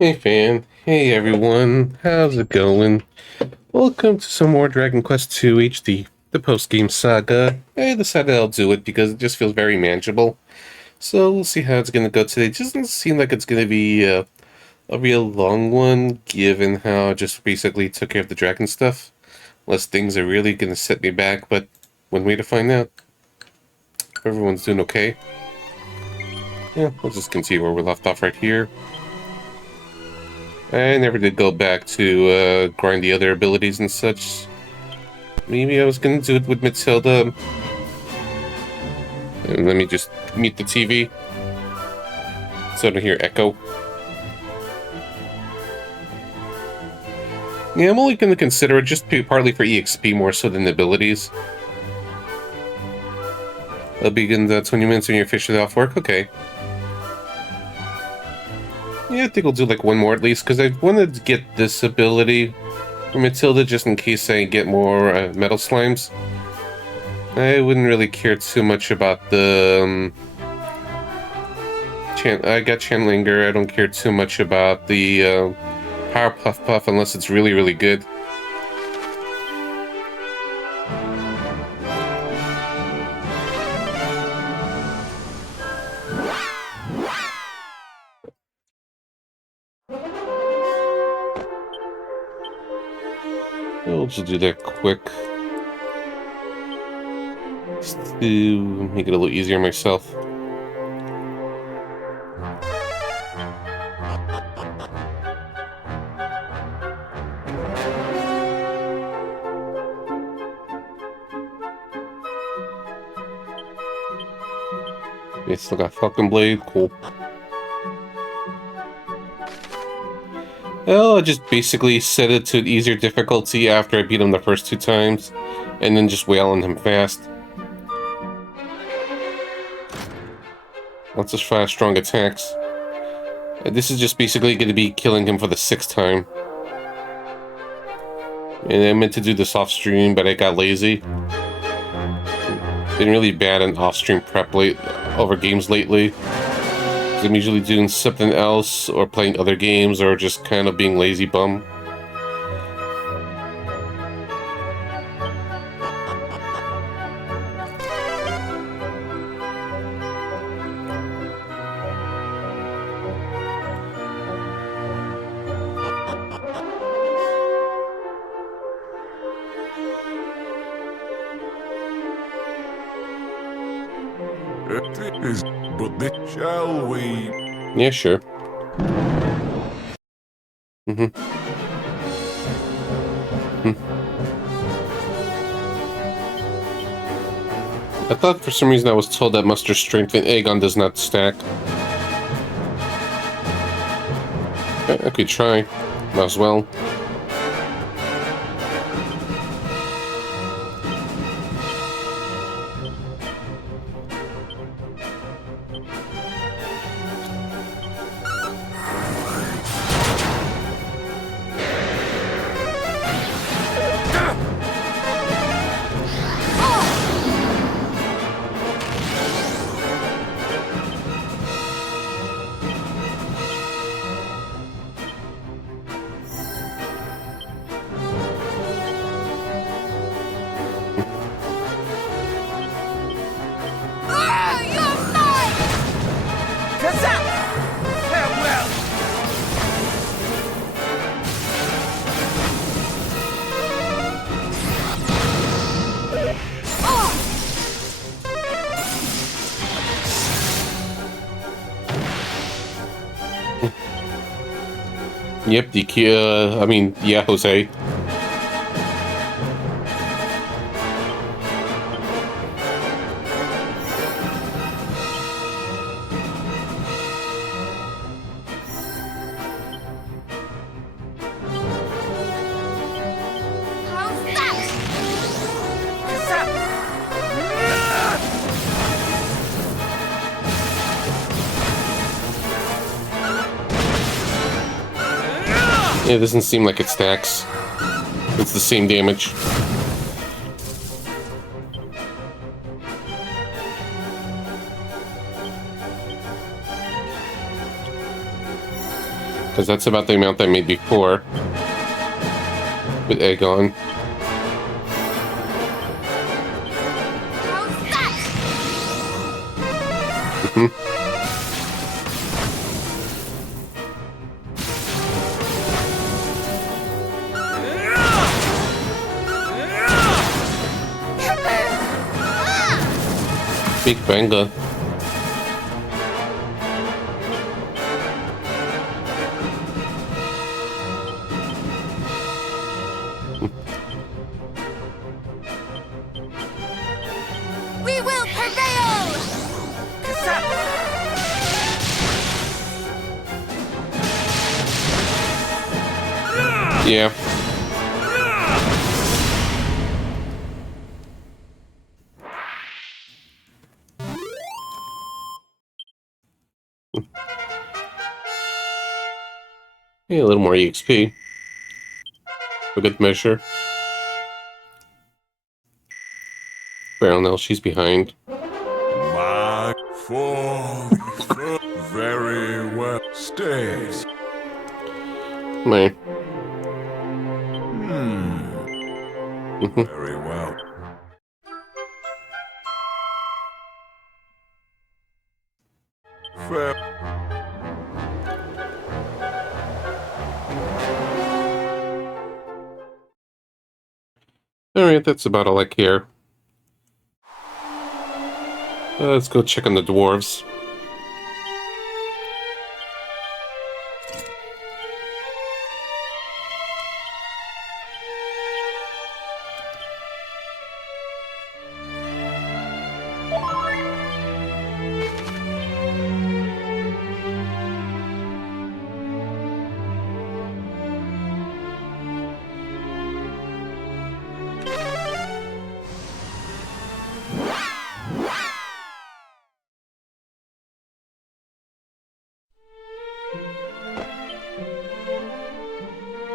Hey fan, hey everyone, how's it going? Welcome to some more Dragon Quest II HD, the post-game saga. I decided I'll do it because it just feels very manageable. So we'll see how it's gonna go today. It doesn't seem like it's gonna be a real long one, given how I just basically took care of the dragon stuff. Unless things are really gonna set me back, but one way to find out. If everyone's doing okay. Yeah, we'll just continue where we left off right here. I never did go back to grind the other abilities and such. Maybe I was gonna do it with Matilda. And let me just mute the TV so I don't hear echo. Yeah, I'm only gonna consider it just partly for EXP more so than abilities. I'll begin the 20 minutes when you're officially off work. Okay. Yeah, I think I'll do like one more at least, because I wanted to get this ability for Matilda just in case I get more metal slimes. I wouldn't really care too much about the... I got Chanlinger. I don't care too much about the Power Puff Puff unless it's really, really good. We'll just do that quick. Just to make it a little easier myself. Okay, still got Falcon Blade, cool. Well, I just basically set it to an easier difficulty after I beat him the first 2 times, and then just wail on him fast. Lots of fast, strong attacks. And this is just basically going to be killing him for the 6th time. And I meant to do this off stream, but I got lazy. Been really bad in off-stream prep over games lately. I'm usually doing something else, or playing other games, or just kind of being lazy bum. Shall we? Yeah, sure. Mm-hmm. I thought for some reason I was told that Muster Strength and Aegon does not stack. I could try. Might as well. Yep, yeah, Jose. Yeah, it doesn't seem like it stacks. It's the same damage. Because that's about the amount I made before. With egg on. Mm-hmm. Big banger. We will prevail! Yeah. Hey, a little more EXP. For good measure. Well, now she's behind. My fault. Very well. Stays. My. Very well. Fair. Alright, that's about all I care. Let's go check on the dwarves.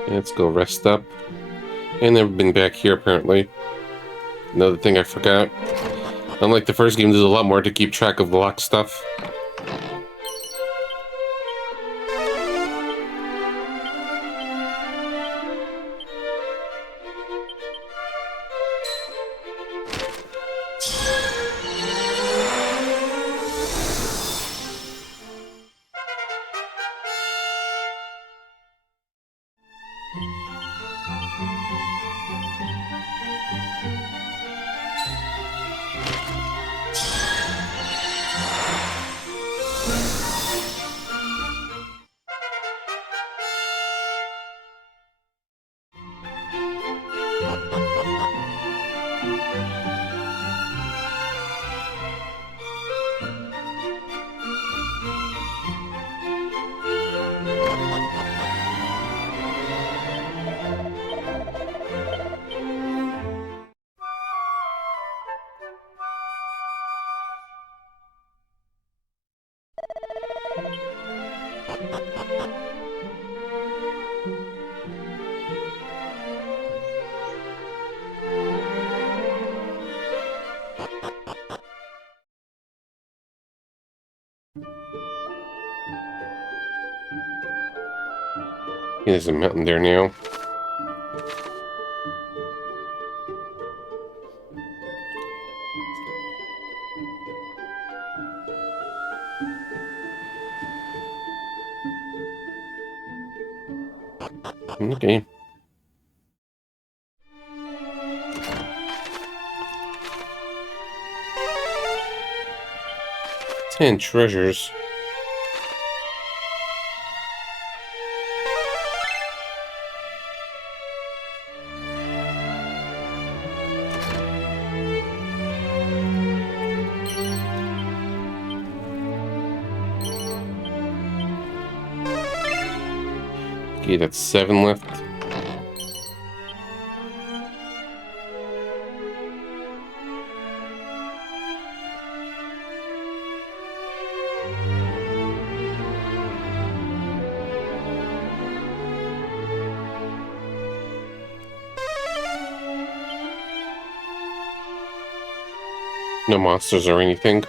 Let's go rest up. And never been back here, apparently. Another thing I forgot. Unlike the first game, there's a lot more to keep track of the lock stuff. There's a mountain there now. Okay. 10 treasures. Okay, that's 7 left. No monsters or anything.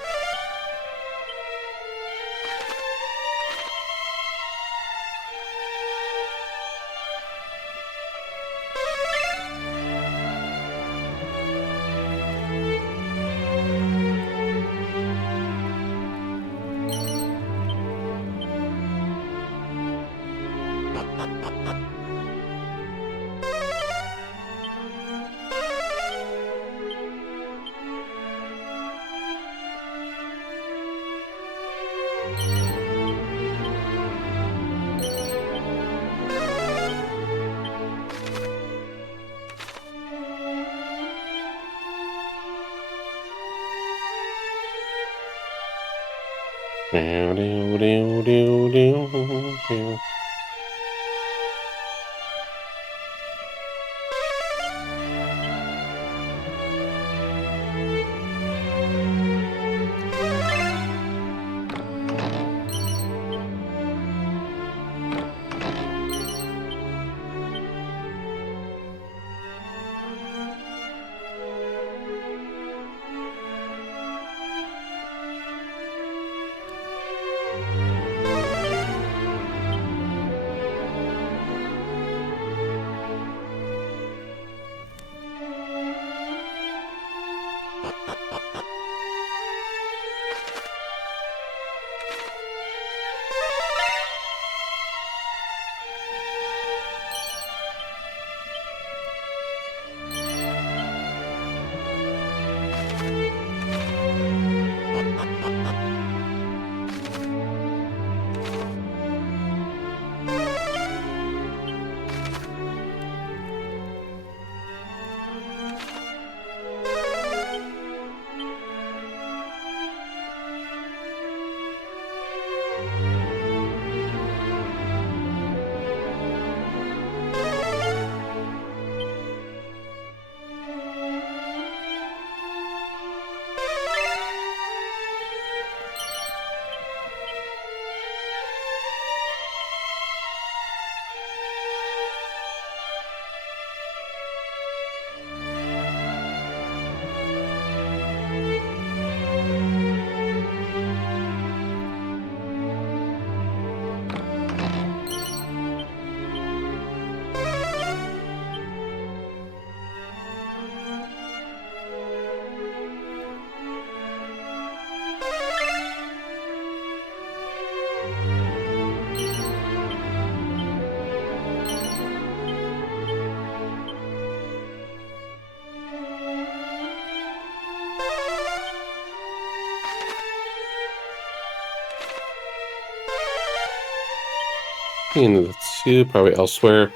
And the two probably elsewhere.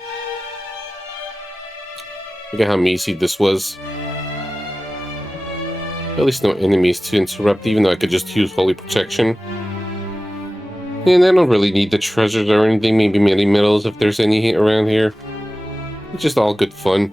Look at how easy this was. At least no enemies to interrupt, even though I could just use Holy Protection. And I don't really need the treasures or anything, maybe mini medals if there's any around here. It's just all good fun.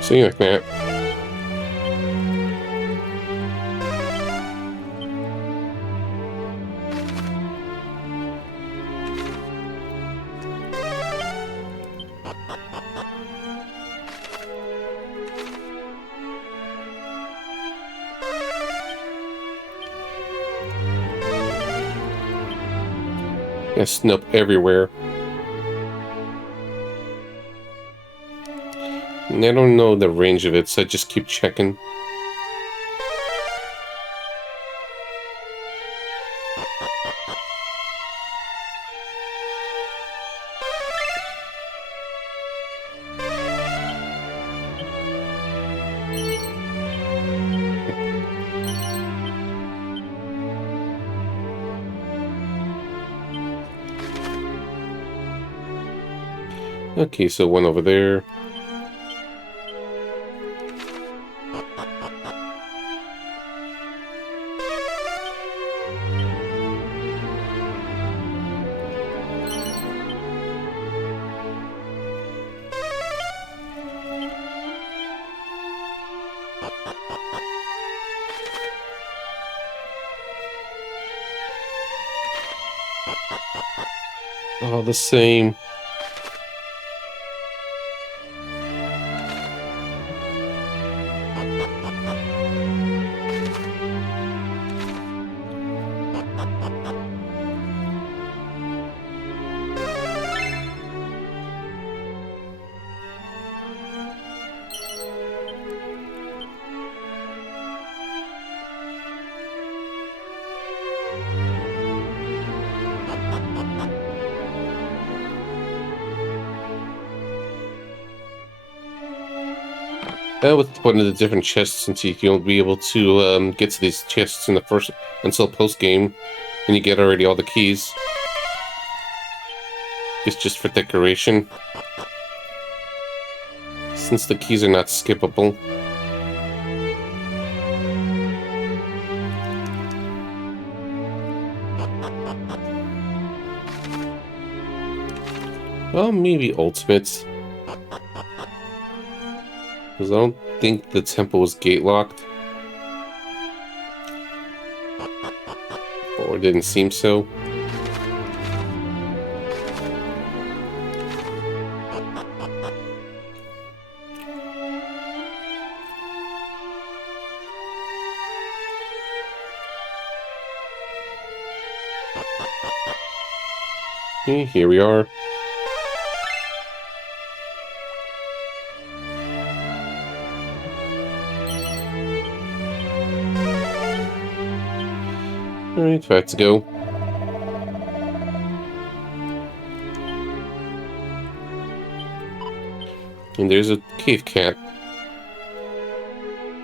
See you like that. Yeah, snow everywhere. And I don't know the range of it, so I just keep checking. Okay, so one over there. All the same. With one of the different chests, since you won't be able to get to these chests in the first until post game, and you get already all the keys. It's just for decoration, since the keys are not skippable. Well, maybe ultimates. Because I don't think the temple was gate locked. Or didn't seem so. Okay, here we are. Alright, back to go. And there's a cave cat.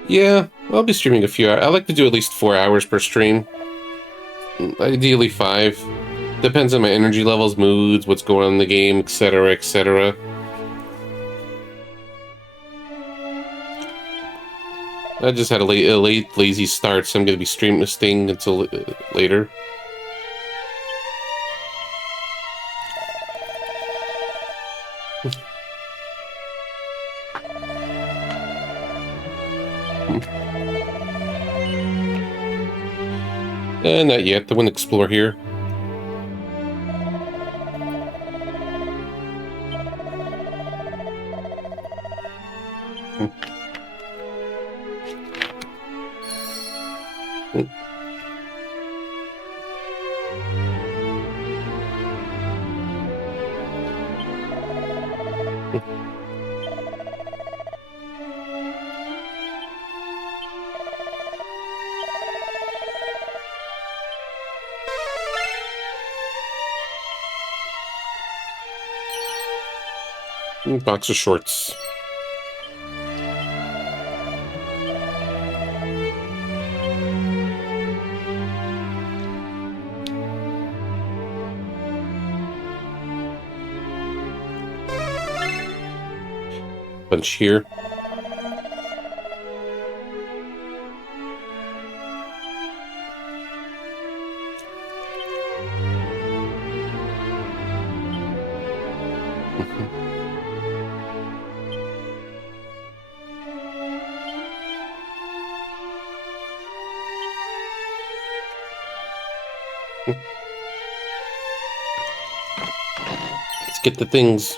Yeah, I'll be streaming a few hours. I like to do at least 4 hours per stream. Ideally 5. Depends on my energy levels, moods, what's going on in the game, etc., etc. I just had a late lazy start, so I'm going to be staying until later. Not yet. I want to explore here. Box of shorts. Bunch here. Let's get the things.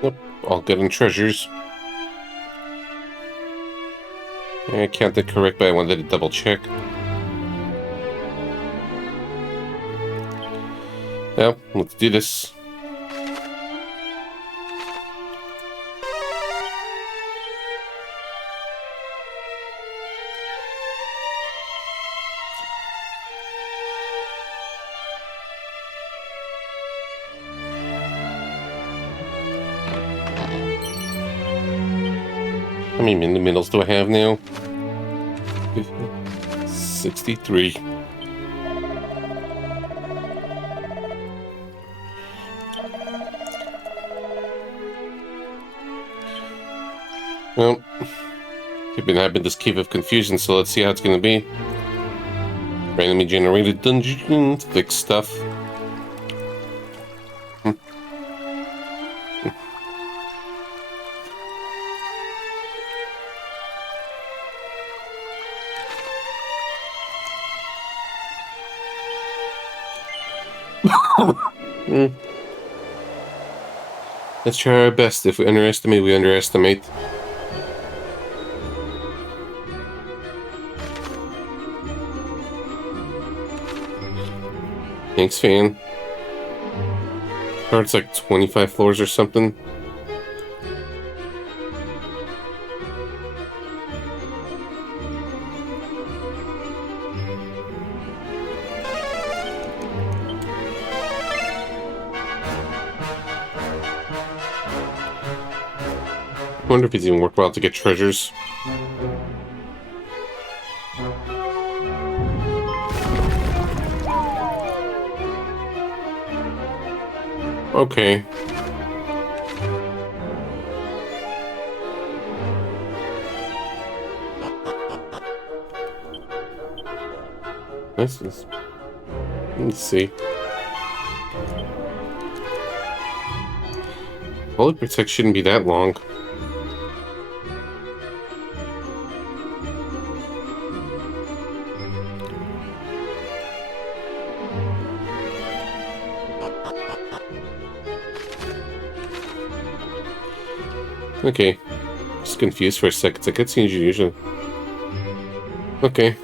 Yep, all good in treasures. I counted correct, but I wanted to double check. Well, let's do this. How many middles do I have now? 63. Well, we've been having this cave of confusion, so let's see how it's gonna be. Randomly generated dungeon, fix stuff. Let's try our best. If we underestimate, we underestimate. Thanks, fan. Or it's like 25 floors or something. I wonder if it's even worthwhile to get treasures. Okay. Let's see. Holy Protect shouldn't be that long. Okay. Just confused for a second. It's like it's usually. Okay.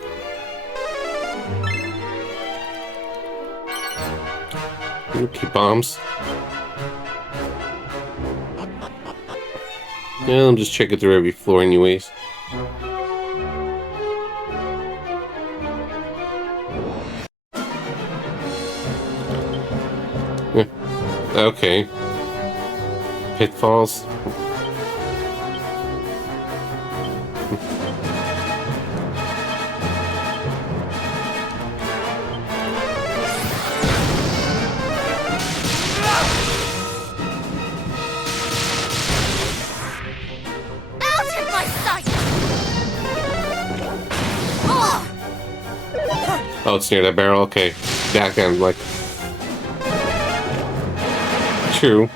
Keep bombs. Yeah, I'm just checking through every floor anyways. Yeah. Okay. Pitfalls. Oh, it's near that barrel? Okay. Back end, like... True.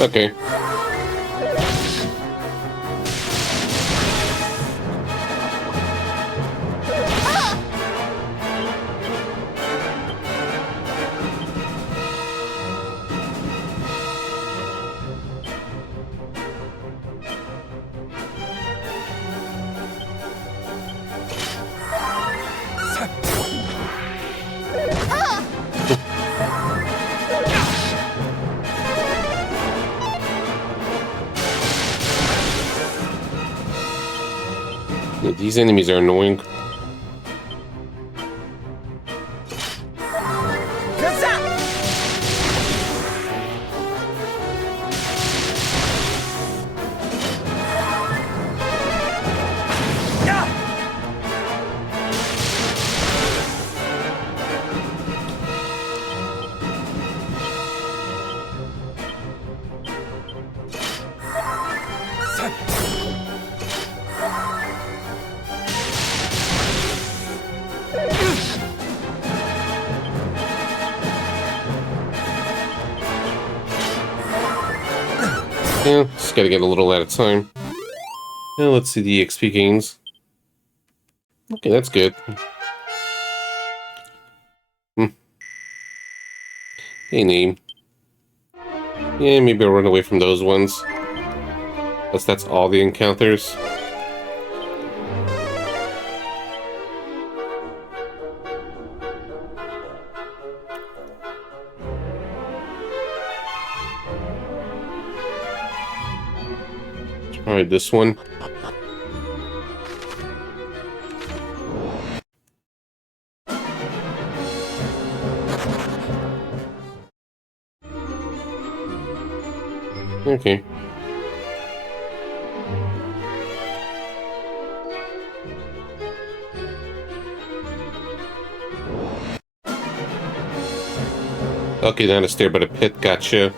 Okay. These enemies are annoying. Yeah, just gotta get a little at a time. Now let's see the XP gains. Okay, that's good. Hey, name. Yeah, maybe I'll run away from those ones. That's all the encounters. Alright, this one. Okay. Okay, not a stair, but a pit. Gotcha.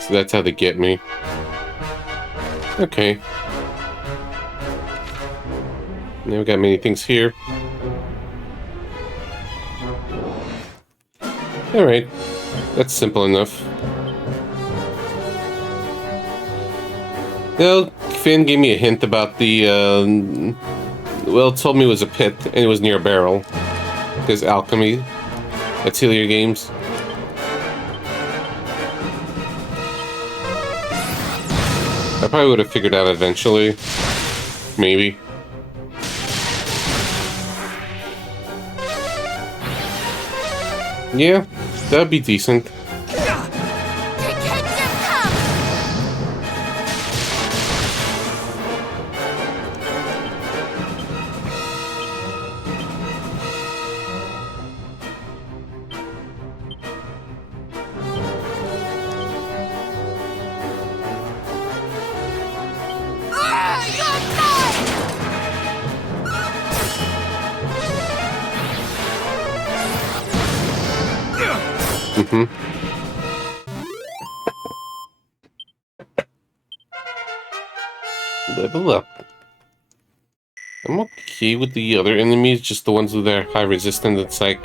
So that's how they get me. Okay. Now we got many things here. Alright. That's simple enough. Well, Finn gave me a hint about the, well, it told me it was a pit, and it was near a barrel. Because alchemy. That's Hillier Games. I probably would have figured out eventually. Maybe. Yeah, that'd be decent. Level up. I'm okay with the other enemies, just the ones with their high resistance. It's like,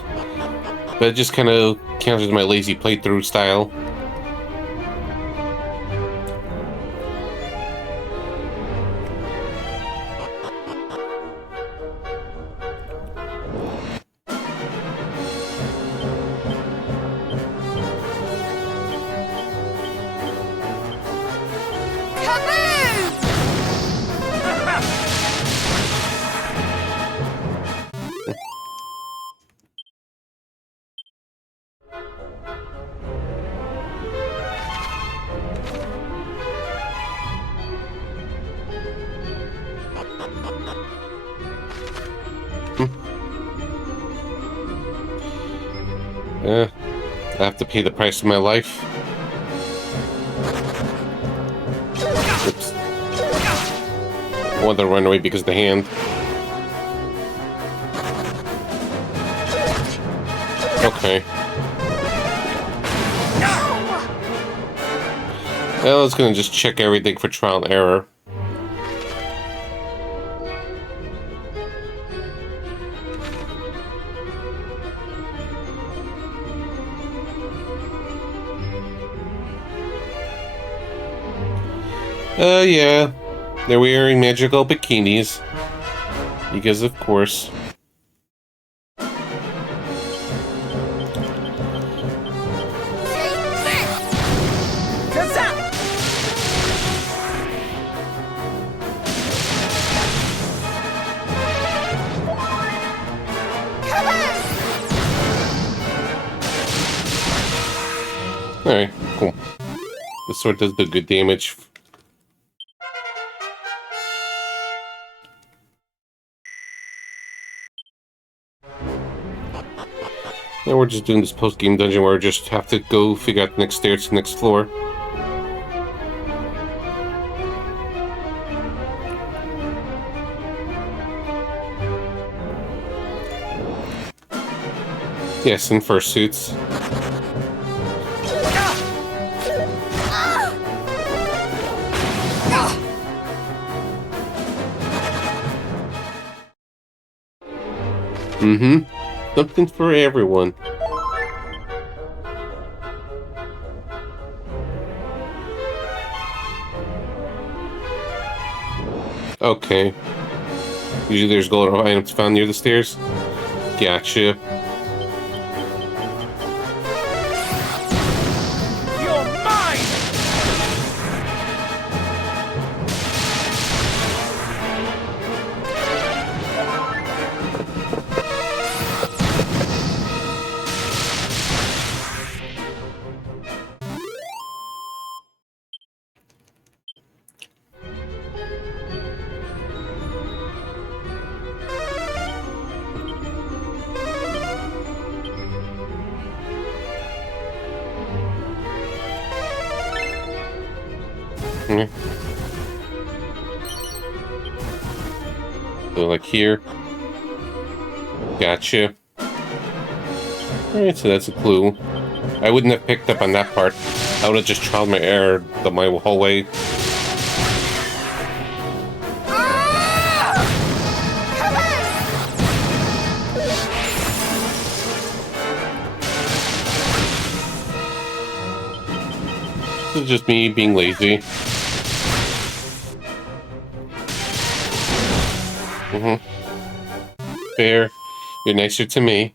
but it just kind of counters my lazy playthrough style. I have to pay the price of my life. Oops. I wanted to run away because of the hand. Okay. Well, I was gonna just check everything for trial and error. Yeah. They're wearing magical bikinis. Because, of course. Alright, cool. This sword does the good damage. Now we're just doing this post-game dungeon where we just have to go figure out the next stairs to the next floor. Yes, in fursuits. Mm-hmm. Something for everyone. Okay. Usually there's golden items found near the stairs. Gotcha. So, like here. Gotcha. Alright, so that's a clue. I wouldn't have picked up on that part. I would have just trialed my error my whole way. This is just me being lazy. Fair. You're nicer to me.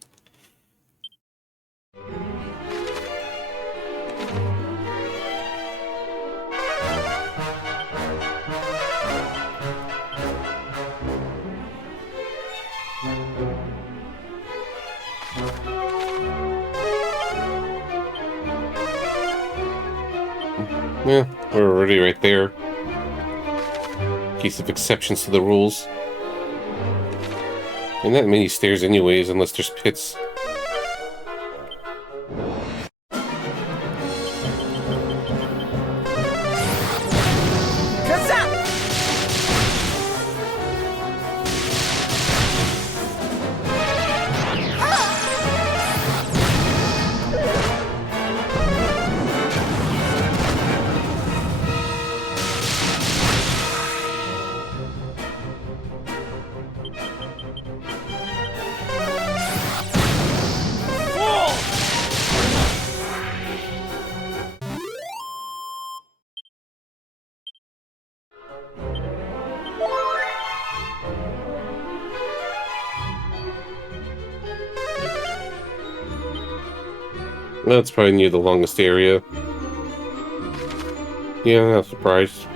Yeah, we're already right there. Case of exceptions to the rules. And not many stairs anyways, unless there's pits. That's probably near the longest area. Yeah, I'm not surprised.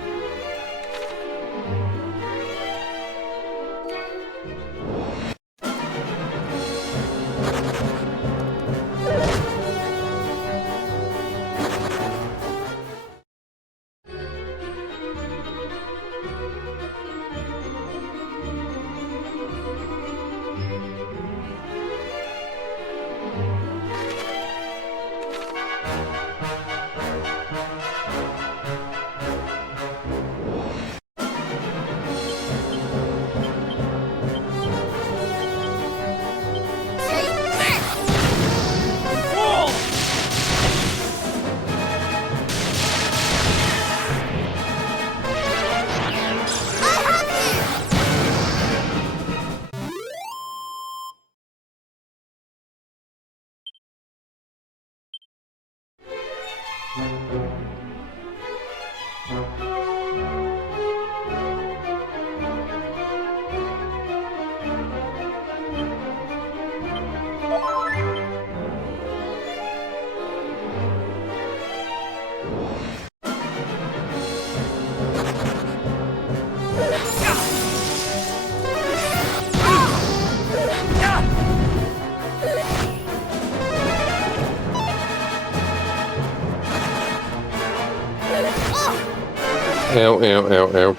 Ow, ow, ow, ow.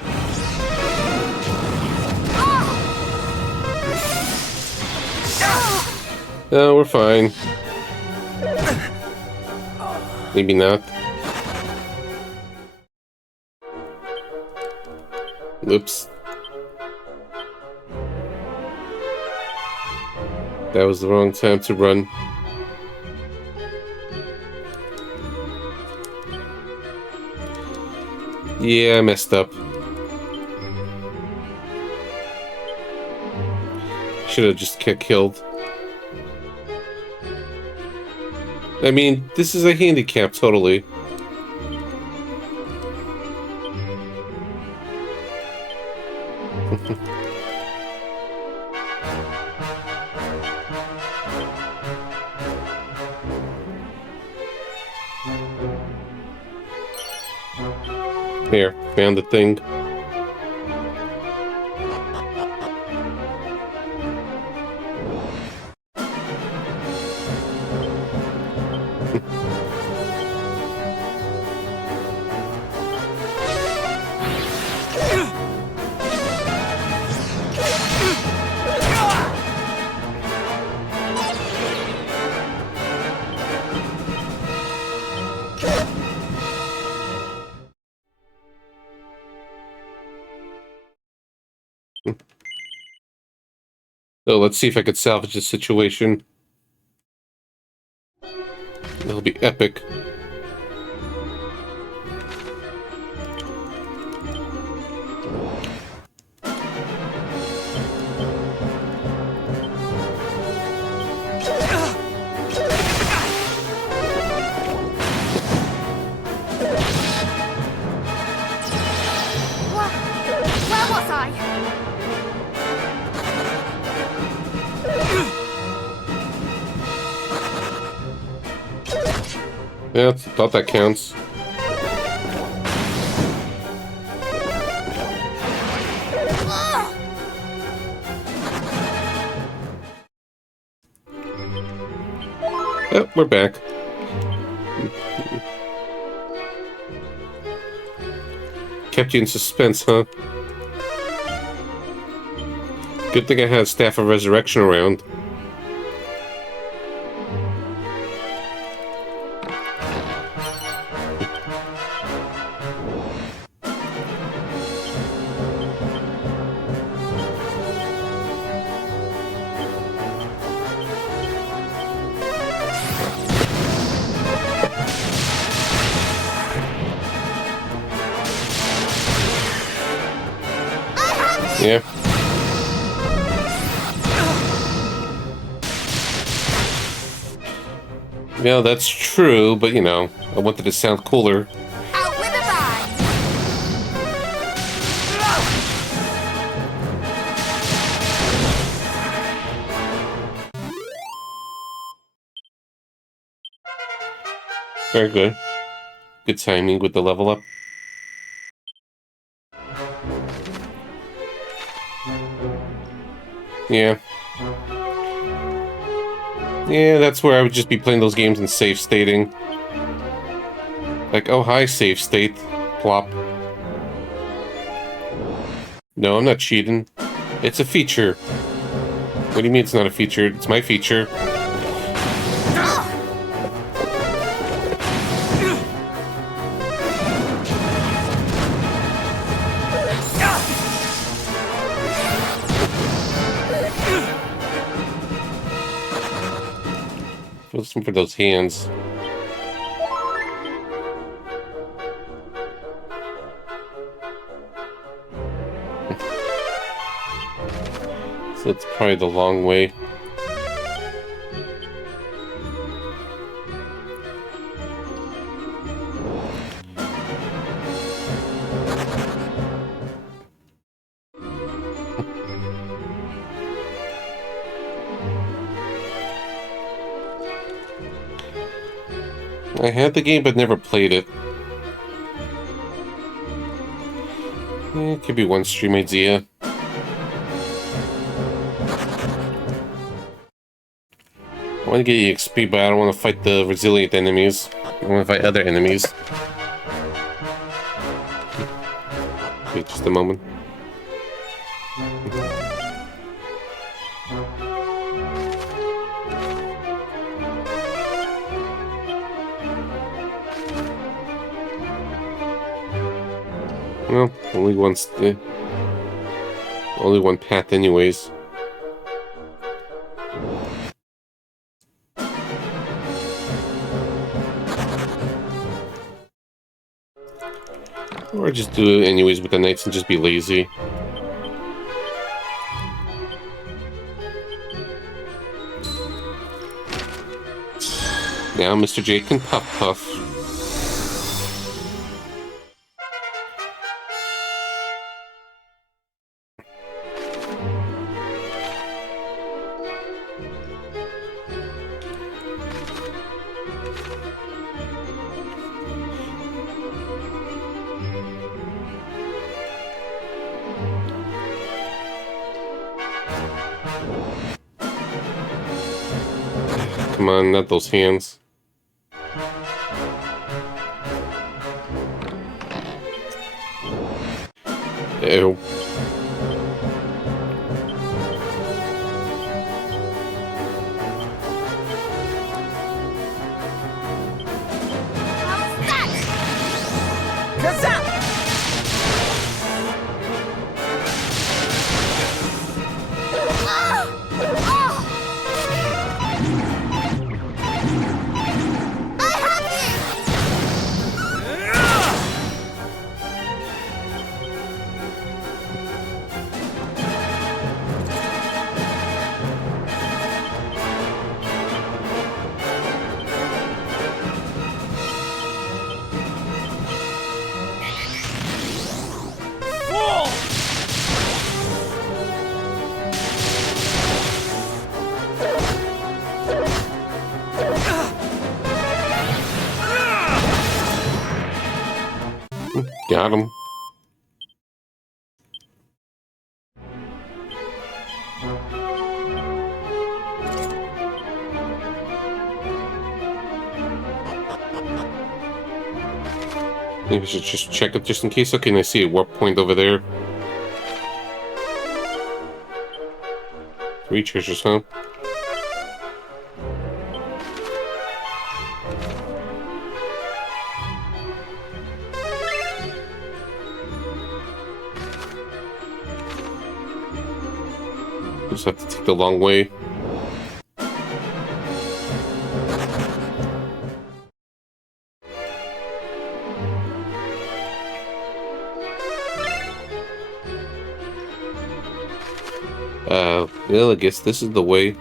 No, we're fine. Maybe not. Oops. That was the wrong time to run. Yeah, I messed up. Should have just get killed. I mean, this is a handicap, totally. Here, found the thing. So let's see if I could salvage this situation. It'll be epic. Where was I? Yeah, thought that counts. Oh, we're back. Kept you in suspense, huh? Good thing I had Staff of Resurrection around. Yeah. Yeah, that's true, but you know, I wanted to sound cooler. Out with a bang! Very good. Good timing with the level up. Yeah. Yeah, that's where I would just be playing those games and save stating. Like, oh hi, save state. Plop. No, I'm not cheating. It's a feature. What do you mean it's not a feature? It's my feature. Listen for those hands. So it's probably the long way. I had the game but never played it. It could be one stream idea. I want to get EXP, but I don't want to fight the resilient enemies. I want to fight other enemies. Wait just a moment. Well, only one path anyways. Or just do it anyways with the knights and just be lazy. Now Mr. J can puff puff. Come on, not those hands. Ew. How's that? Kazam! Got him. Maybe I should just check it just in case. Okay, and I see a warp point over there. 3 treasures, huh? Just have to take the long way. Well, I guess this is the way.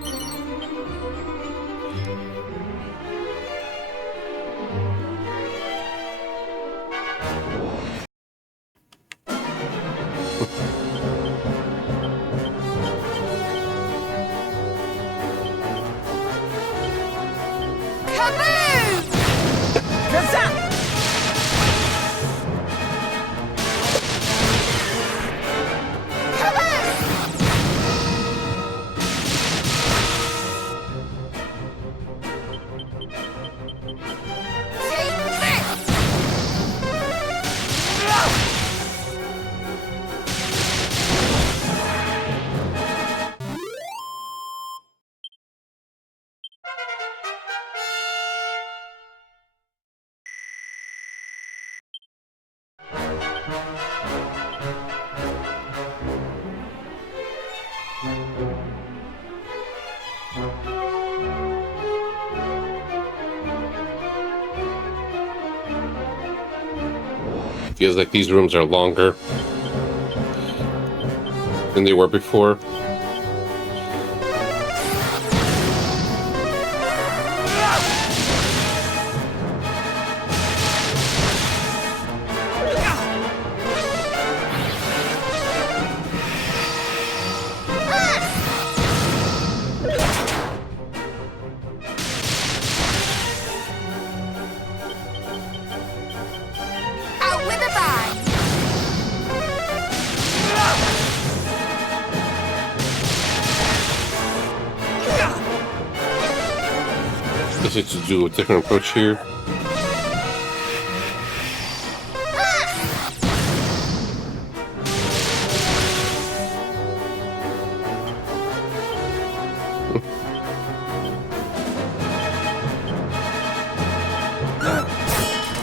Kaboom! Kaboom! Take this! Feels like these rooms are longer than they were before. Out with a bang! Guess it's to do a different approach here.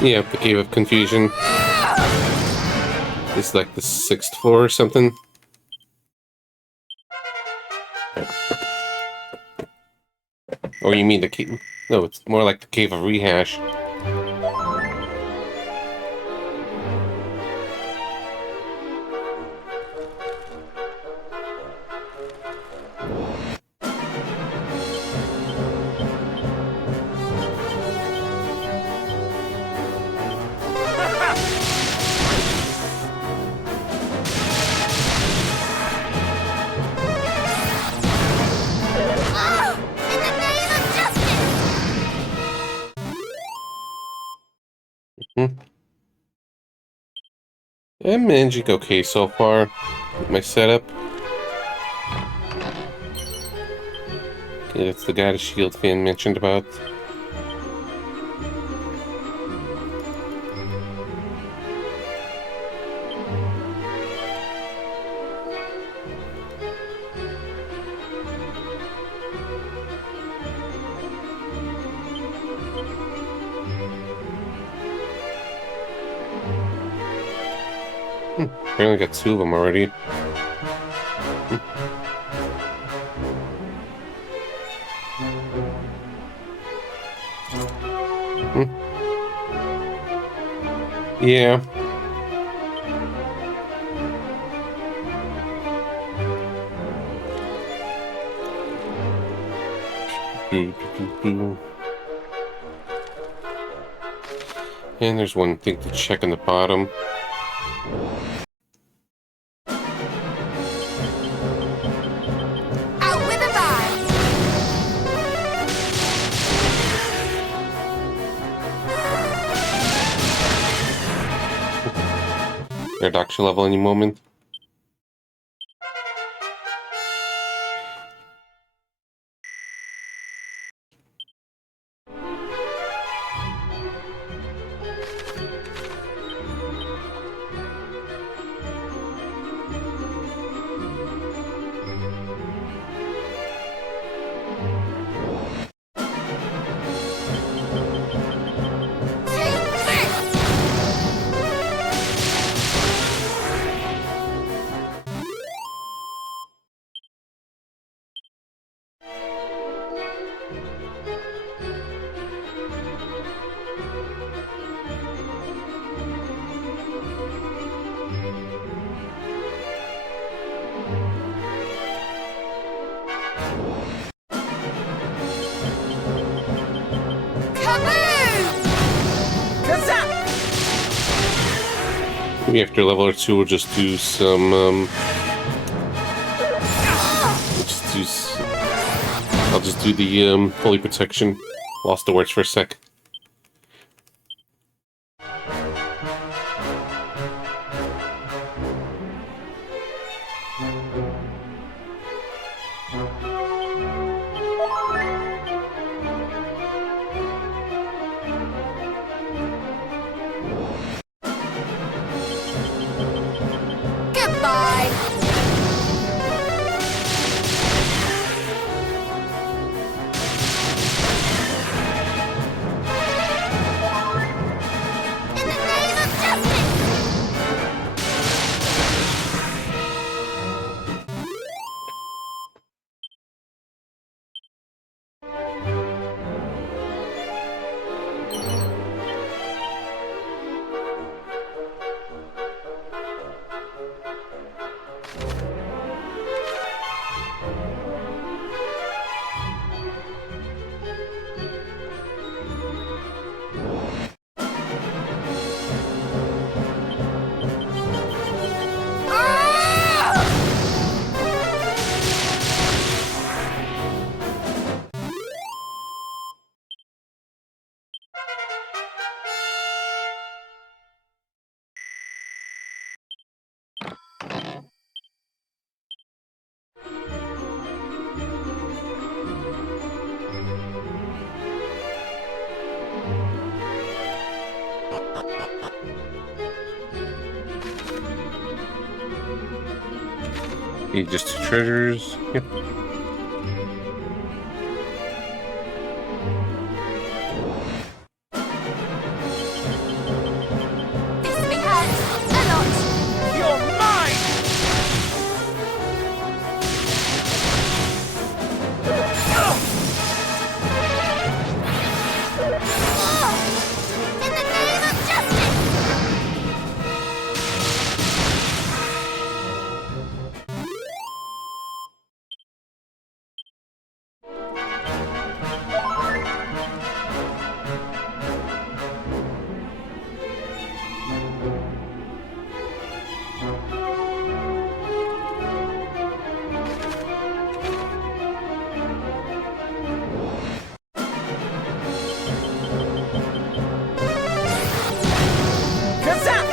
Yeah, the Cave of Confusion. It's like the 6th floor or something. Or you mean the cave? No, it's more like the Cave of Rehash. Ah! In the name of justice! I'm managing okay so far with my setup. Okay, that's the guy the Shield fan mentioned about. Apparently got 2 of them already. Yeah. And there's one thing to check on the bottom. Out with a bang! Or doctor level any moment. Maybe after level or two, we'll just do some, I'll just do the, holy protection. Lost the words for a sec. Goodbye. In the name of justice. Need just two treasures. Yep. This may hurt a lot. You're mine! In the name of justice. Kazap!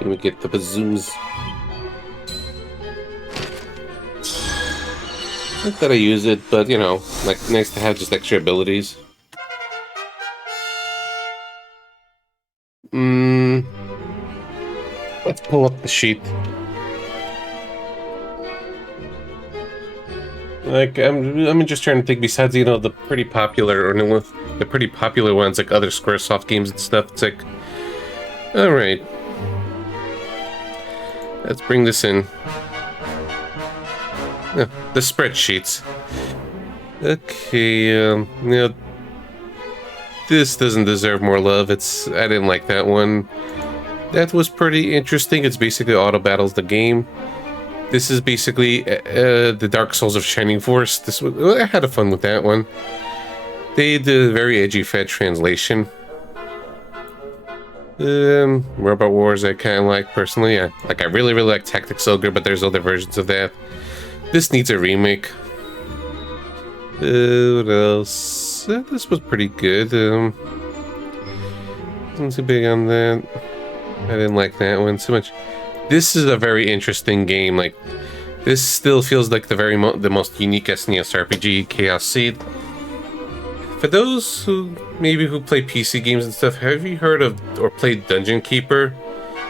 Let me get the bazooms. Not that I use it, but you know, like nice to have just extra abilities. Let's pull up the sheet. Like I'm just trying to think. Besides, you know, the pretty popular or the pretty popular ones like other SquareSoft games and stuff. It's like, all right, let's bring this in. Yeah, the spreadsheets. Okay, you know, this doesn't deserve more love. I didn't like that one. That was pretty interesting. It's basically auto battles the game. This is basically the Dark Souls of Shining Force. I had fun with that one. They did a very edgy Fed translation. Robot Wars I kind of like personally. I really like Tactics Ogre, but there's other versions of that. This needs a remake. What else? This was pretty good. Wasn't too big on that. I didn't like that one so much. This is a very interesting game. Like, this still feels like the most unique SNES RPG, Chaos Seed. For those who play PC games and stuff, have you heard of or played Dungeon Keeper?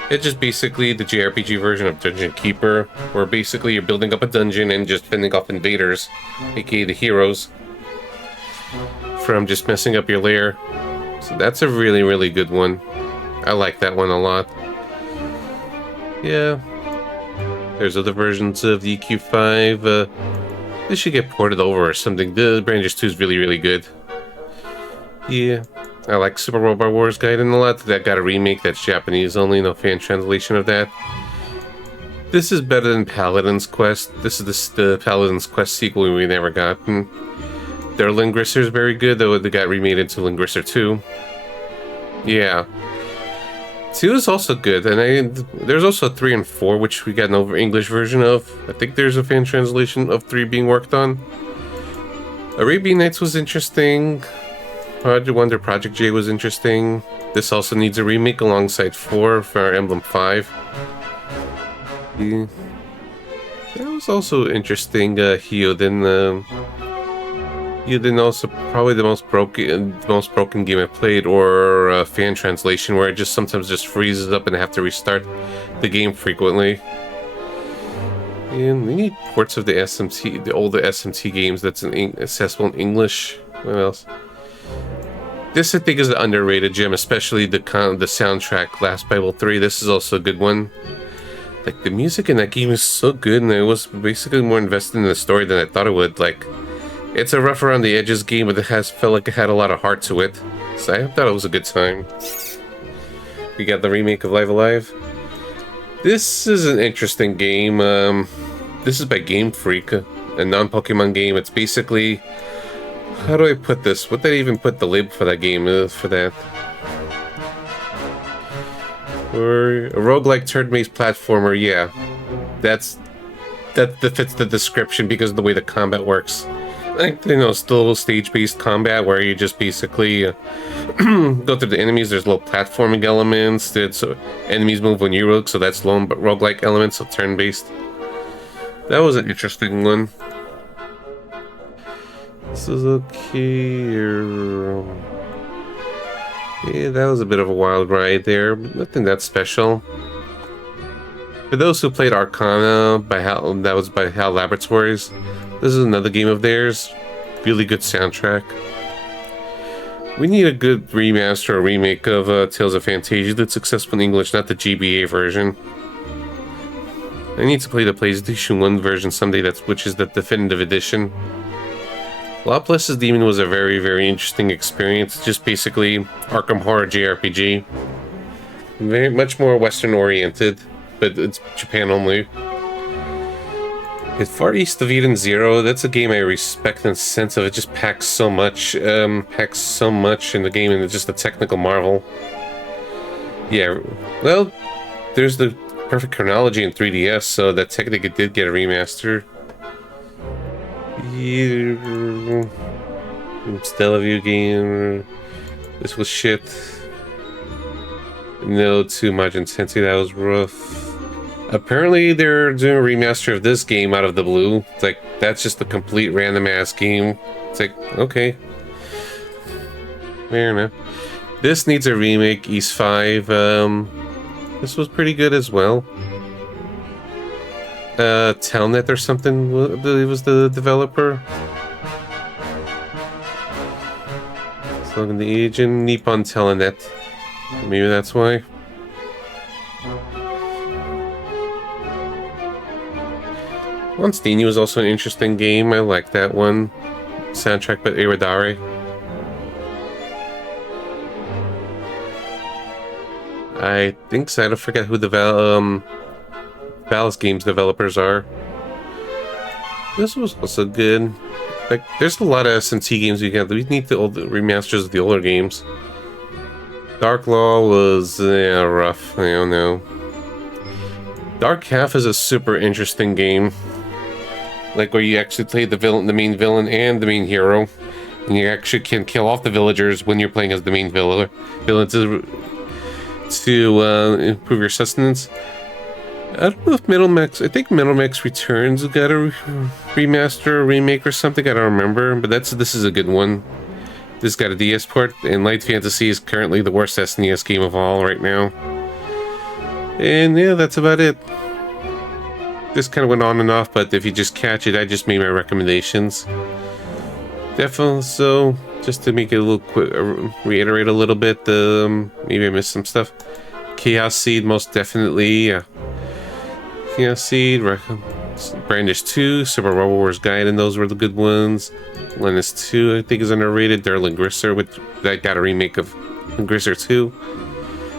It's just basically the JRPG version of Dungeon Keeper, where basically you're building up a dungeon and just fending off invaders, aka the heroes, from just messing up your lair. So that's a really good one. I like that one a lot. Yeah. There's other versions of the EQ5. This should get ported over or something. The Brandish 2 is really good. Yeah. I like Super Robot Wars Gaiden a lot. That got a remake that's Japanese only, no fan translation of that. This is better than Paladin's Quest. This is the Paladin's Quest sequel we never got. Their Lingrisser is very good, though they got remade into Lingrisser 2. Yeah. 2 is also good, and there's also 3 and 4, which we got an over English version of. I think there's a fan translation of 3 being worked on. Arabian Nights was interesting. Project Wonder Project J was interesting. This also needs a remake alongside 4 for Fire Emblem 5. Yeah. That was also interesting. Hyoden also probably the most broken game I played, or a fan translation where it just sometimes just freezes up and I have to restart the game frequently. And we need ports of the SMT, the older SMT games that's accessible in English. What else? This I think is an underrated gem, especially the soundtrack, Last Bible 3. This is also a good one. Like, the music in that game is so good, and I was basically more invested in the story than I thought it would. Like, it's a rough around the edges game, but it felt like it had a lot of heart to it. So I thought it was a good time. We got the remake of Live Alive. This is an interesting game. This is by Game Freak, a non-Pokemon game. It's basically... How do I put this? What did I even put the label for that game for that? Or a roguelike turn-based platformer, yeah. That fits the description because of the way the combat works. Like, you know, still stage-based combat where you just basically go through the enemies. There's little platforming elements. So enemies move when you rogue, so that's roguelike elements, so turn-based. That was an interesting one. This is okay. Yeah, that was a bit of a wild ride there, but nothing that special. For those who played Arcana, that was by HAL Laboratories. This is another game of theirs. Really good soundtrack. We need a good remaster or remake of Tales of Phantasia that's successful in English, not the GBA version. I need to play the PlayStation 1 version someday, which is the definitive edition. Laplace's Demon was a very interesting experience. Just basically Arkham Horror JRPG. Very much more Western oriented, but it's Japan only. Far East of Eden Zero, that's a game I respect in the sense of it just packs so much in the game, and it's just a technical marvel. Yeah, well, there's the perfect chronology in 3DS, so that technically did get a remaster. Stellaview game. This was shit. No, too much intensity. That was rough. Apparently, they're doing a remaster of this game out of the blue. It's like, that's just a complete random ass game. It's like, okay. Fair enough. This needs a remake, East 5. This was pretty good as well. Telnet or something was the developer. Slogan the agent, Nippon Telenet. Maybe that's why. Onstini was also an interesting game. I like that one. Soundtrack by Iridare. I think so. I don't forget who the Val's Games developers are. This was also good. Like, there's a lot of SMT games we got. We need the old remasters of the older games. Dark Law was rough. I don't know. Dark Half is a super interesting game. Like where you actually play the villain, the main villain, and the main hero, and you actually can kill off the villagers when you're playing as the main villain to improve your sustenance. I don't know if Metal Max. I think Metal Max Returns got a remaster, or remake, or something. I don't remember, but this is a good one. This got a DS port, and Light Fantasy is currently the worst SNES game of all right now. And yeah, that's about it. This kind of went on and off, but if you just catch it, I just made my recommendations. Definitely, so just to make it a little quick, reiterate a little bit, maybe I missed some stuff. Chaos Seed, most definitely, yeah. Chaos Seed, Brandish 2, Super Robot Wars Gaiden, those were the good ones. Linus 2, I think, is underrated. Derlin Grisser, which that got a remake of Grisser 2.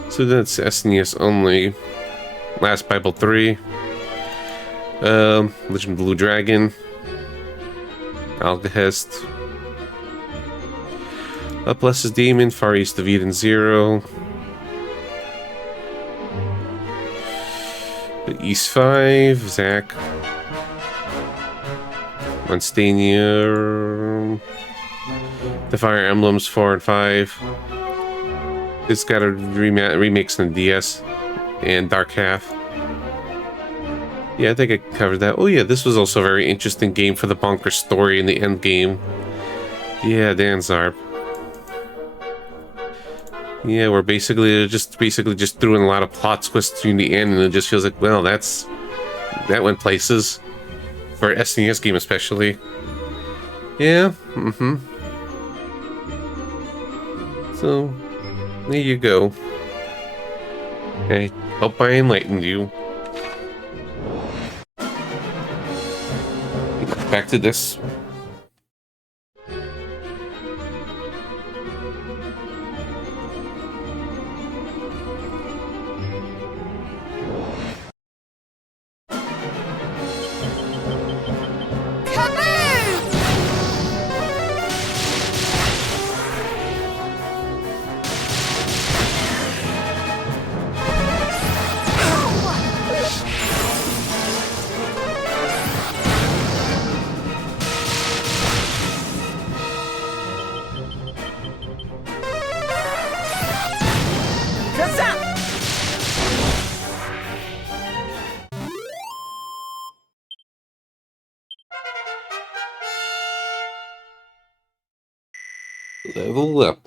So that's SNES only. Last Bible 3. Legend of Blue Dragon. Algahest. Blesses Demon, Far East of Eden 0. East 5, Zack. Monstania. The Fire Emblems 4 and 5. This got a remix on DS. And Dark Half. Yeah, I think I covered that. Oh yeah, this was also a very interesting game for the bonkers story in the end game. Yeah, Dan Zarb. Yeah, we're basically just threw in a lot of plot twists in the end, and it just feels like, well, that went places. For an SNES game especially. Yeah, So, there you go. I hope I enlightened you. Back to this. Level up.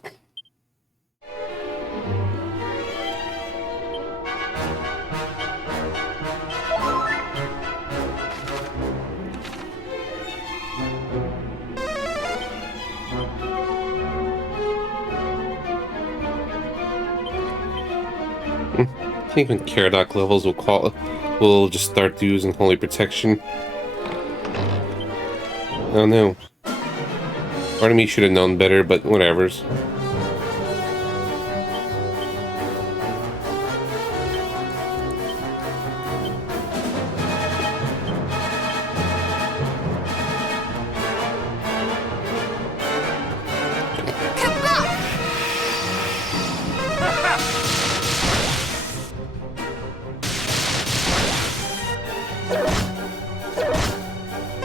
I think when Caradoc levels will just start using Holy Protection. Oh no. Part of me should have known better, but whatevers.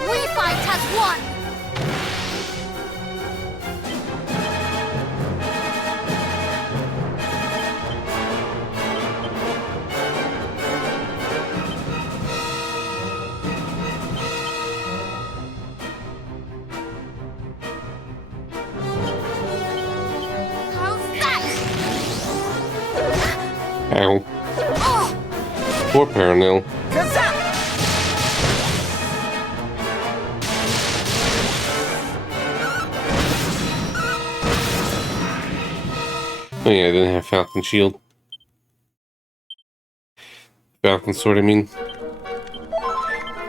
We fight as one! Ow. Poor Paranel. Oh yeah, I didn't have Falcon Shield. Falcon Sword, I mean.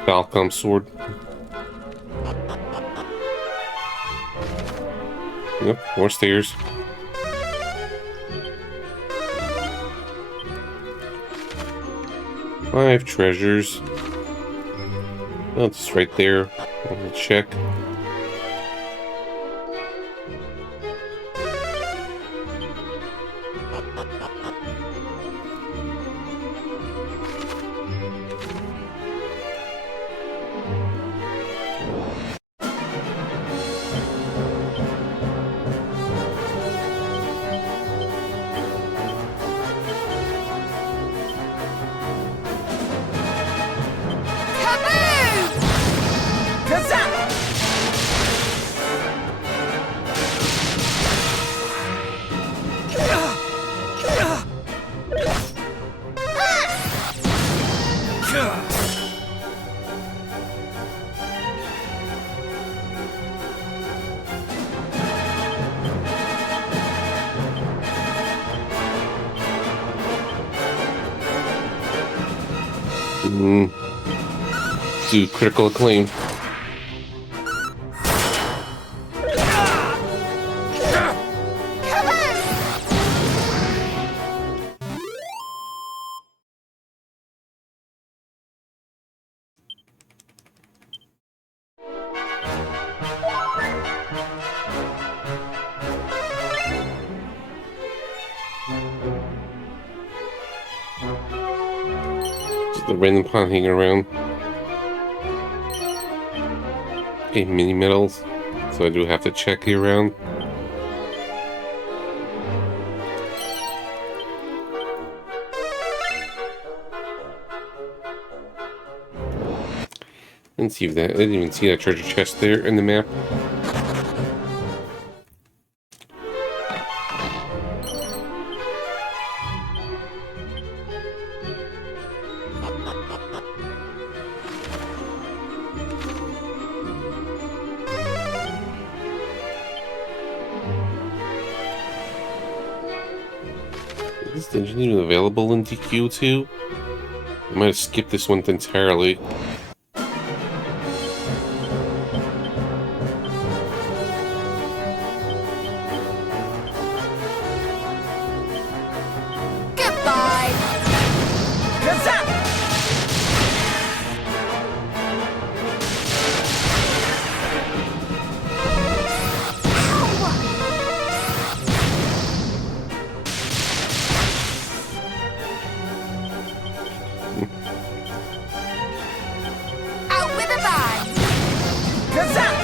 Falcon Sword. Yep, more stairs. 5 treasures. Oh, it's right there. I'll check. Kaboom! Kazap! Do critical acclaim. Just a random pot hanging around. Okay, mini medals. So I do have to check here around. Didn't see that. I didn't even see that treasure chest there in the map. Is this dungeon even available in DQ2? I might have skipped this one entirely. Goodbye! Kazap! Out with a bang! Kazap!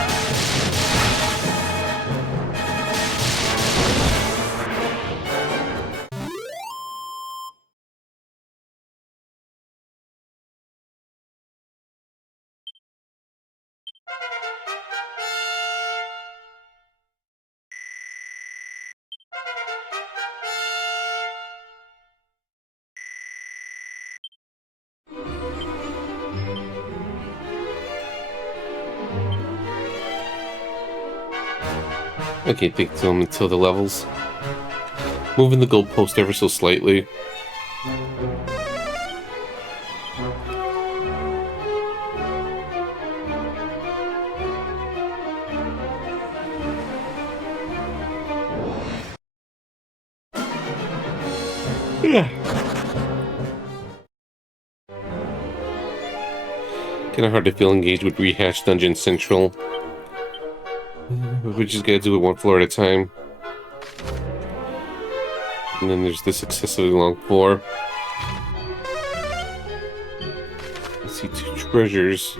Okay, take them until the levels. Moving the goalpost ever so slightly. Yeah. Kinda hard to feel engaged with Rehash Dungeon Central. We just gotta do it one floor at a time. And then there's this excessively long floor. I see 2 treasures.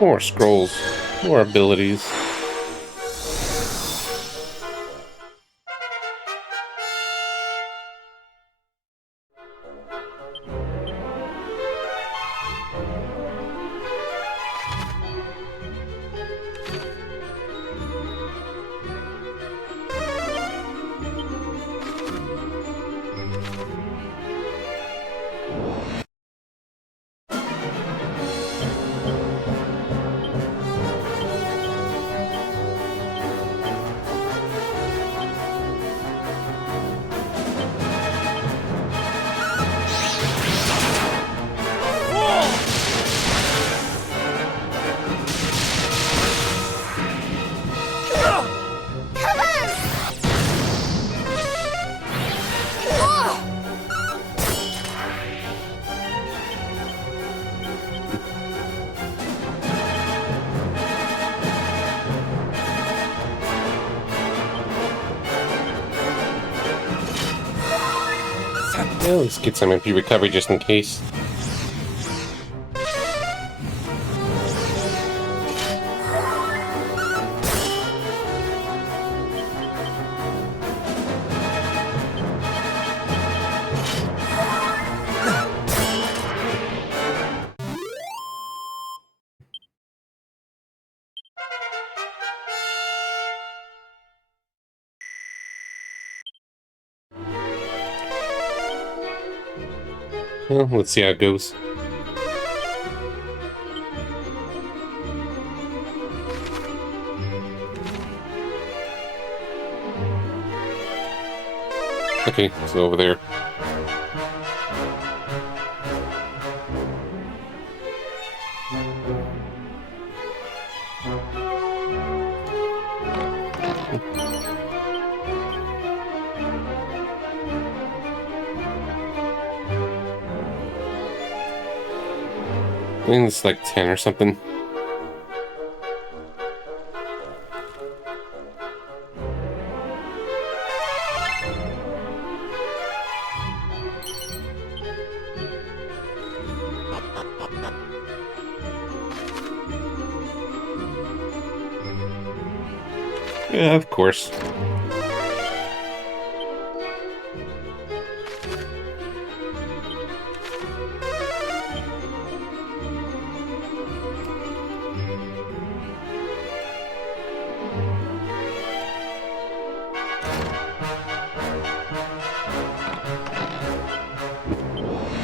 More scrolls. More abilities. Yeah, let's get some MP recovery just in case. Well, let's see how it goes. Okay, so over there. I think it's like 10 or something. Yeah, of course.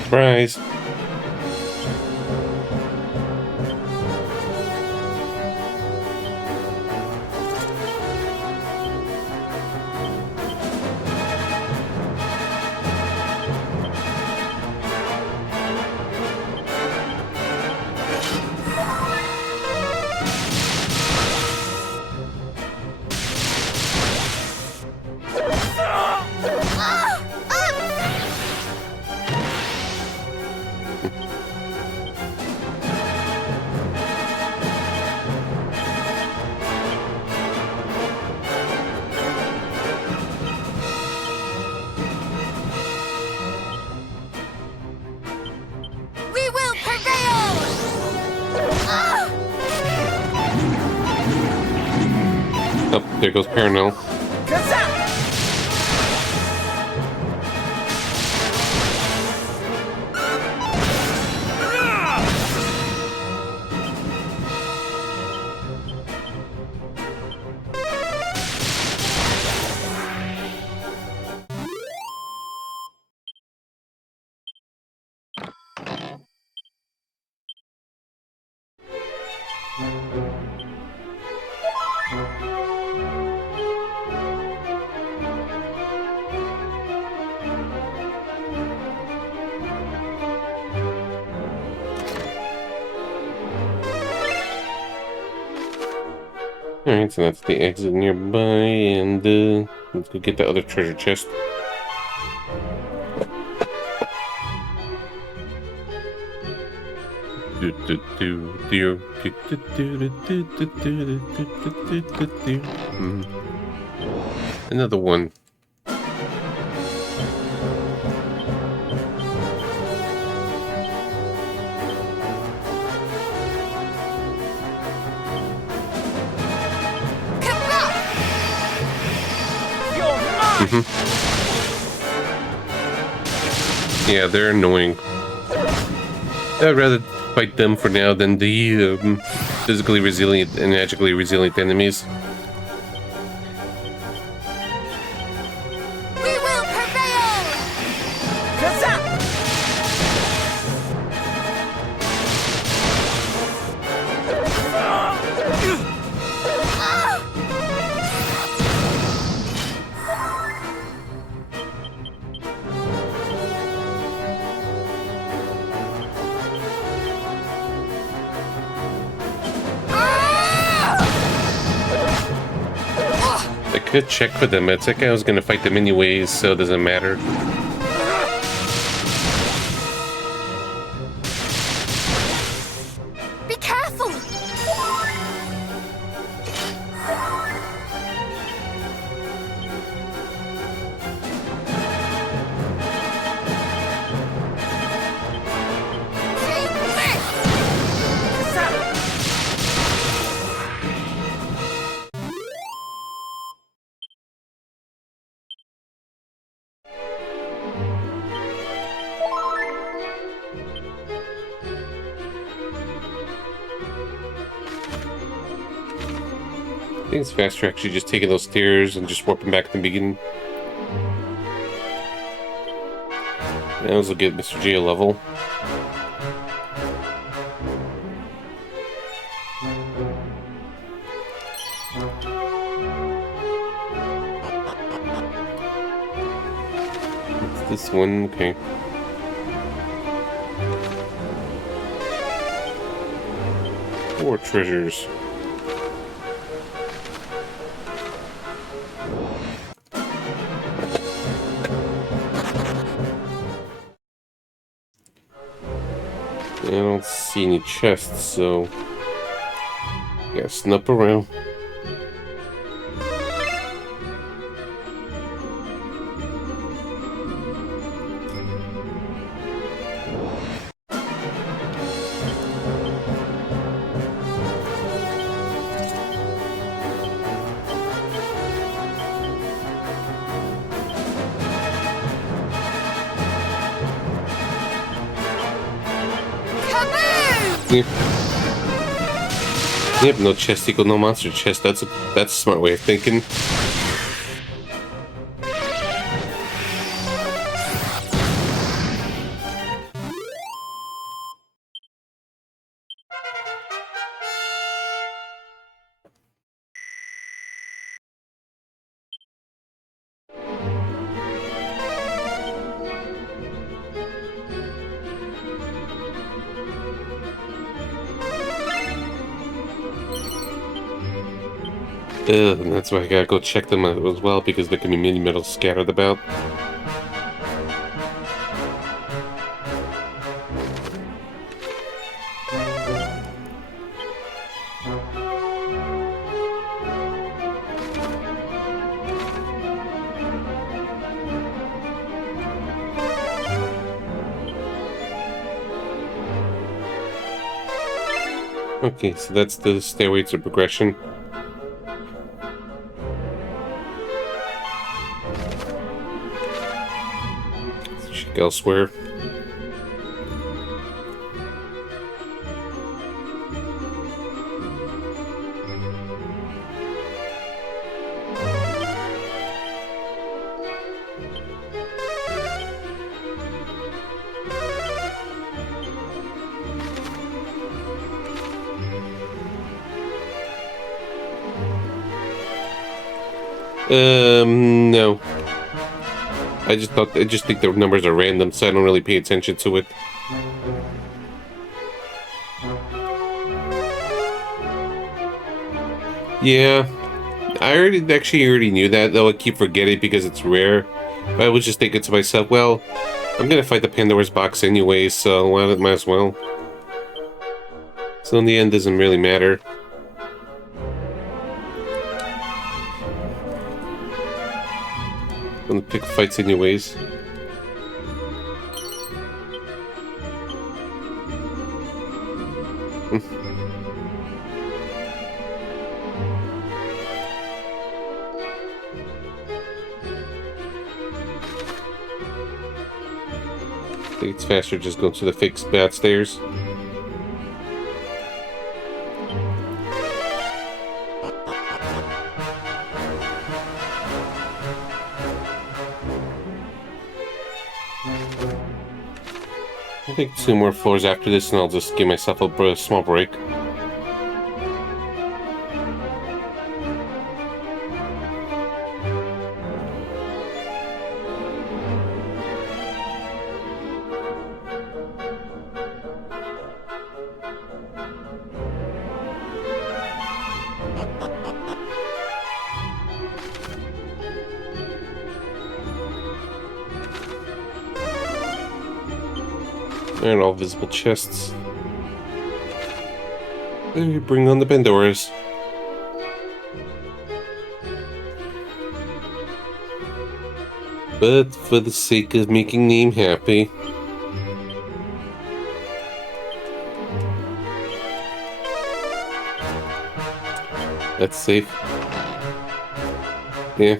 Surprise. We will prevail! Oh, there goes Paranel. Kazam! Alright, so that's the exit nearby, and let's go get the other treasure chest. Another one. Yeah, they're annoying. I'd rather fight them for now than the physically resilient and magically resilient enemies. We will prevail! Kazap! I could check for them, but it's like I was gonna fight them anyways, so it doesn't matter. Be careful! Take this! Kazap! I think it's faster actually just taking those stairs and just warping back to the beginning. That was a good Mr. J level. It's this one, okay. More treasures. I don't see any chests, so yeah, snup around. Kaboom! Yep, no chest equal no monster chest. That's a smart way of thinking. And that's why I gotta go check them out as well, because there can be mini metals scattered about. Okay, so that's the stairway to progression. Let's check elsewhere. No. I just think the numbers are random, so I don't really pay attention to it. Yeah. I already knew that, though I keep forgetting because it's rare. But I was just thinking to myself, well, I'm gonna fight the Pandora's box anyway, so might as well. So in the end, it doesn't really matter. I'm gonna pick fights anyways. think it's faster just going to the fake bat stairs. I think 2 more floors after this, and I'll just give myself a small break. And all visible chests. Then we bring on the Pandoras. But for the sake of making Name happy, that's safe. Yeah.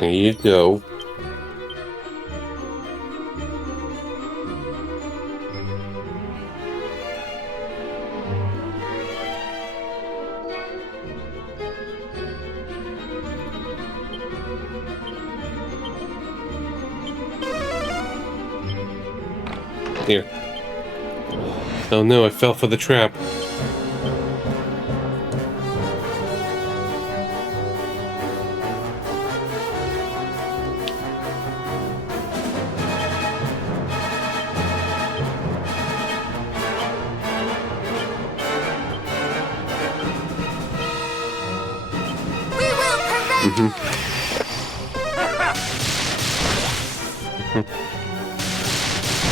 There you go. Here. Oh no, I fell for the trap.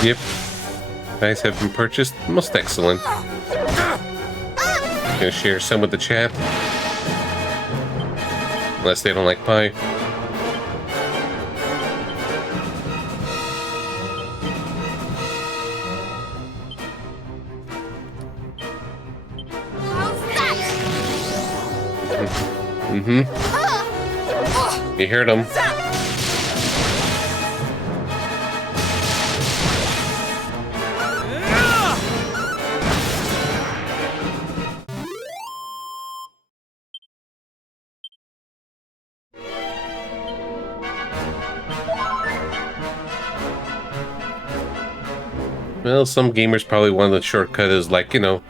Yep. Bags have been purchased. Most excellent. Gonna share some with the chat. Unless they don't like pie. You heard him. Well, some gamers probably want the shortcut is like, you know,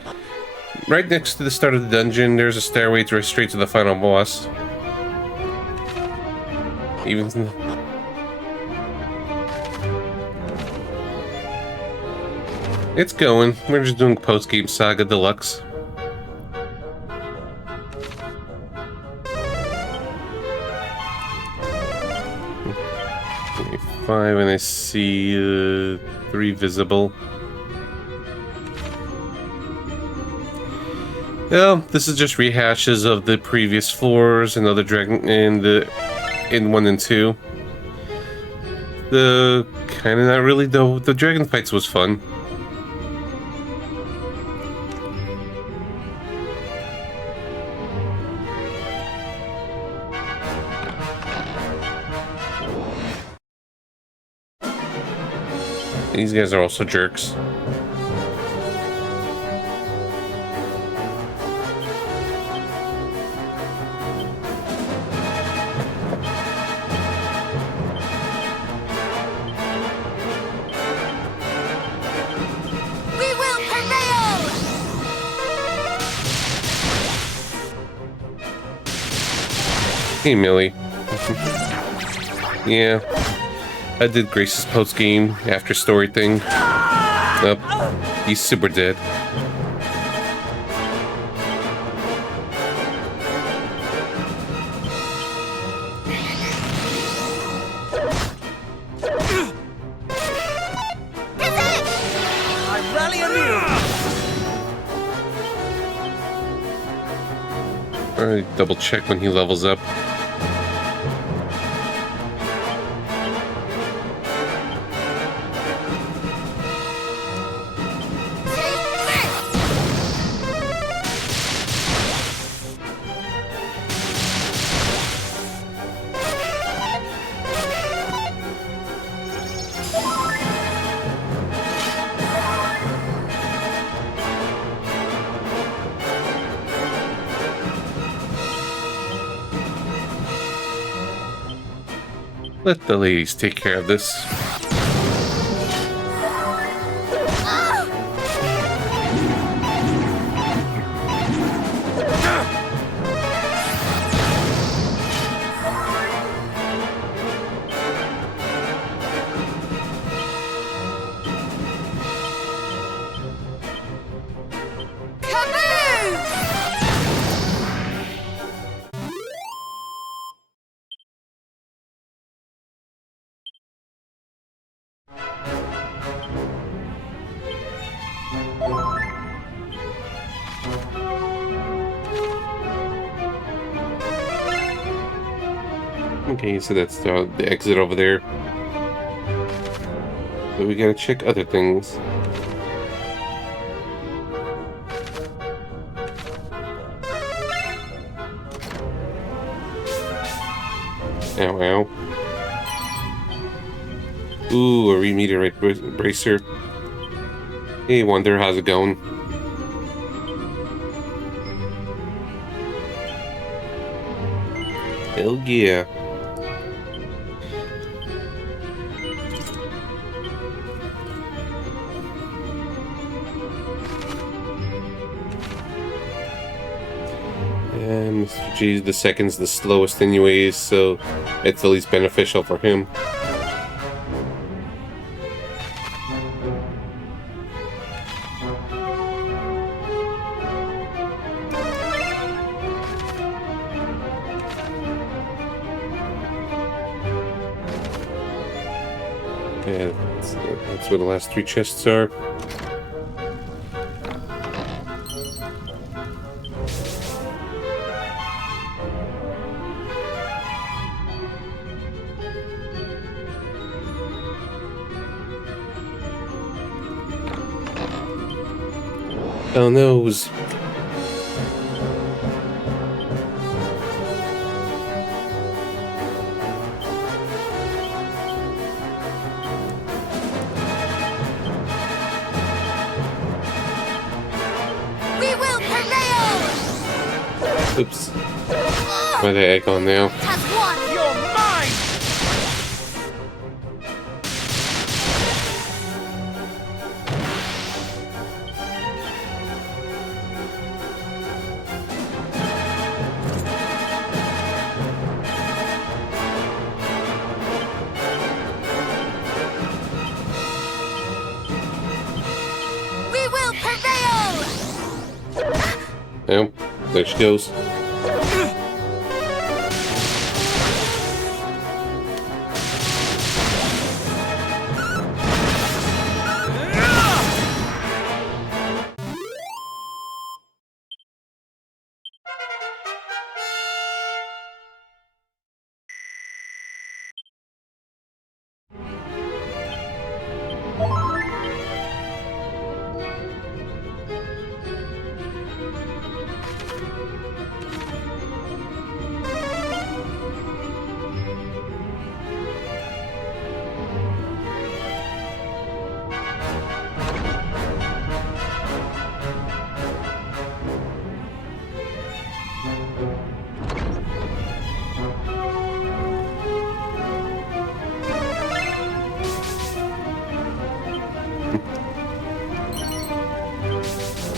right next to the start of the dungeon, there's a stairway straight to the final boss. Even it's going. We're just doing post-game Saga Deluxe. Okay, 5, and I see 3 visible. Well, this is just rehashes of the previous floors and other dragon in 1 and 2. The kind of not really though. The dragon fights was fun. These guys are also jerks. Hey, Millie. Yeah, I did Grace's post-game after story thing. Nope, he's super dead. I'm Alright, double check when he levels up. Let the ladies take care of this. Okay, so that's the exit over there. But we gotta check other things. Ow, ow. Ooh, a re-meteorite bracer. Hey, Wonder, how's it going? Hell yeah. And Mr. G, the second's the slowest anyways, so it's the least beneficial for him. Yeah, that's where the last 3 chests are. Oh no, it was... We will prevail! Oops. Why the egg on now? Has won! You're mine! We will prevail! Oh, there she goes.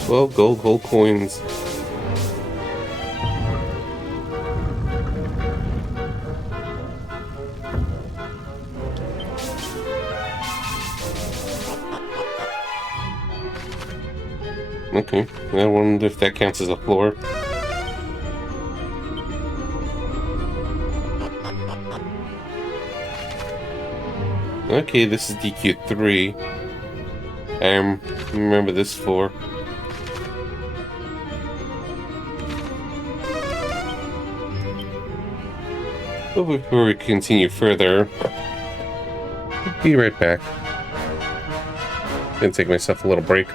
Well, gold coins. Okay, I wonder if that counts as a floor. Okay, this is DQ3. Remember this floor. But before we continue further, I'll be right back. Gonna take myself a little break.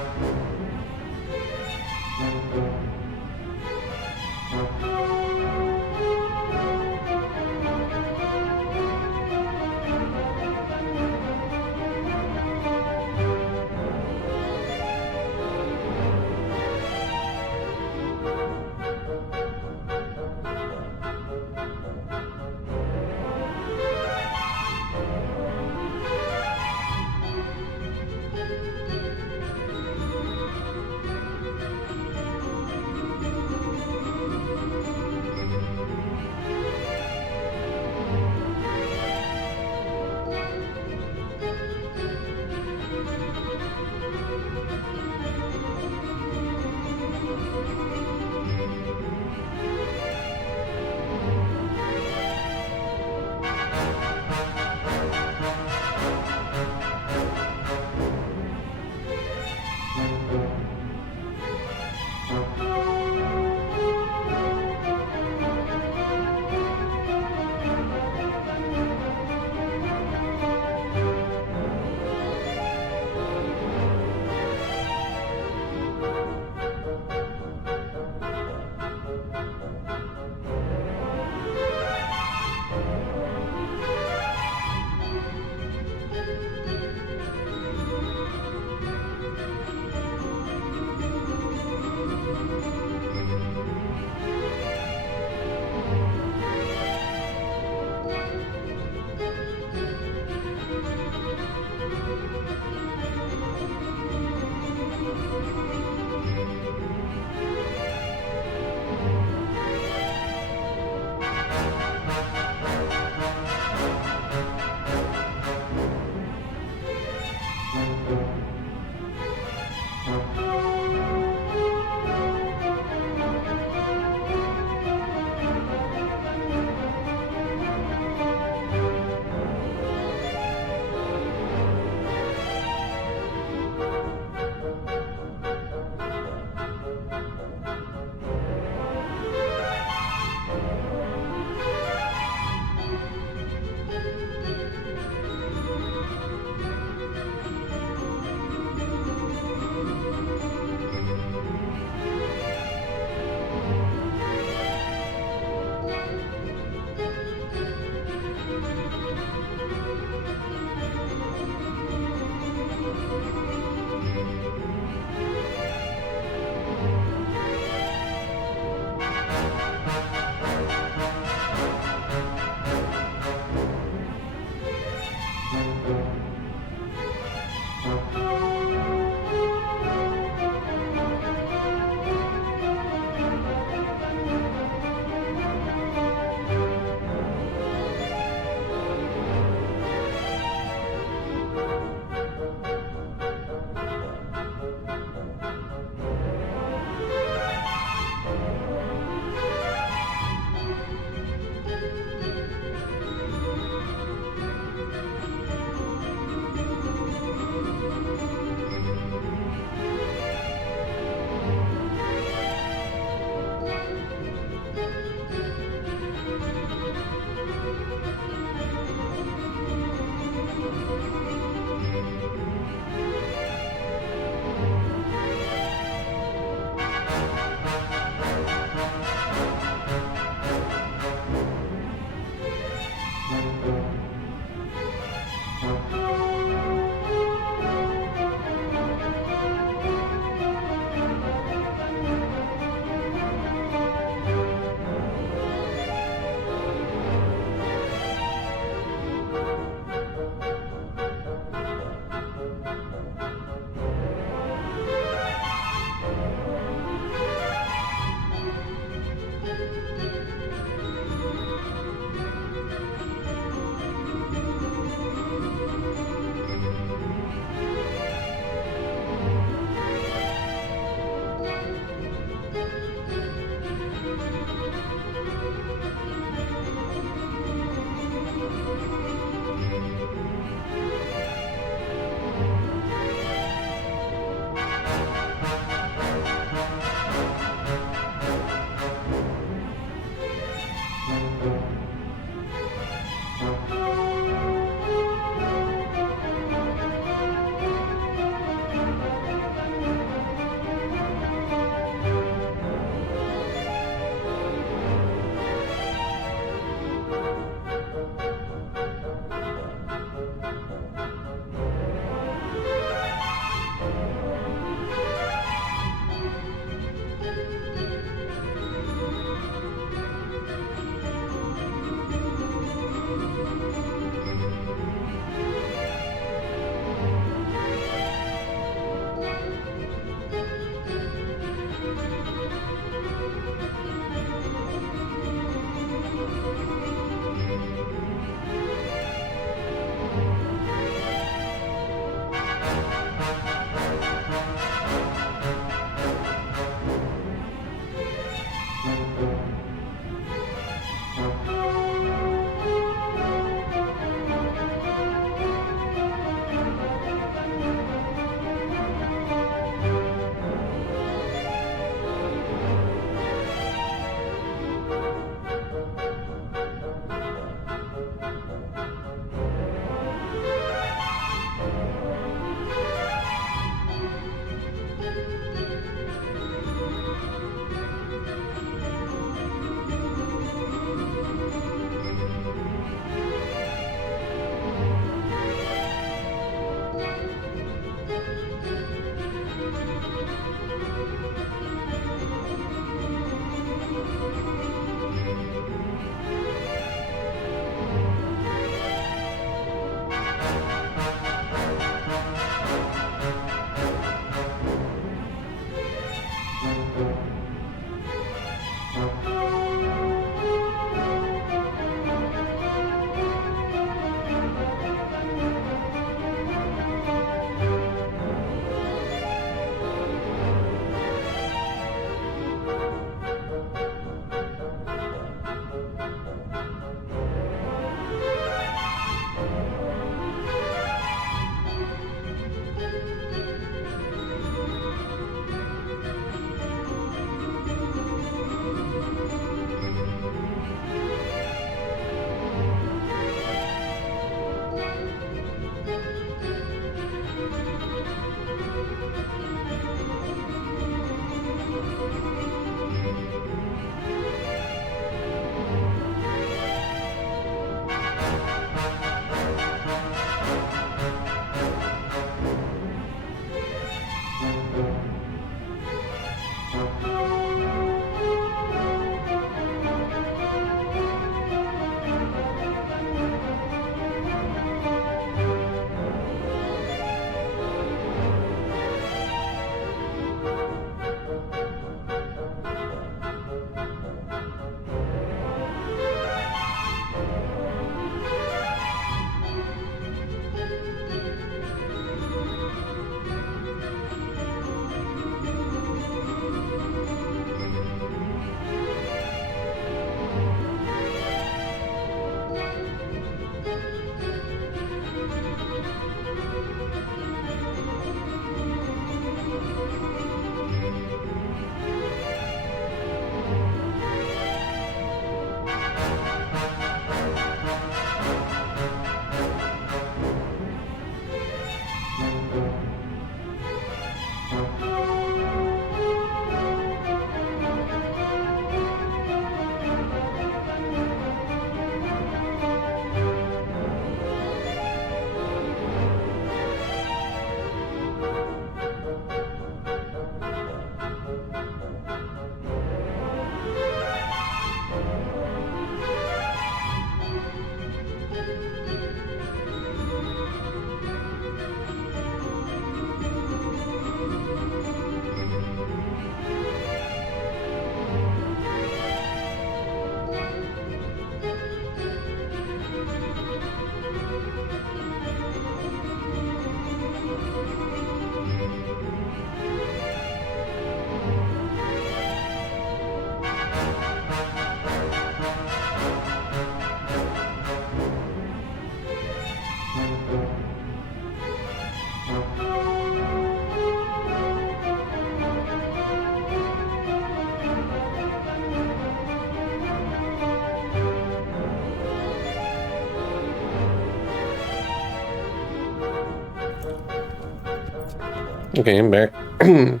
Okay, I'm back. I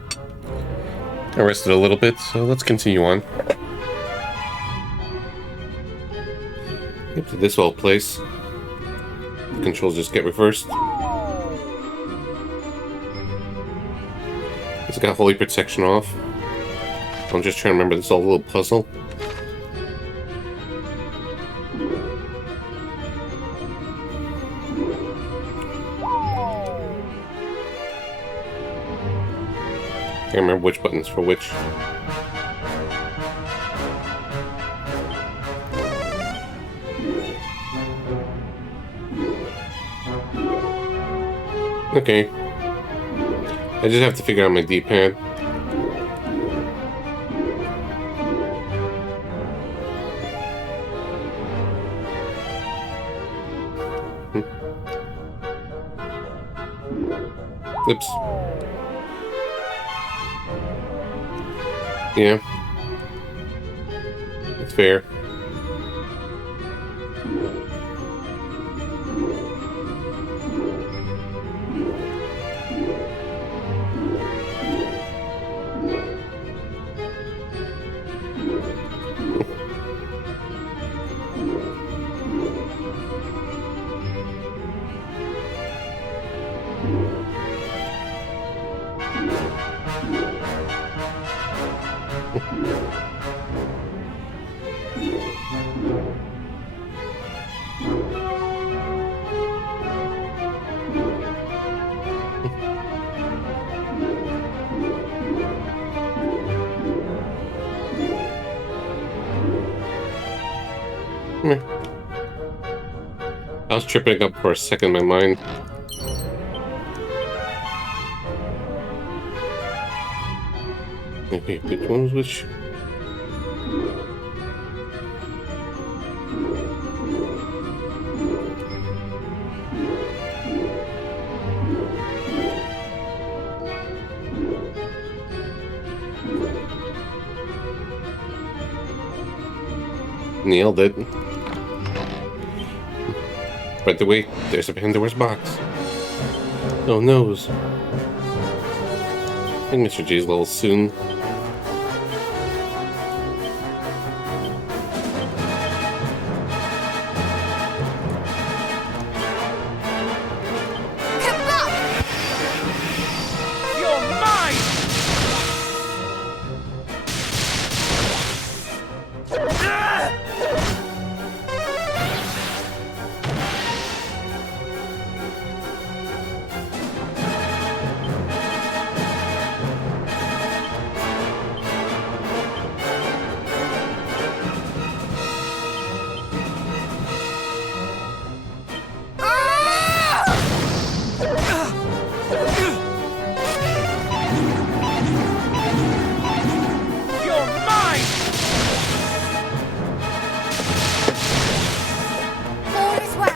rested a little bit, so let's continue on. Yep, to this old place. The controls just get reversed. It's got holy protection off. I'm just trying to remember this old little puzzle. Can't remember which button's for which. Okay. I just have to figure out my D-pad. Oops. Yeah. It's fair. I was tripping up for a second in my mind. Okay, which one was which? Nailed it. By the way, there's a Pandora's box. Oh noes. I think Mr. G's a little soon. You're mine! You're mine! All is well.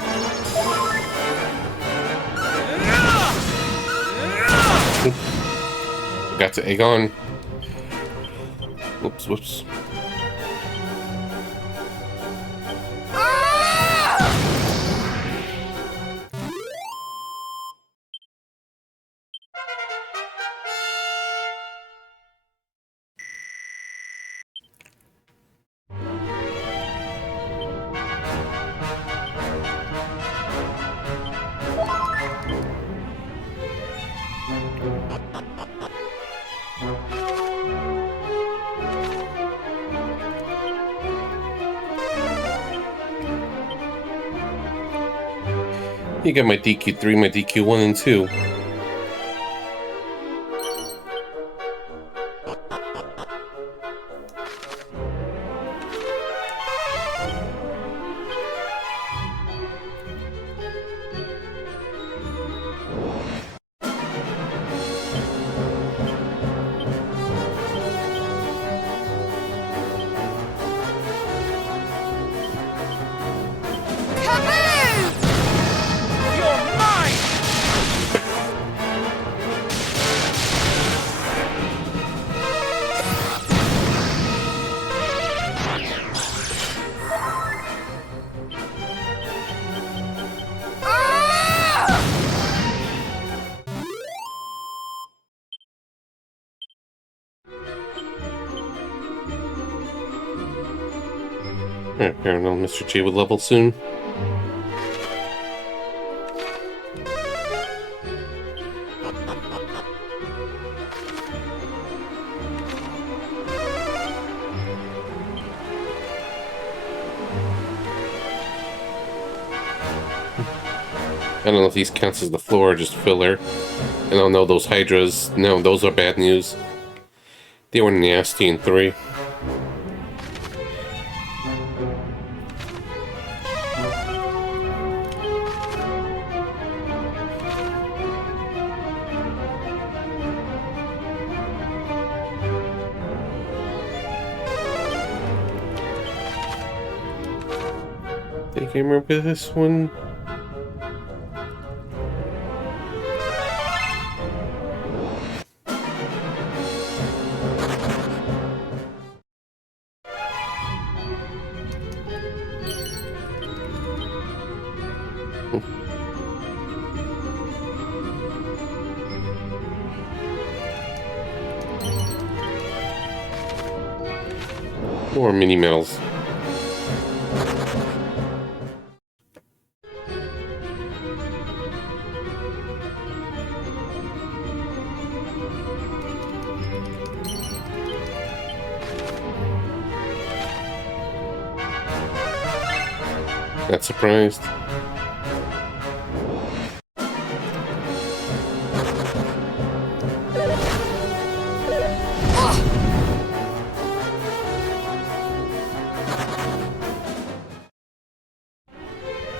Got to egg on. Whoops, whoops. You got my DQ3, my DQ1 and 2. Kaboom! You're mine! Alright, Paranormal Mr. J will level soon. I don't know if these counts as the floor or just filler. I don't know those Hydras. No, those are bad news. They were nasty in 3. I can remember this one. More mini medals. Not surprised.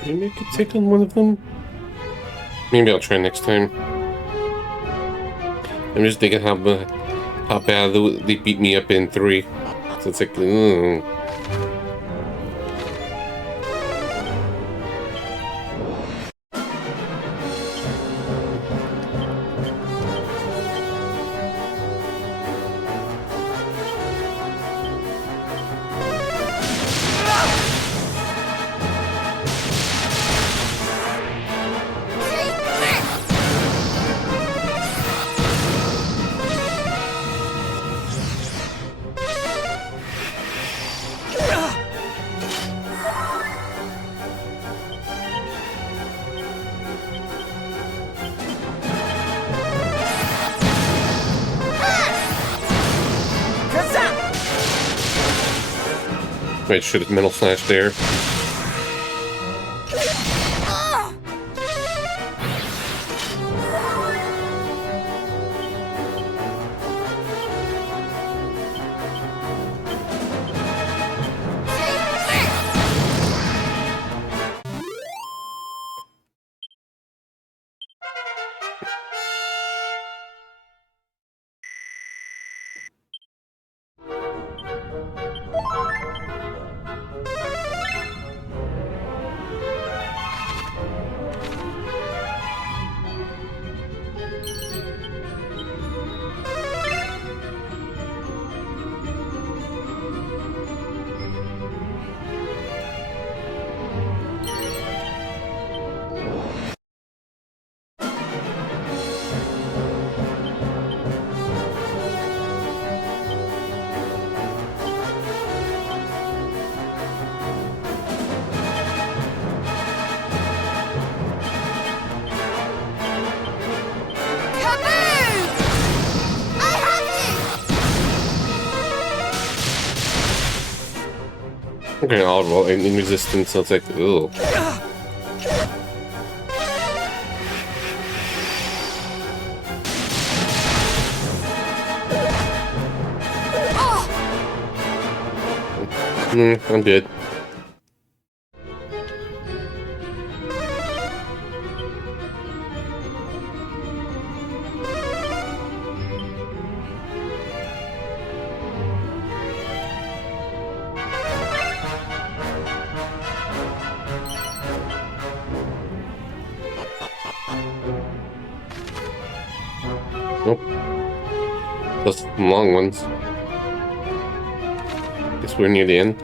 Maybe I could take on one of them. Maybe I'll try next time. I'm just thinking how bad they beat me up in 3. So it's like, ugh. Wait, should have metal slash there. Okay, I'll roll in resistance, so it's like, ooh. I'm good. Nope. Those long ones. Guess we're near the end.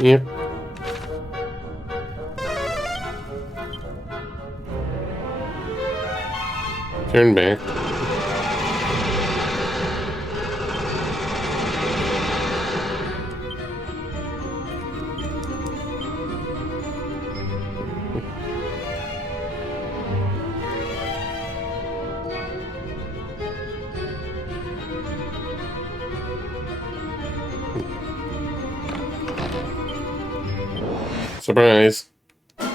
Yep. Turn back. Surprise. We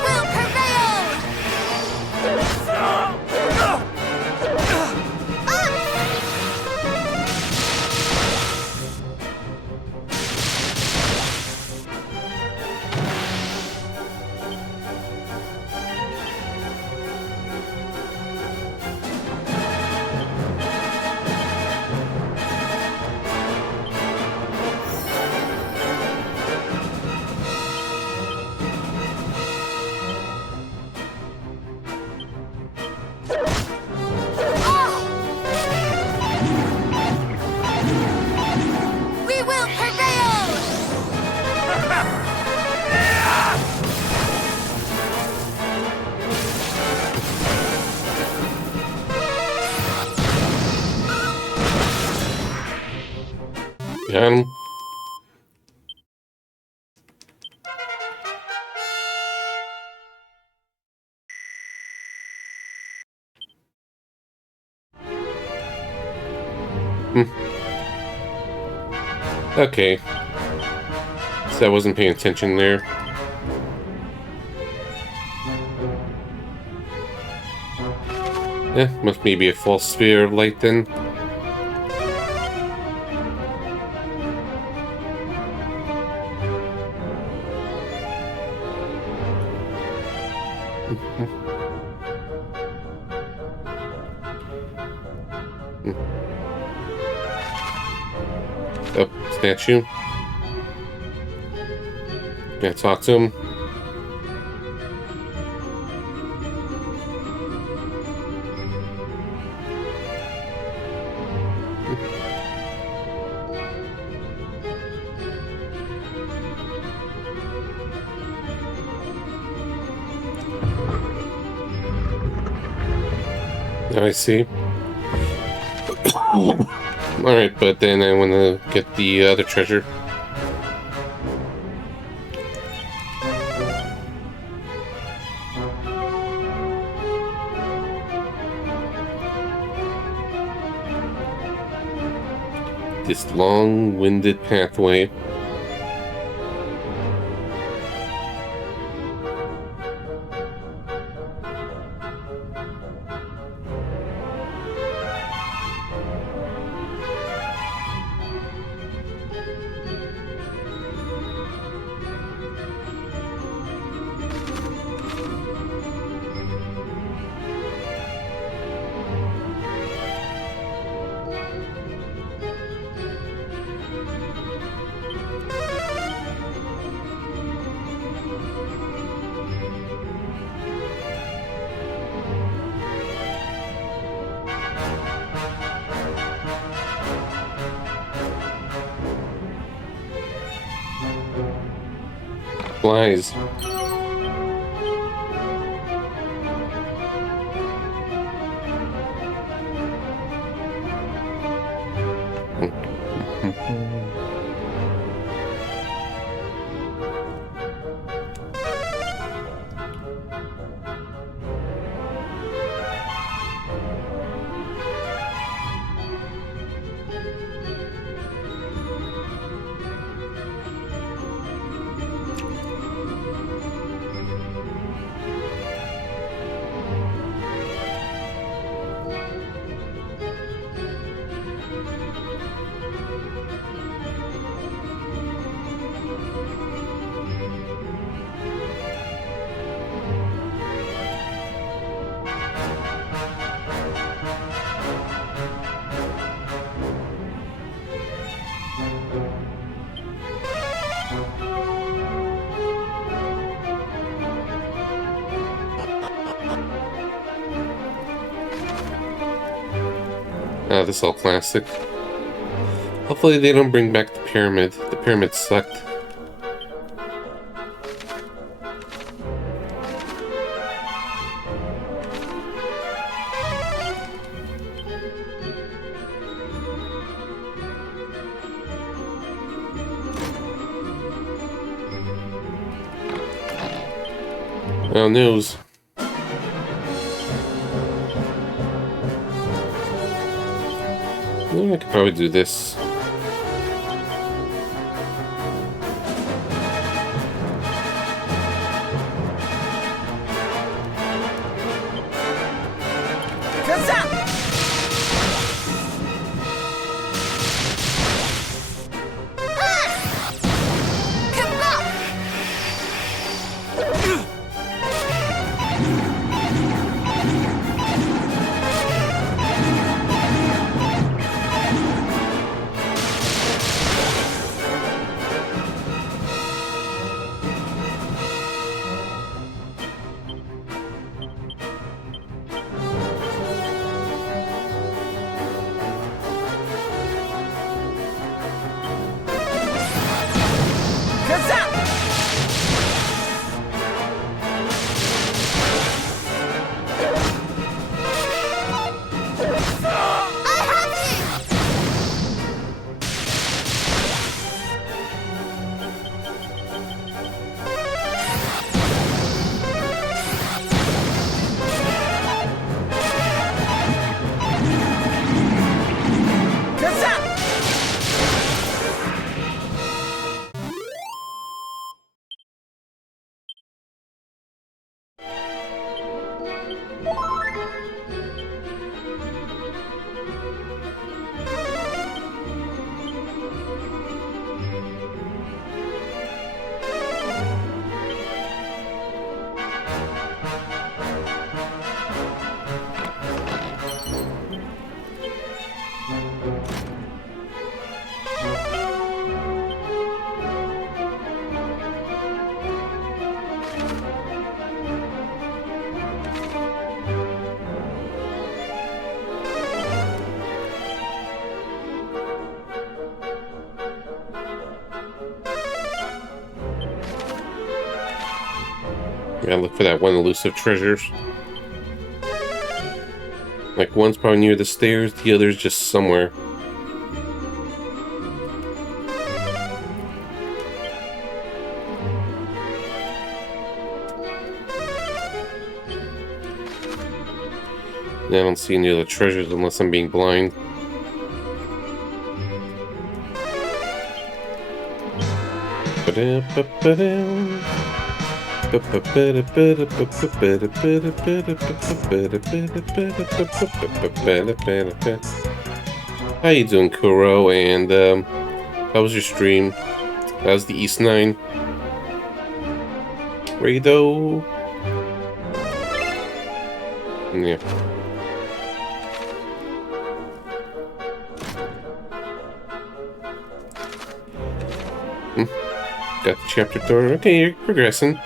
will prevail! We will prevail! Got him. Okay. So I wasn't paying attention there. Must maybe a false sphere of light then. Oh, statue. Gotta talk to him. I see. Alright, but then I want to get the other treasure. This long-winded pathway. Flies. Ah, this is all classic. Hopefully they don't bring back the pyramid. The pyramid sucked. Oh, news. Yeah, I could probably do this. Kazap! Kazap! I have you! Kazap! Gotta look for that one elusive treasure. Like, one's probably near the stairs, the other's just somewhere. I don't see any of the treasures unless I'm being blind. How you doing, Kuro? And how was your stream? How's the East 9? Rado? Yeah. Got the chapter door. Okay, you're progressing.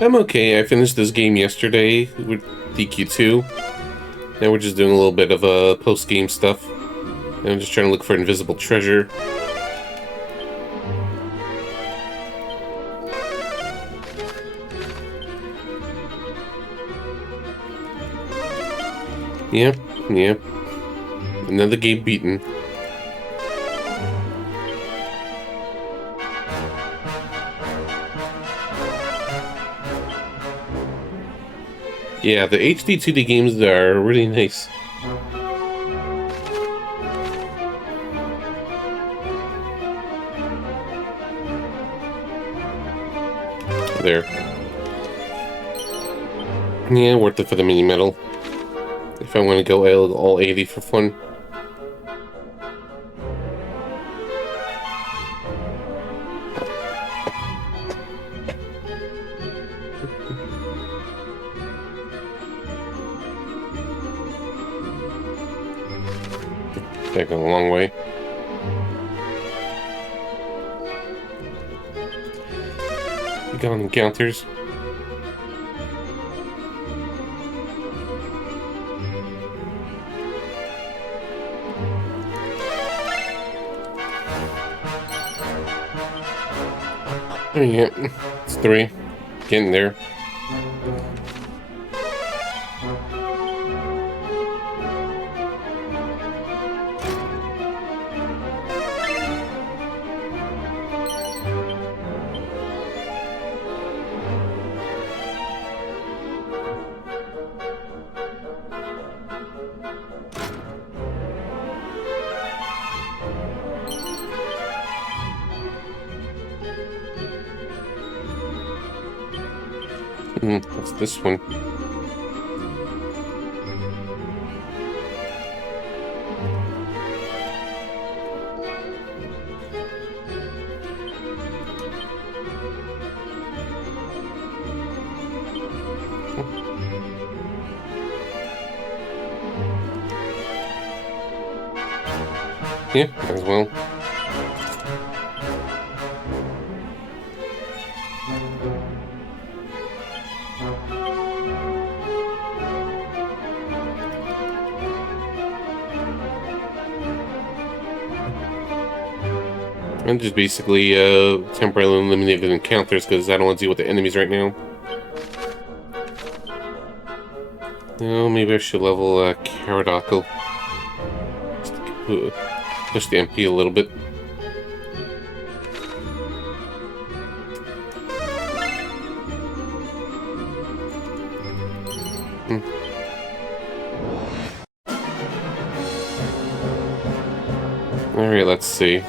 I'm okay. I finished this game yesterday with DQ2. Now we're just doing a little bit of post-game stuff. And I'm just trying to look for invisible treasure. Yep, yep. Another game beaten. Yeah, the HD-2D games are really nice. There. Yeah, worth it for the mini medal. If I want to go all 80 for fun. Taking a long way. You got encounters. Oh yeah, it's 3. Getting there. What's this one? Yeah, as well. And just basically temporarily eliminated encounters because I don't want to deal with the enemies right now. Oh, maybe I should level Caradockle. Just to push the MP a little bit. Alright, let's see.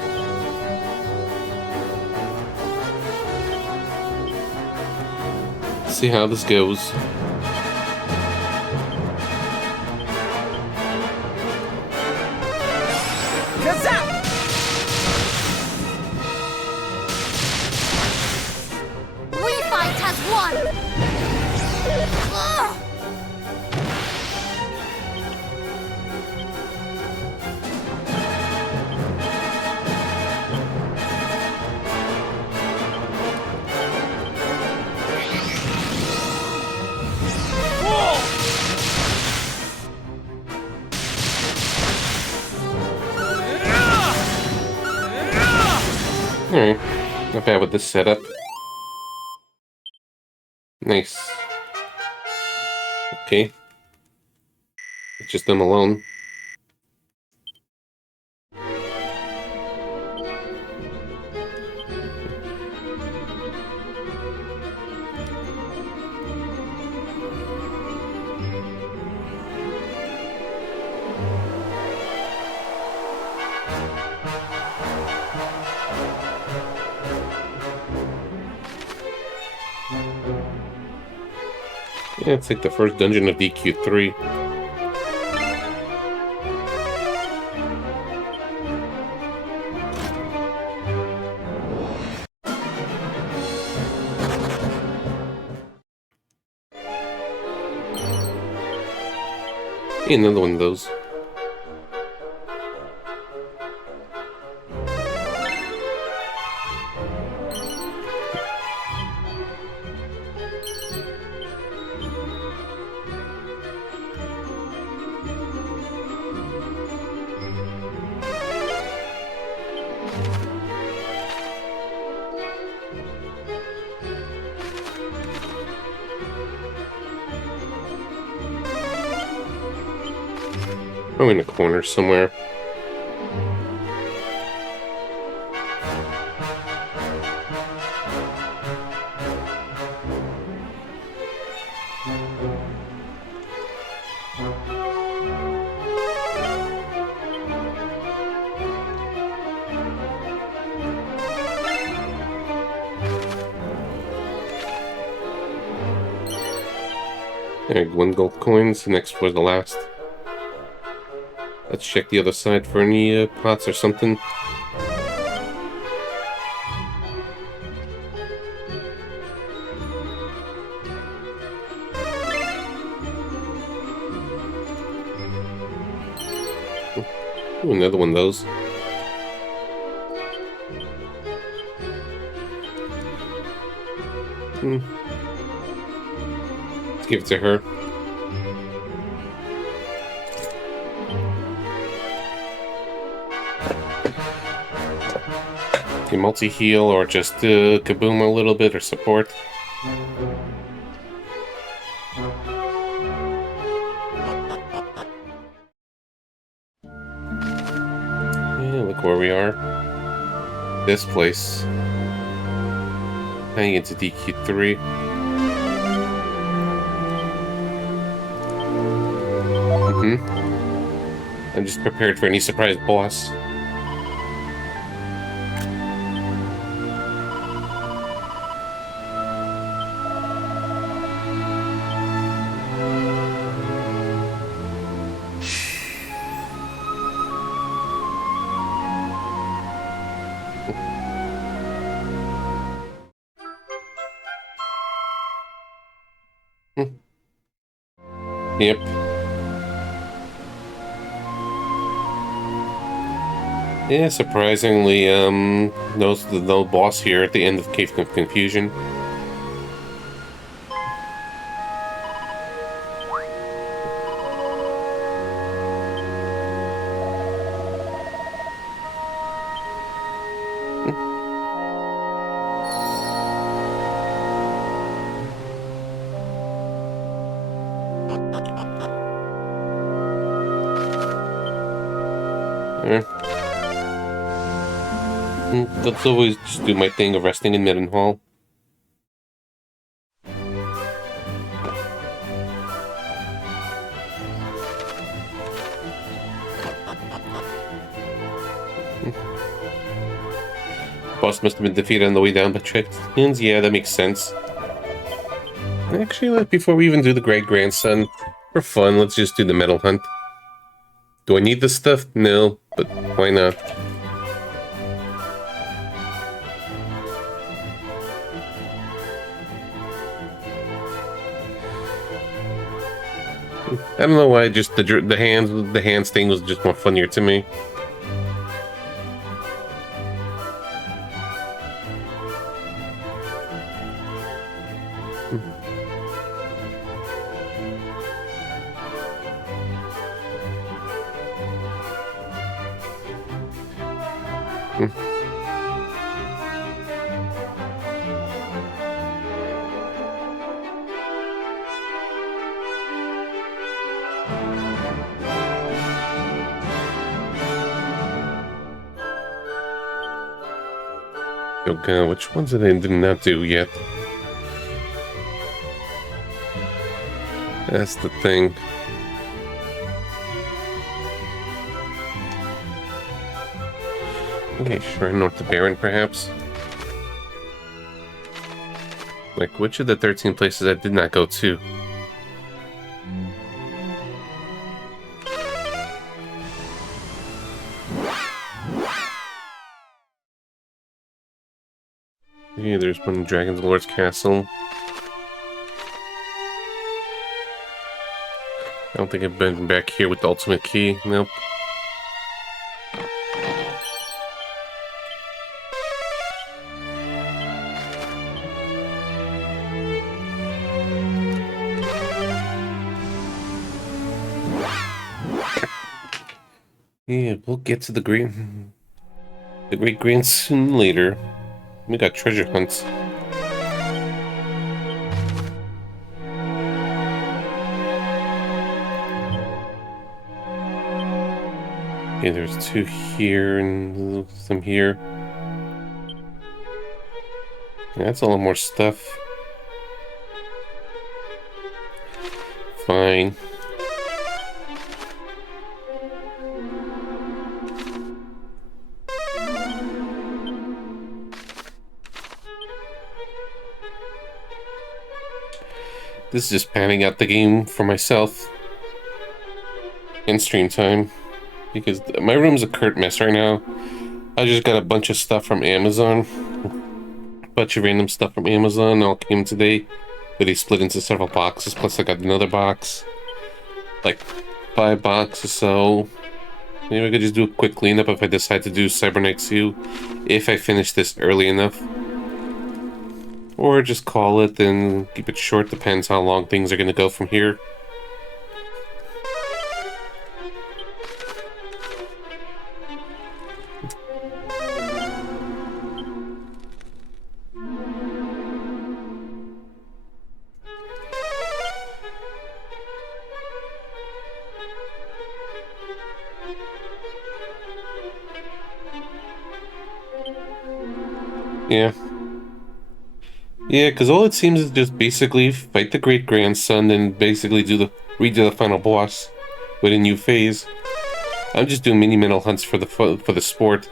See how this goes. Kazap! We fight as one! Ugh! Alright, not bad with this setup. Nice. Okay. It's just them alone. Yeah, it's like the first dungeon of DQ3. Yeah, another one of those. Probably in a corner somewhere. There, one gold coins. Next was the last. Let's check the other side for any pots or something. Ooh, another one of those. Let's give it to her. Okay, multi-heal or just kaboom a little bit or support. Yeah, look where we are. This place. Heading into DQ3. I'm just prepared for any surprise boss. Yep. Yeah, surprisingly, no boss here at the end of Cave of Confusion. Eh. Let's always just do my thing of resting in Middenhall. Boss must have been defeated on the way down by Tricks. Yeah, that makes sense. Actually, before we even do the great grandson, for fun, let's just do the metal hunt. Do I need this stuff? No, but why not? I don't know why. Just the hands thing was just more funnier to me. Oh god, which ones did I not do yet? That's the thing. Okay, Shrine North to Baron, perhaps? Like, which of the 13 places I did not go to? Yeah, there's one in Dragon's Lord's Castle. I don't think I've been back here with the ultimate key. Nope. Yeah, we'll get to the great grandson later. We got treasure hunts. Okay, there's 2 here and some here. Yeah, that's a lot more stuff. Fine. This is just panning out the game for myself in stream time, because my room's a curt mess right now. I just got a bunch of stuff from Amazon, a bunch of random stuff from Amazon all came today, but they split into several boxes, plus I got another box, like 5 boxes, so maybe I could just do a quick cleanup if I decide to do Cyber Knight 2, if I finish this early enough. Or just call it and keep it short, depends how long things are going to go from here. Yeah. Yeah, because all it seems is just basically fight the great grandson and basically redo the final boss with a new phase. I'm just doing mini mental hunts for the sport.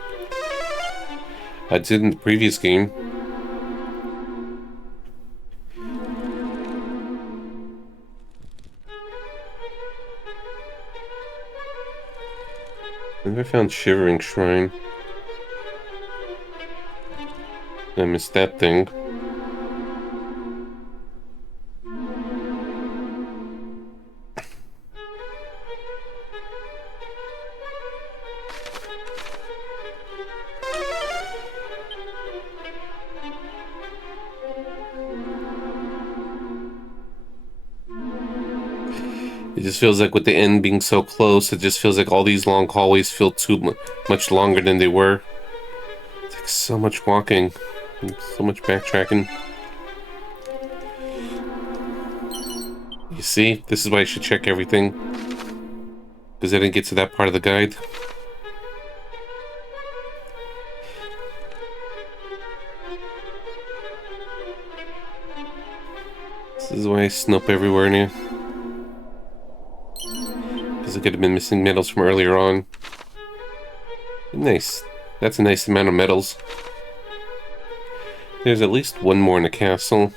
I did in the previous game. I found Shivering Shrine. I missed that thing. It just feels like with the end being so close, it just feels like all these long hallways feel much longer than they were. It's like so much walking and so much backtracking. You see, this is why I should check everything, because I didn't get to that part of the guide. This is why I snope everywhere now. Because I could have been missing medals from earlier on. Nice. That's a nice amount of medals. There's at least one more in the castle.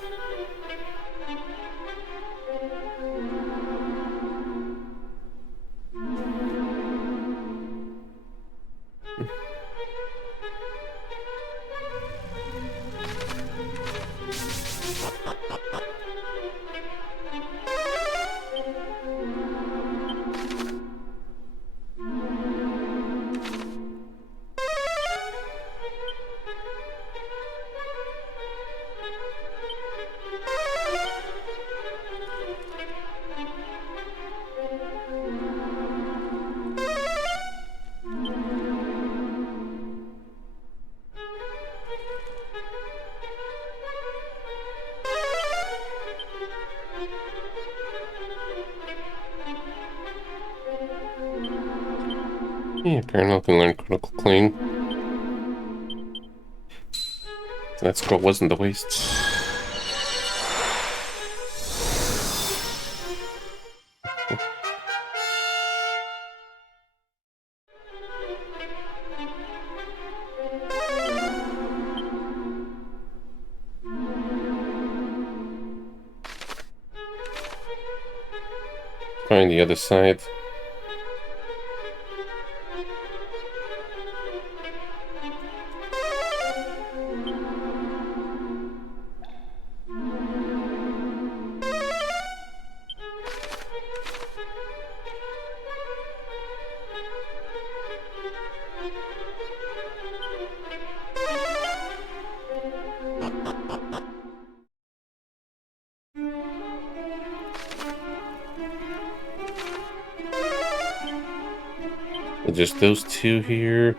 Yeah, Paranoid can learn critical clean. That scroll wasn't the waste. Find the other side. Just those two here.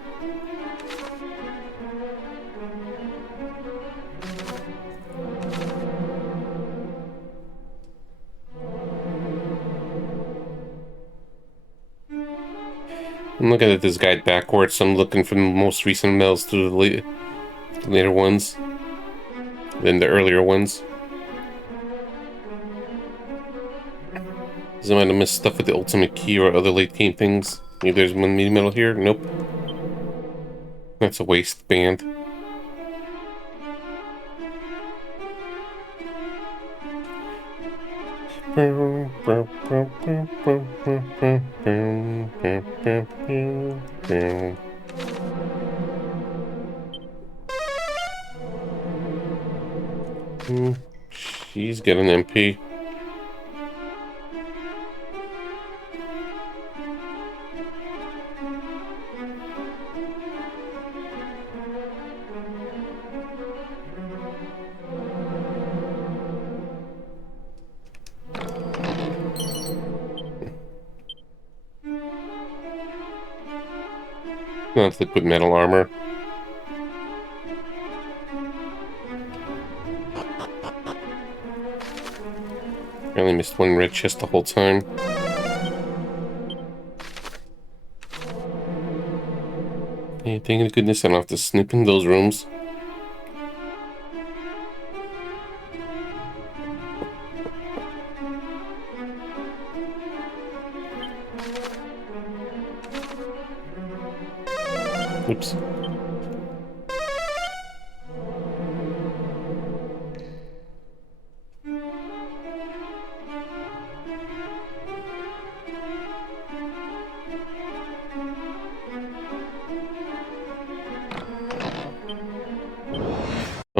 I'm looking at this guide backwards, so I'm looking for the most recent medals to the later ones than the earlier ones. Because I might have missed stuff with the ultimate key or other late game things. Maybe there's one mini medal here? Nope. That's a waistband. She's got an MP. That's liquid metal armor. I only missed one red chest the whole time. Hey, thank goodness I don't have to snoop in those rooms. Oops.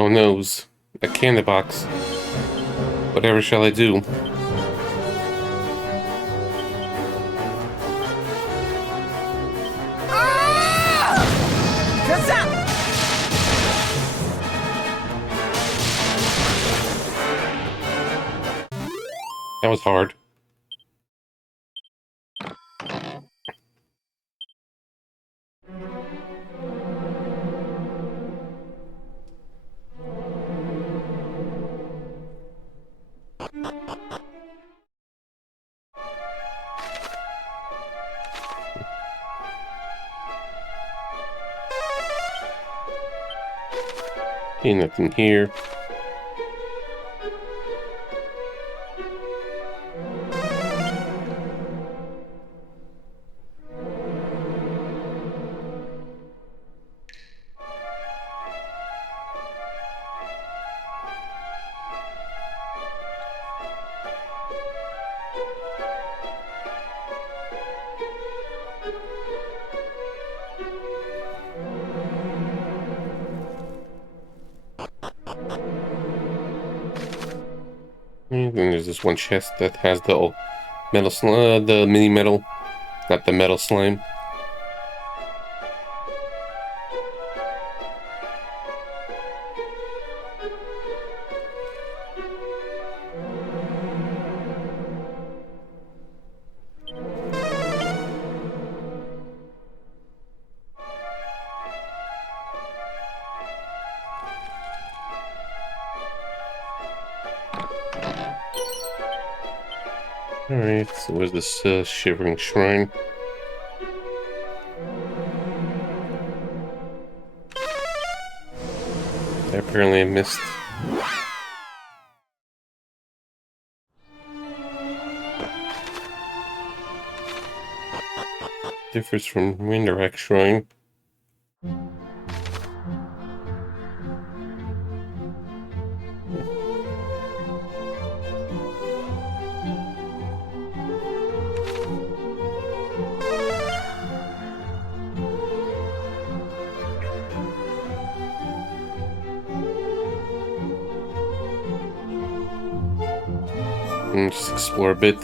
Oh noes. A candy box. Whatever shall I do? Kazap! That was hard. Okay, nothing here. And then there's this one chest that has the metal the mini metal, not the metal slime. Alright, so where's this shivering shrine? Apparently I missed. Differs from Windirect Shrine. And just explore a bit.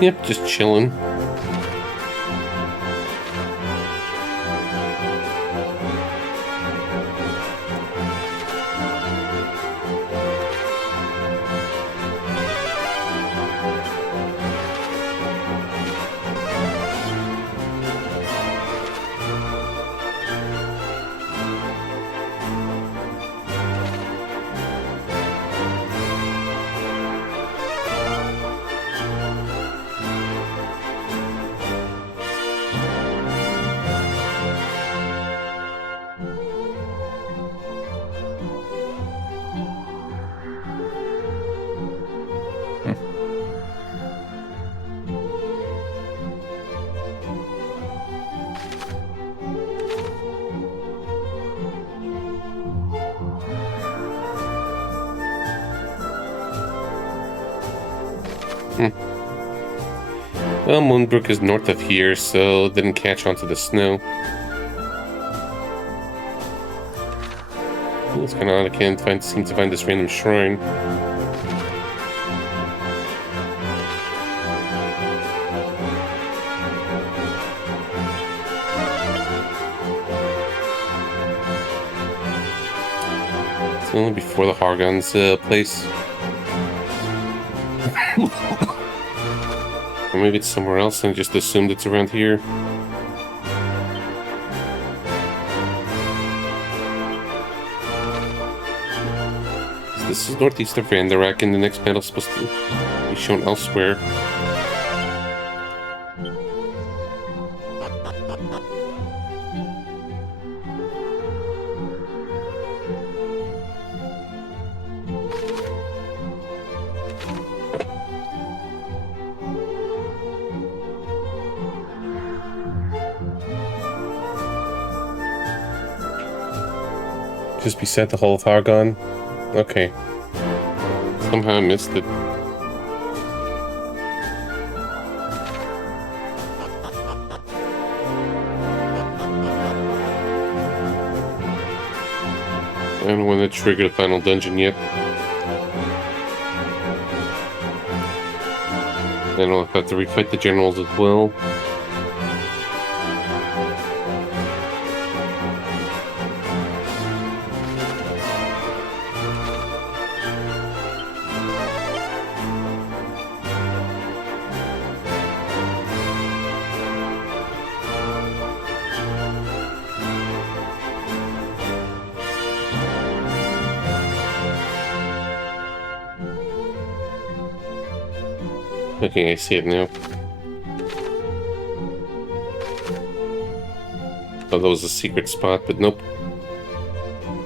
Yep, just chilling. Well, Moonbrook is north of here, so didn't catch onto the snow. It's kind of odd I can't seem to find this random shrine. It's only before the Hargon's place. Or maybe it's somewhere else and I just assumed it's around here. So this is northeast of Vanderak, and the next battle's supposed to be shown elsewhere. Just beside the Hall of Hargon. Okay. Somehow I missed it. I don't want to trigger the final dungeon yet. Then I'll have to refight the generals as well. Okay, I see it now. Oh, that was a secret spot, but nope.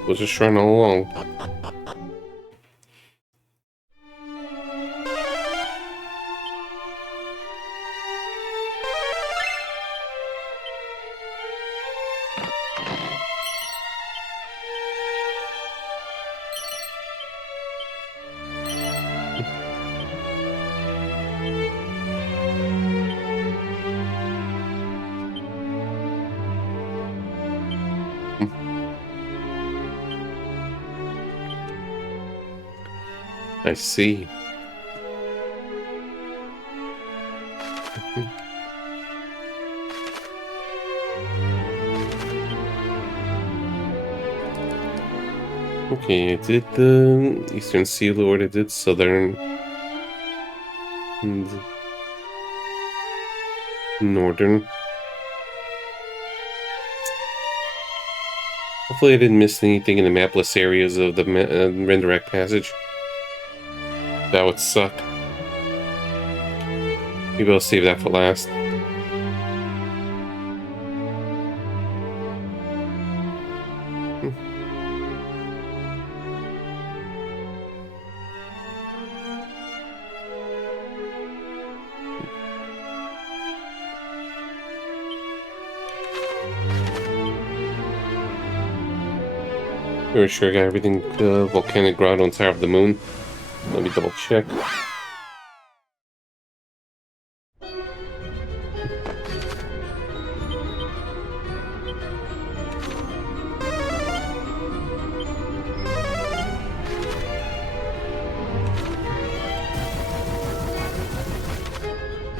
Was just shrine all along. I see. Okay, I did the Eastern Sea Lord, I did Southern and Northern. Hopefully I didn't miss anything in the mapless areas of the Rendirect Passage. That would suck. Maybe I'll save that for last. Pretty sure I got everything Volcanic Grotto on Tower of the Moon. Let me double check.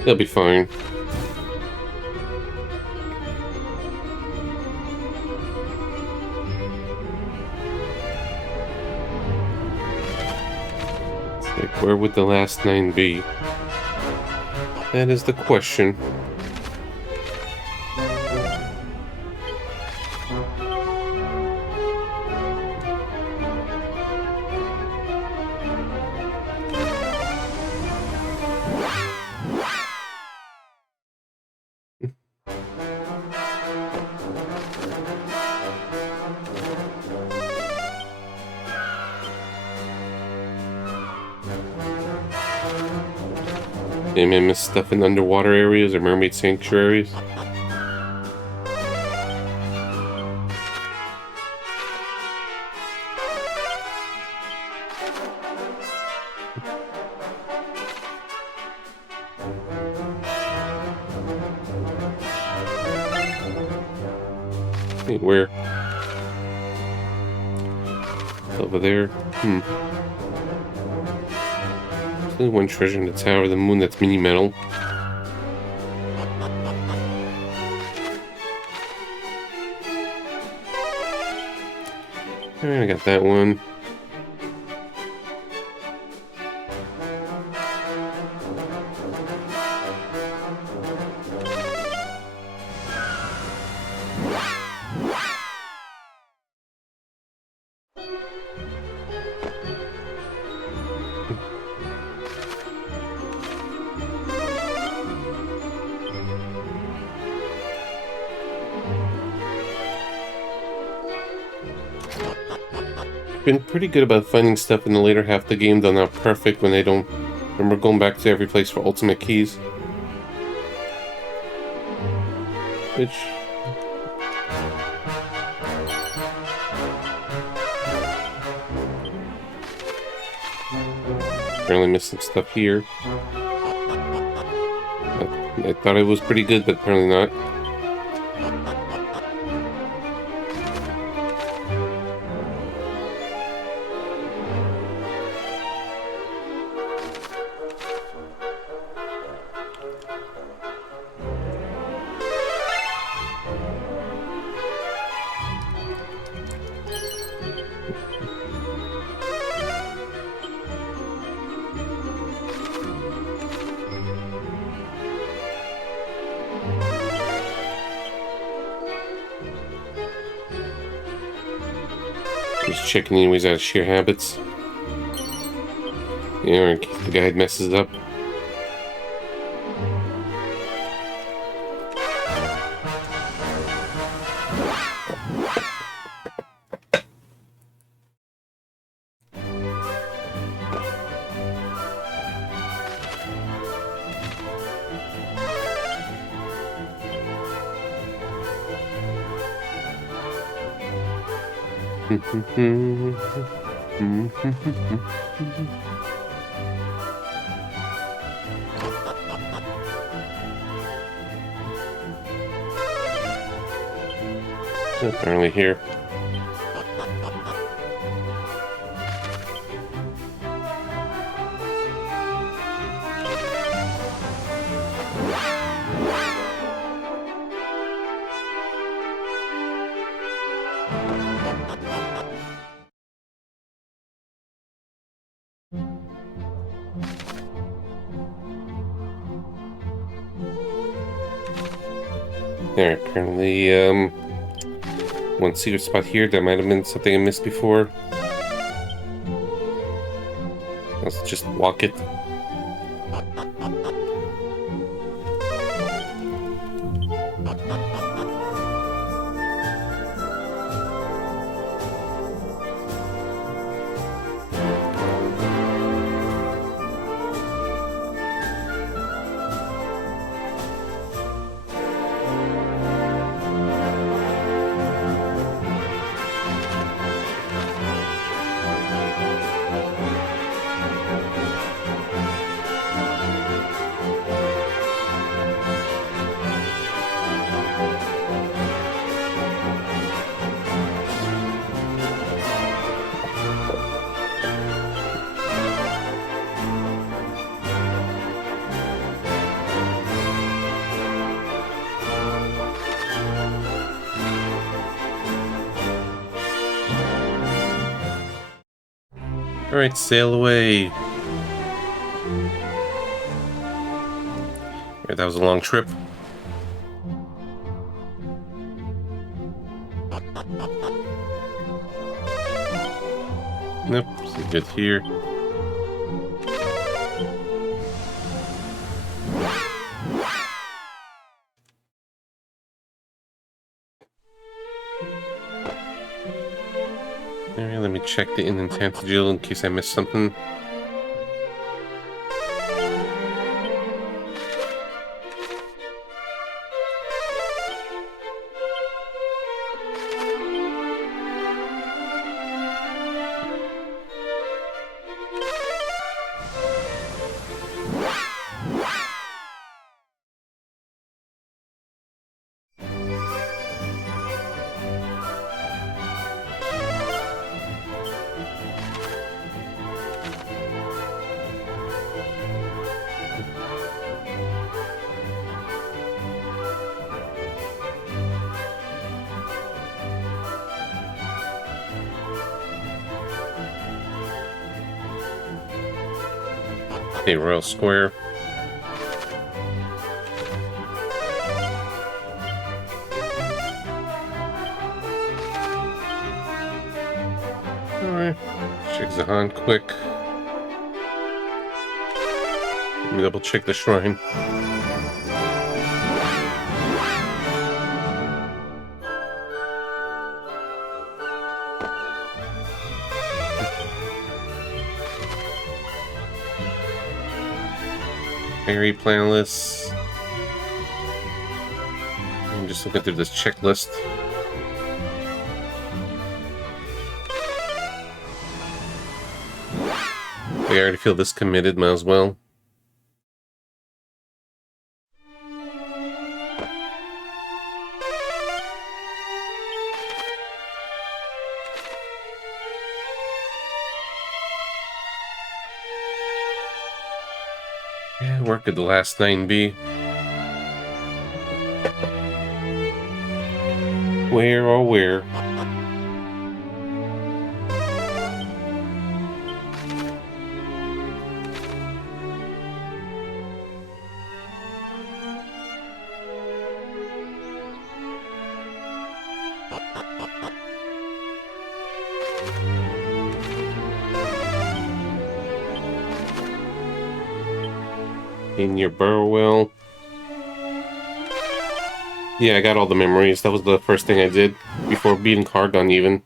They'll be fine. Like, where would the last 9 be? That is the question. They may miss stuff in underwater areas or mermaid sanctuaries. Hey, where? Over there. There's only one treasure in the Tower of the Moon that's mini metal. Alright, I got that one. Been pretty good about finding stuff in the later half of the game, though not perfect when they don't remember going back to every place for ultimate keys. Which... apparently missed some stuff here. I thought it was pretty good, but apparently not. Just checking anyways out of sheer habits. You know, in case the guide messes up. Apparently here. There, apparently, one secret spot here. That might have been something I missed before. Let's just walk it. Alright, sail away. Alright, that was a long trip. Nope, so good here. Alright, let me check the Intantagill in case I missed something. Okay, Royal Square. Alright, check Zahan quick. Let me double check the shrine. Very planless. I'm just looking through this checklist. I already feel this committed, might as well. Yeah, work at the last 9B. Where, oh where? In your Burwell. Yeah, I got all the memories. That was the first thing I did before beating Cargon even.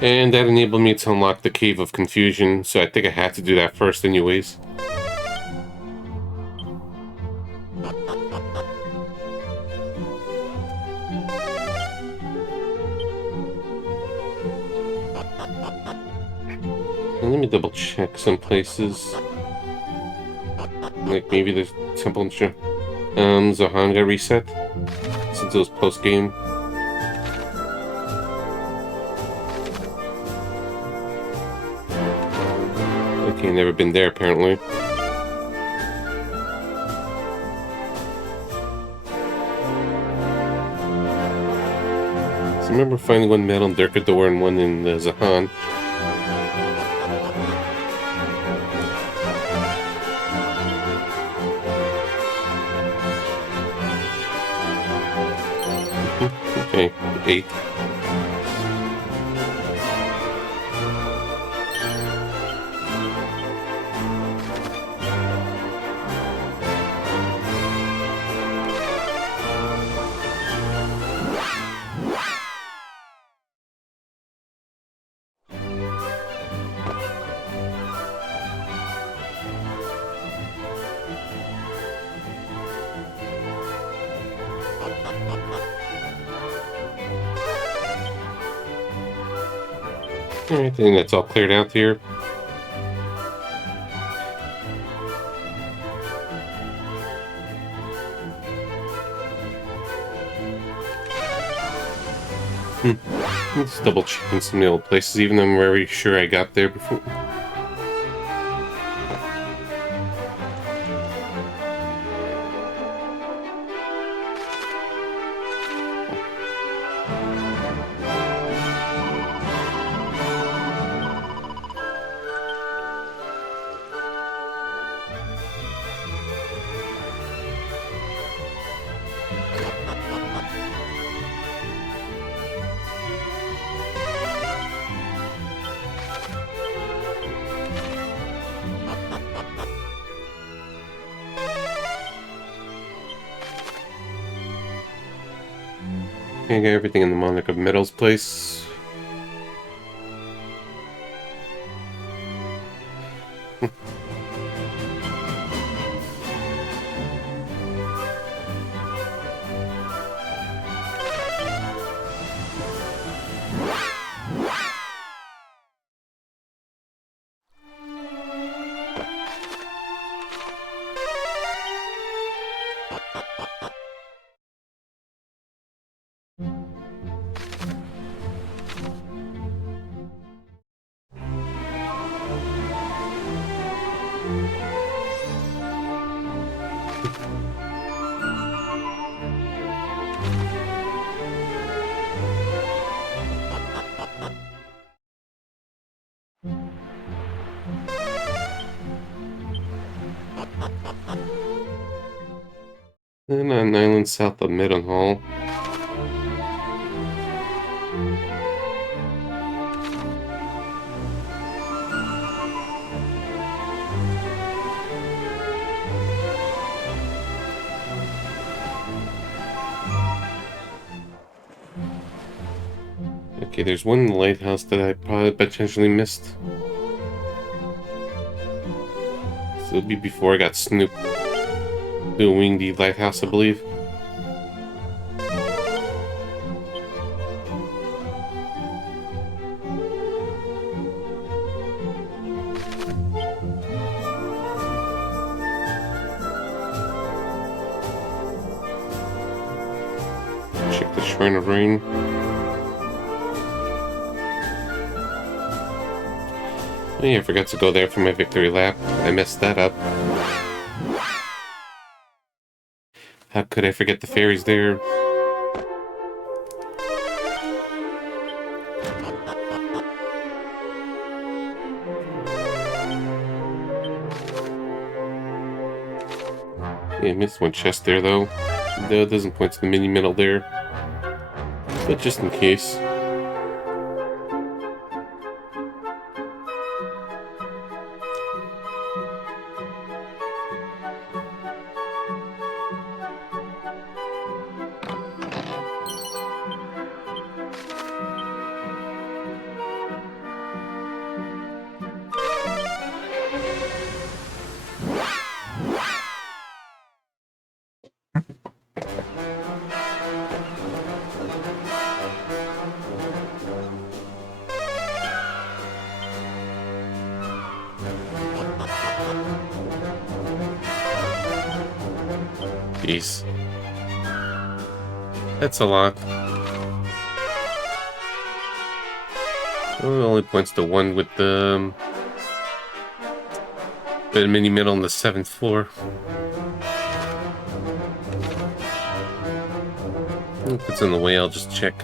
And that enabled me to unlock the Cave of Confusion, so I think I had to do that first anyways. And let me double check some places. Like maybe there's Temple and Zohan got reset since it was post game. Okay, never been there apparently. So I remember finding one metal Durkador and one in Zahan. Okay, 8. Alright, I think that's all cleared out here. Let's double check in some of the old places, even though I'm very sure I got there before. I got everything in the Monarch of Metals place. And on an island south of Meadenhall. Okay, there's one lighthouse that I probably potentially missed. So it'll be before I got Snoop doing the lighthouse, I believe. Return of Rain. Oh yeah, I forgot to go there for my victory lap. I messed that up. How could I forget the fairies there? Yeah, I missed one chest there though. No, it doesn't point to the mini medal there. But just in case. Jeez. That's a lot. Oh, it only points to one with the mini medal on the 7th floor. If it's in the way, I'll just check.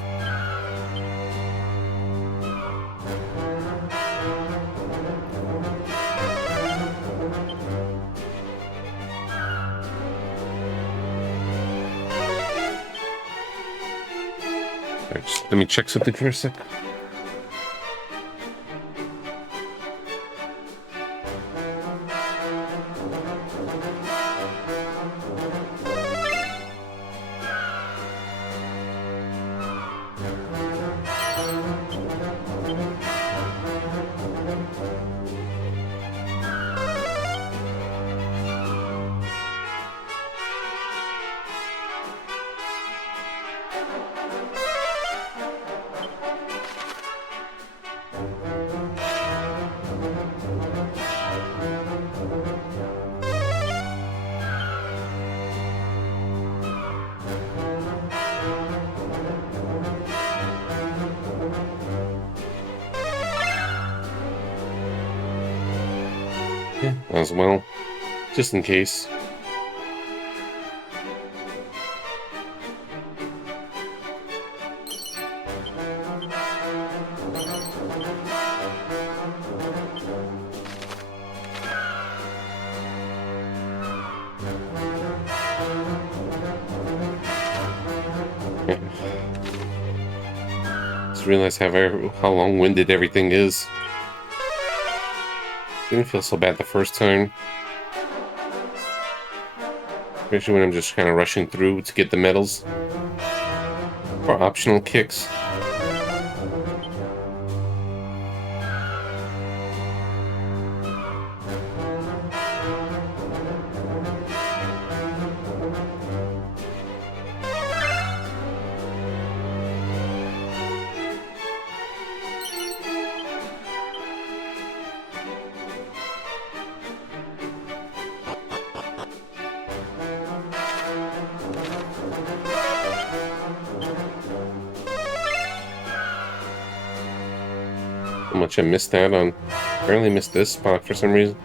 Alright, just let me check something for a sec. Yeah, as well, just in case. Yeah. Just realized how long-winded everything is. Didn't feel so bad the first time. Especially when I'm just kind of rushing through to get the medals. Or optional kicks. How much I missed out on. Apparently missed this spot for some reason.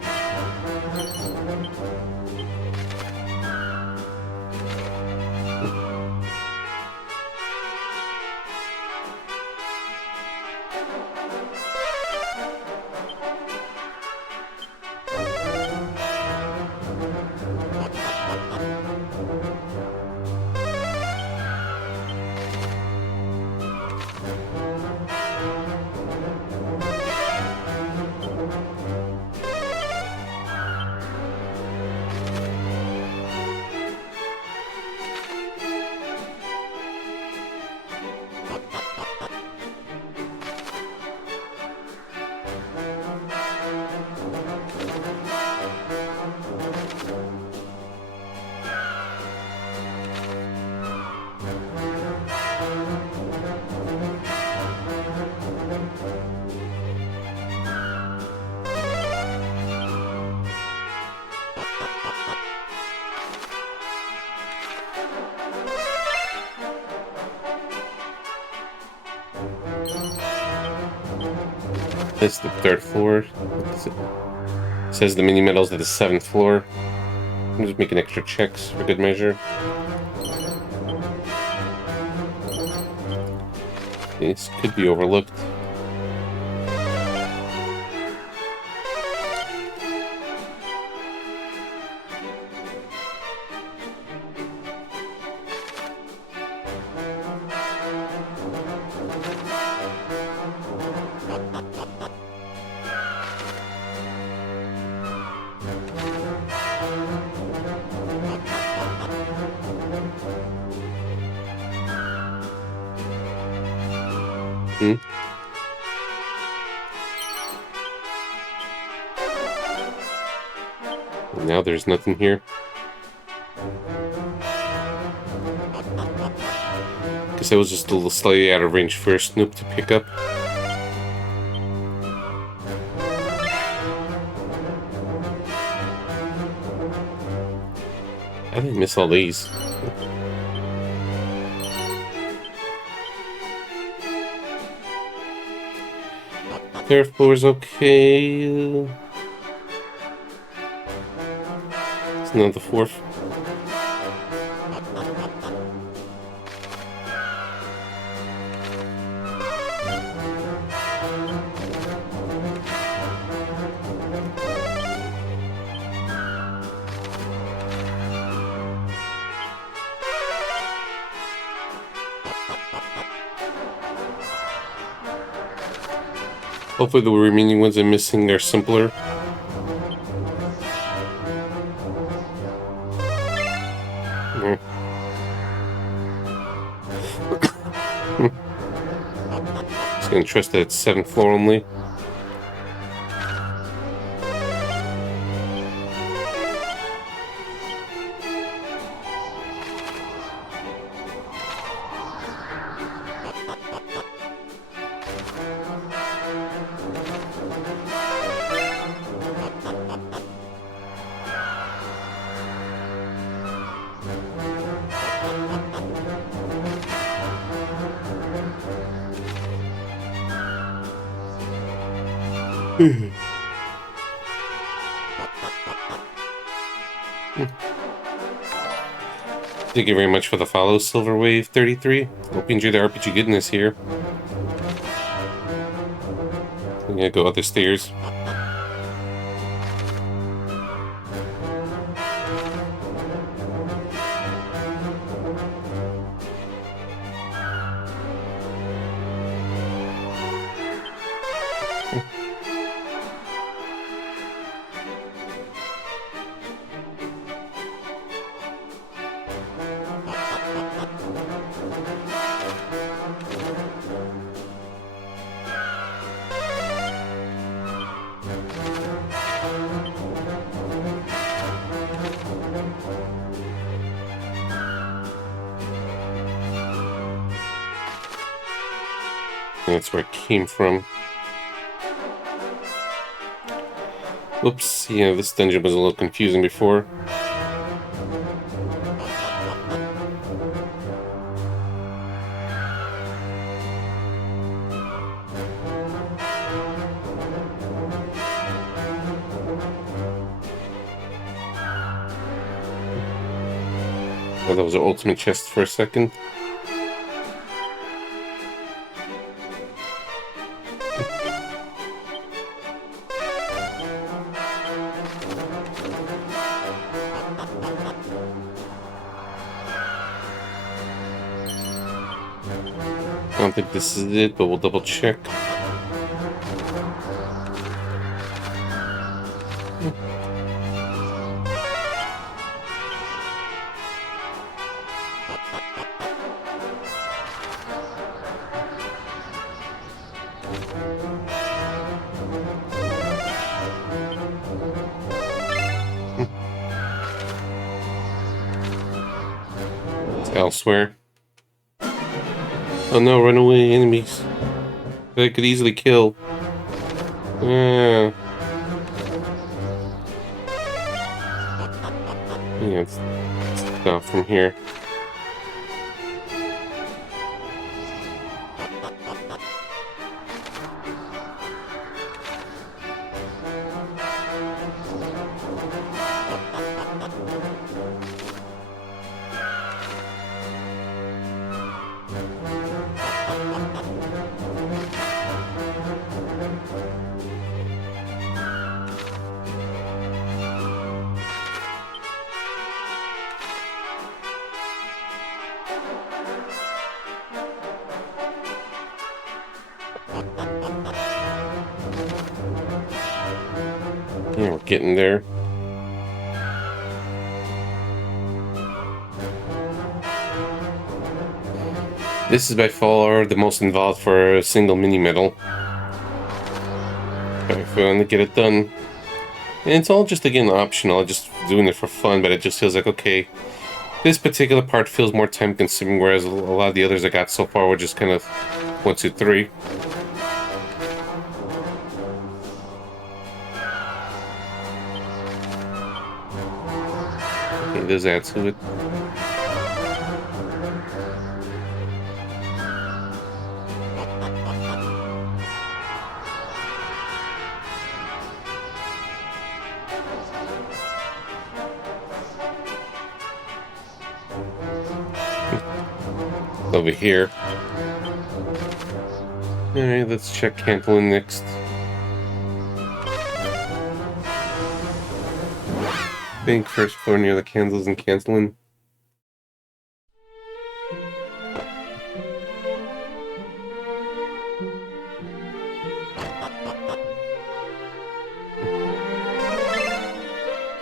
This is the 3rd floor. It says the mini medals at the 7th floor. I'm just making extra checks for good measure. This could be overlooked. Now there's nothing here. Guess I was just a little slightly out of range for Snoop to pick up. I didn't miss all these. Third floor's okay. It's not the 4th. Hopefully the remaining ones I'm missing are simpler. Just gonna trust that it's 7th floor only. Thank you very much for the follow, Silverwave 33. Hope you enjoy the RPG goodness here. I'm gonna go up the stairs. That's where it came from. Oops, yeah, this dungeon was a little confusing before. Oh, that was an ultimate chest for a second. I don't think this is it, but we'll double check. It's elsewhere. Oh no, runaway enemies that I could easily kill. Yeah, let's go from here. Yeah, we're getting there. This is by far the most involved for a single mini medal. Very fun to get it done. And it's all just, again, optional, just doing it for fun, but it just feels like, okay, this particular part feels more time consuming, whereas a lot of the others I got so far were just kind of 1, 2, 3. Okay, does add to it. Over here. Alright, let's check Cantolin next. I think first floor near the candles in Cantolin.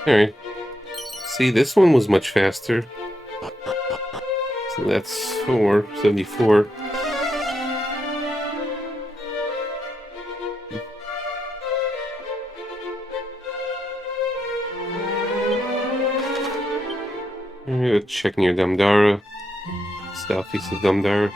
Alright. See, this one was much faster. So that's 474. Alright, check near Damdara. Southeast of Damdara.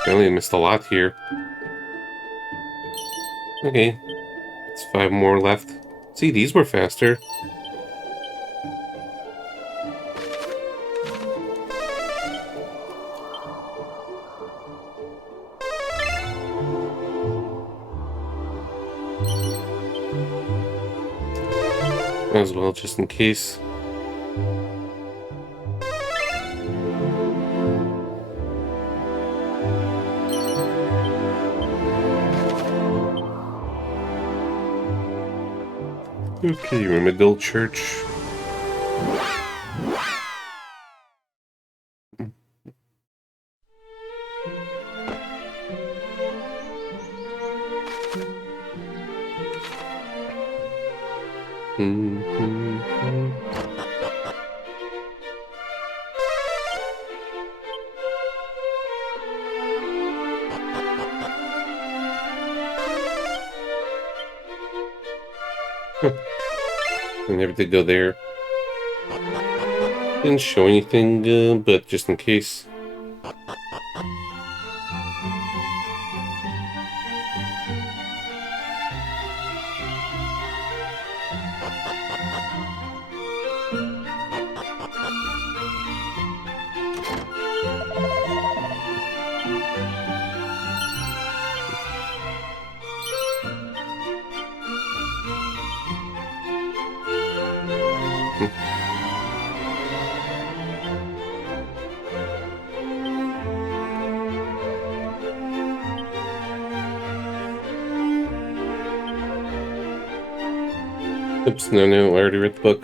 Apparently I missed a lot here. Okay, it's 5 more left. See, these were faster. Might as well, just in case. Okay, Remedial Church. I never did go there. Didn't show anything, but just in case. Oops, no, I already read the book.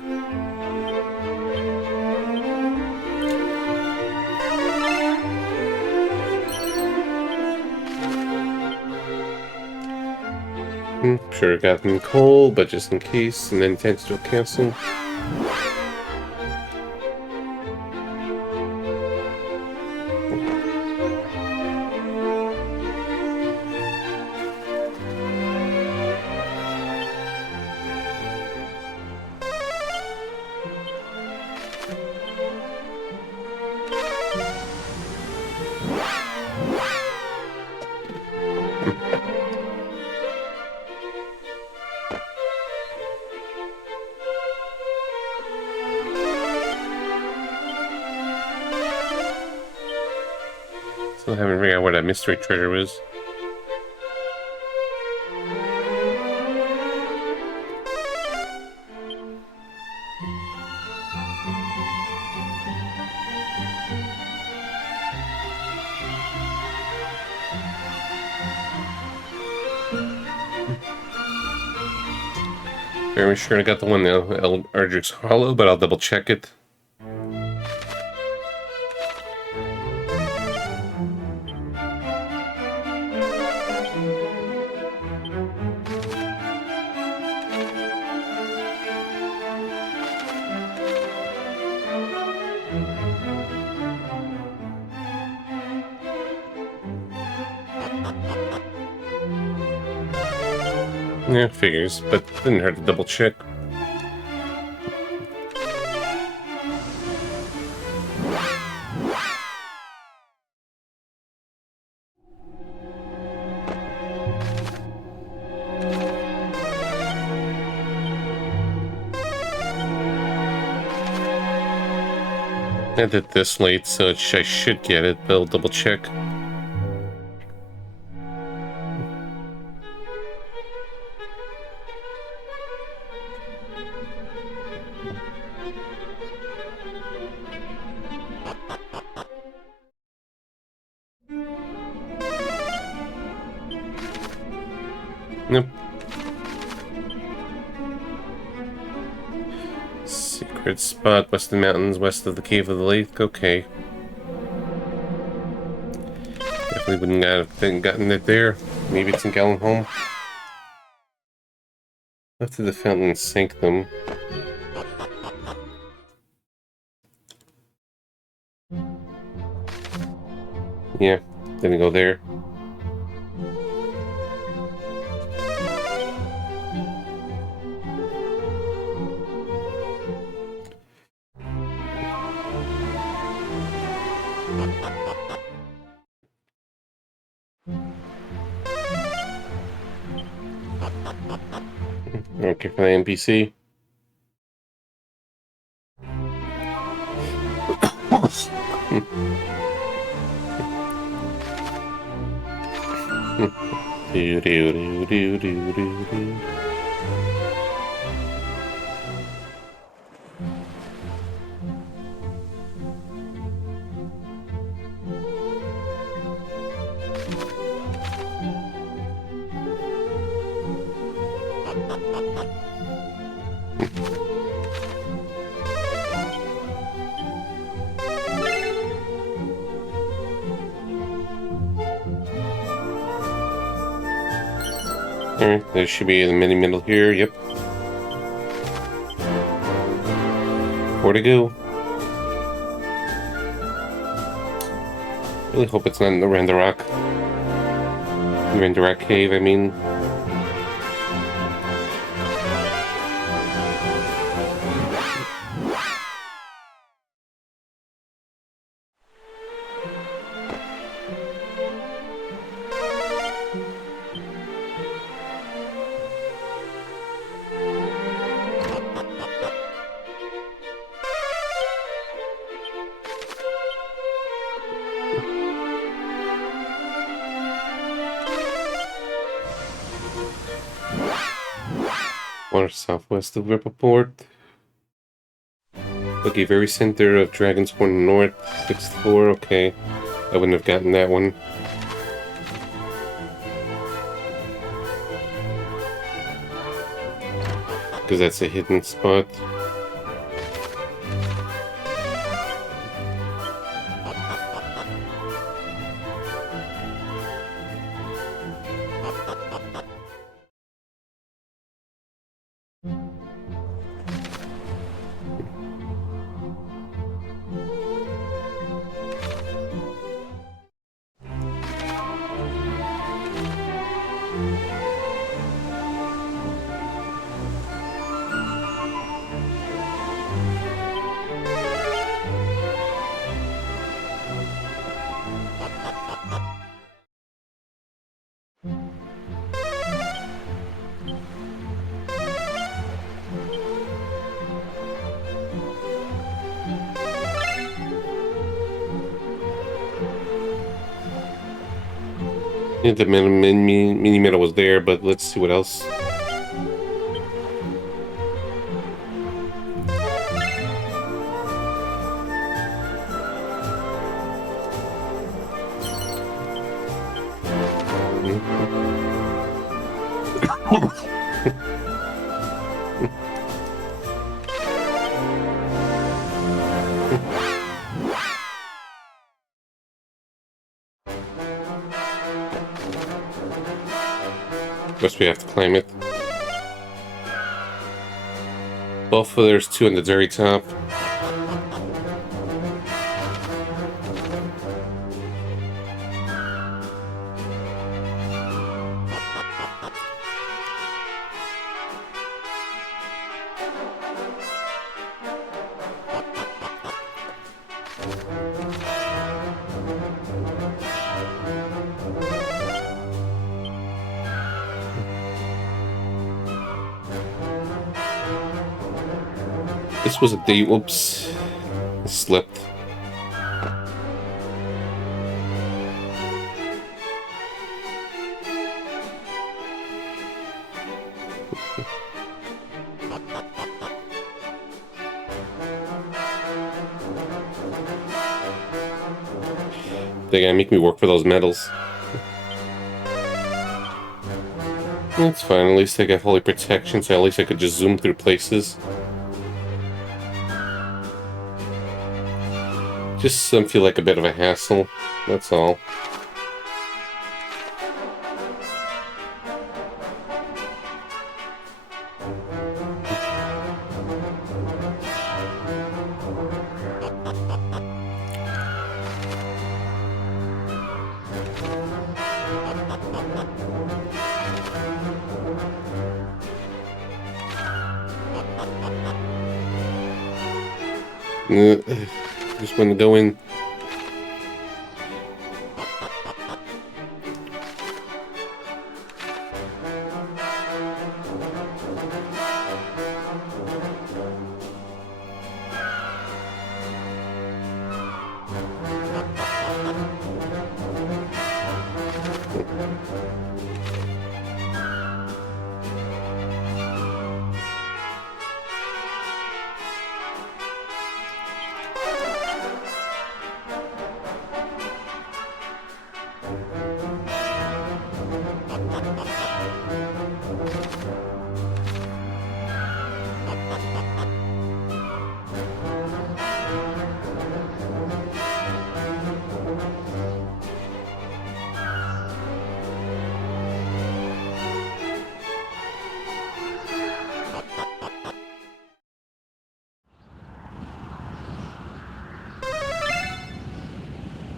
Sure, got them coal, but just in case, and then Tensile Castle. Still haven't figured out where that mystery treasure is. Very sure I got the one now, Ardrick's Hollow, but I'll double check it. Yeah, figures, but didn't hurt to double check. I did this late, so I should get it, but I'll double check. Nope. Secret spot, west of the mountains, west of the cave of the lake. Okay. Definitely wouldn't have gotten it there. Maybe it's in Gallenholm. Left of the fountain sank them. Yeah, didn't go there. Okay, for the NPC. do, do, do, do, do, do, do. Alright, there should be in the middle here, yep. 4 to go. Really hope it's not in the Randarak. Randarak cave, I mean. Or southwest of Rippleport. Okay, very center of Dragon's Horn North, 6th floor, okay. I wouldn't have gotten that one. Because that's a hidden spot. Yeah, the mini medal was there, but let's see what else. Guess we have to climb it. Both of there's two on the very top. This was a day. Whoops. I slipped. They gotta make me work for those medals. That's fine, at least I got holy protection, so at least I could just zoom through places. Just some feel like a bit of a hassle, that's all. Just want to go in.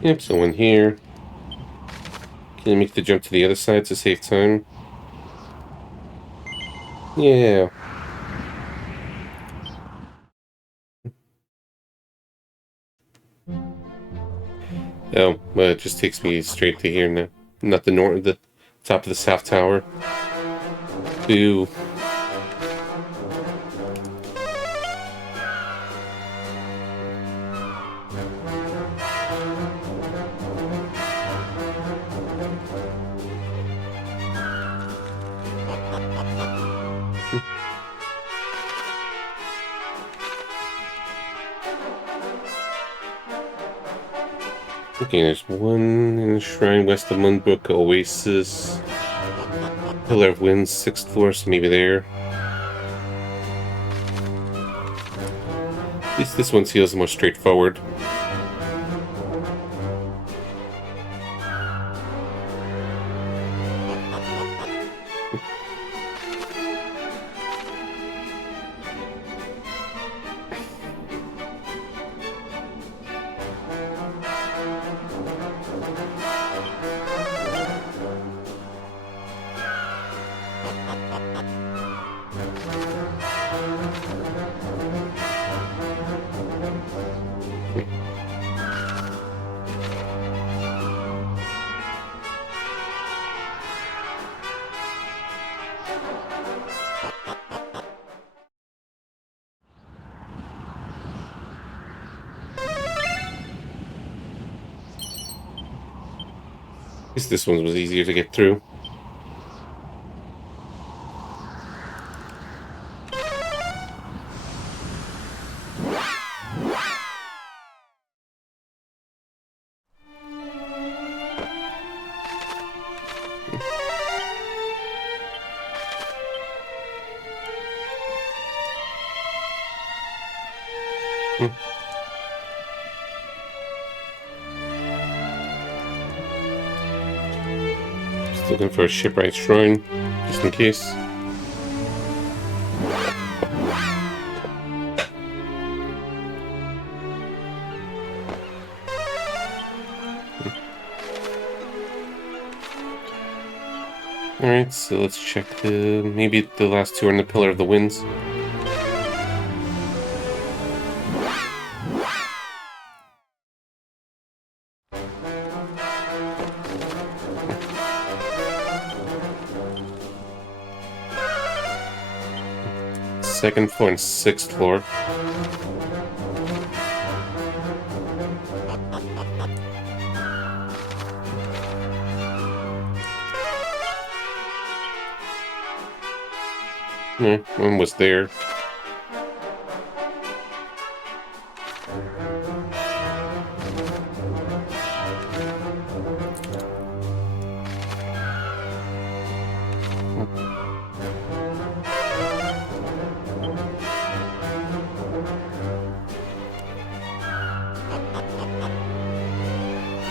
Yep, so in here. Can I make the jump to the other side to save time? Yeah. Oh, well, it just takes me straight to here now. Not the top of the South Tower. Ooh. Okay, there's one in the shrine west of Moonbrook Oasis. Pillar of Winds, 6th floor, so maybe there. At least this one feels more straightforward. At least this one was easier to get through. Just looking for a shipwright shrine. just in case. Alright, so let's check maybe the last two are in the Pillar of the Winds. Second floor and sixth floor. One was there.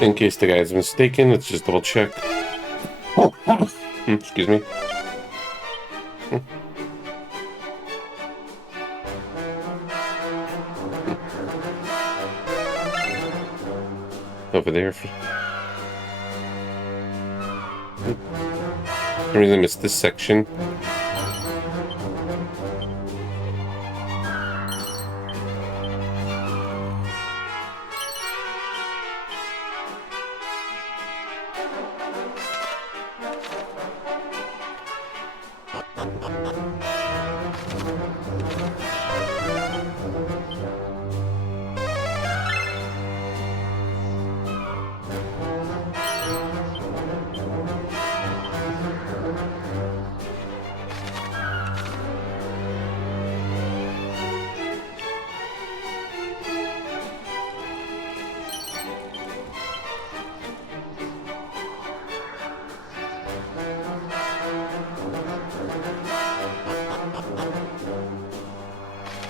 In case the guy's mistaken, let's just double check. Excuse me. Over there. For some reason I missed this section.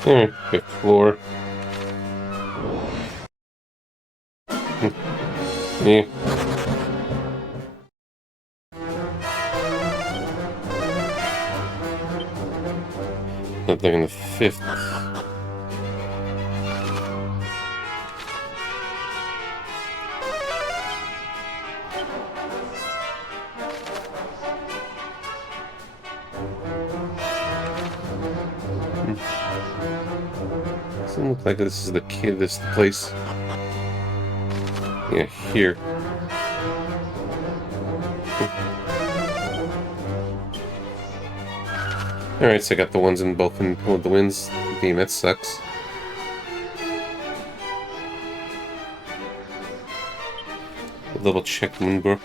Alright, fifth floor. Yeah. Nothing in the fifth. Doesn't look like this is the kid. This is the place. Yeah, here. Alright, so I got the ones in both in Pillar of the Winds. Damn, that sucks. Double check Moonbrook.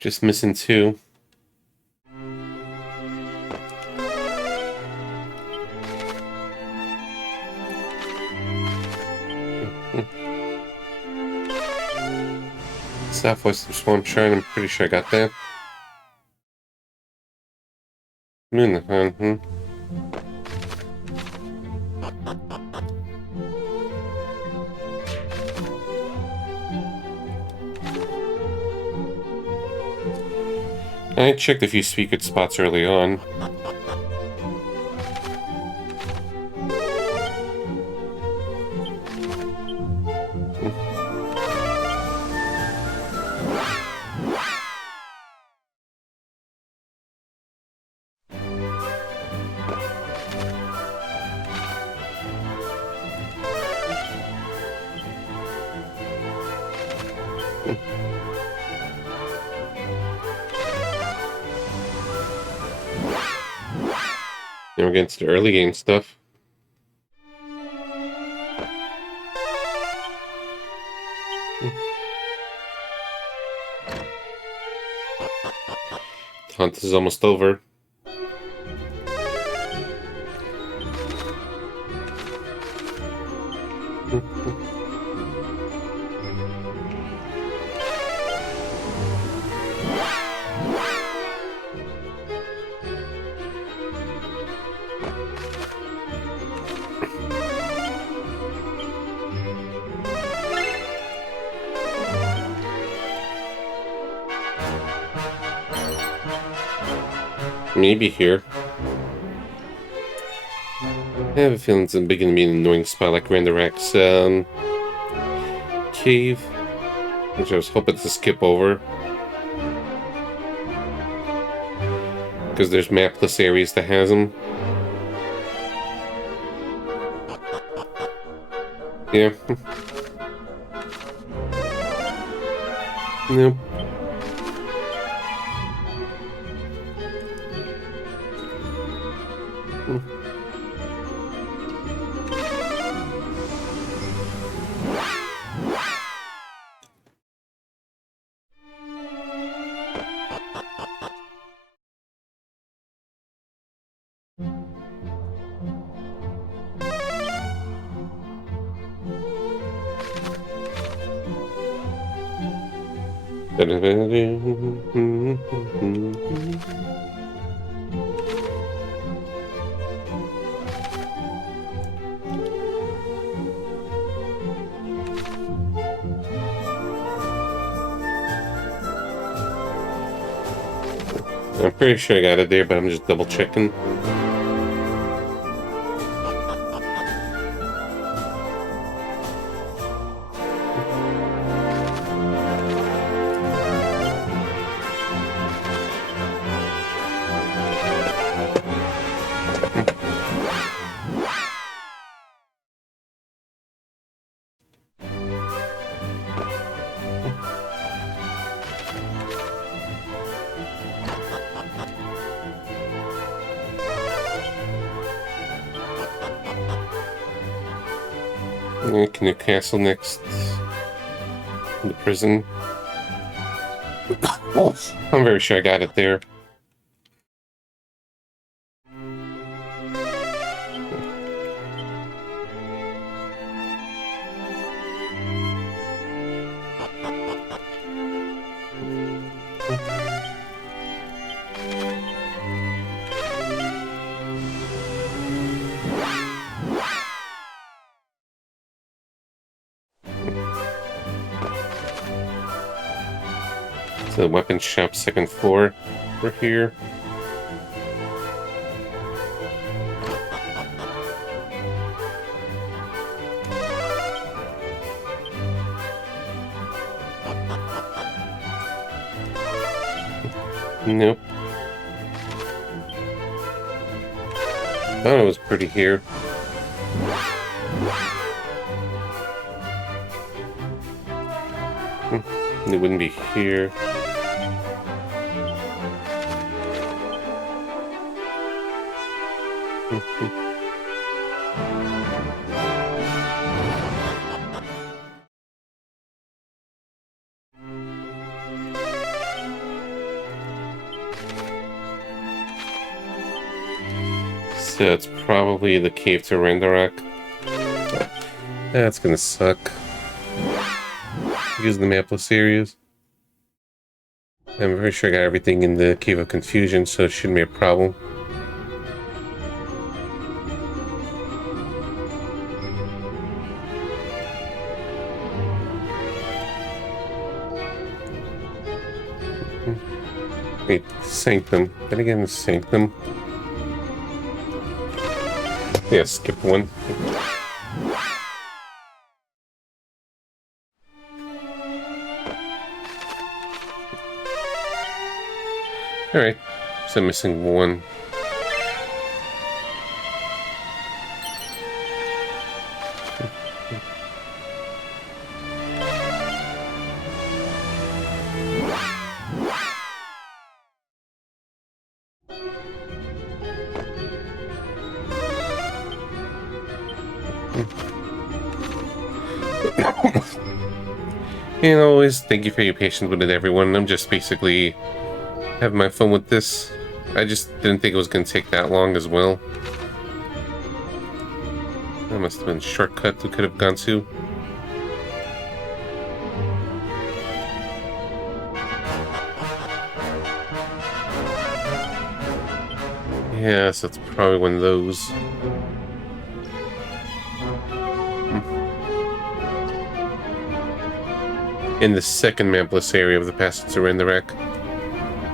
Just missing two. Southwest Swan Shrine, I'm pretty sure I got that. I checked a few secret spots early on. Now we're getting to the early game stuff. The hunt is almost over. Maybe here. I have a feeling it's beginning to be an annoying spot like Randorak's cave, which I was hoping to skip over. Because there's mapless areas that has them. Yeah. Nope. I'm pretty sure I got it there, but I'm just double checking. Canoe Castle next. The prison. I'm very sure I got it there. The weapon shop, second floor. We're here. Nope. Thought it was pretty here. It wouldn't be here. So it's probably the cave to Randarak. That's gonna suck. Using the mapless areas. I'm very sure I got everything in the Cave of Confusion, so it shouldn't be a problem. Wait, Sanctum. Then again, Sanctum. Yeah, skip one. Alright, so I'm missing one. And always, thank you for your patience with it, everyone. I'm just basically having my fun with this. I just didn't think it was going to take that long as well. That must have been a shortcut we could have gone to. Yes, that's probably one of those. In the second mapless area of the passage to Randarak.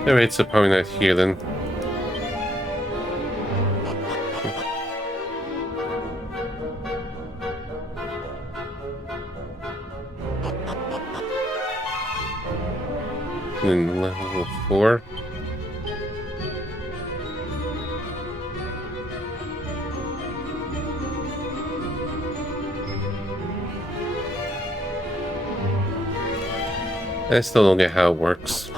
Alright, so probably not here then. then level 4. I still don't get how it works.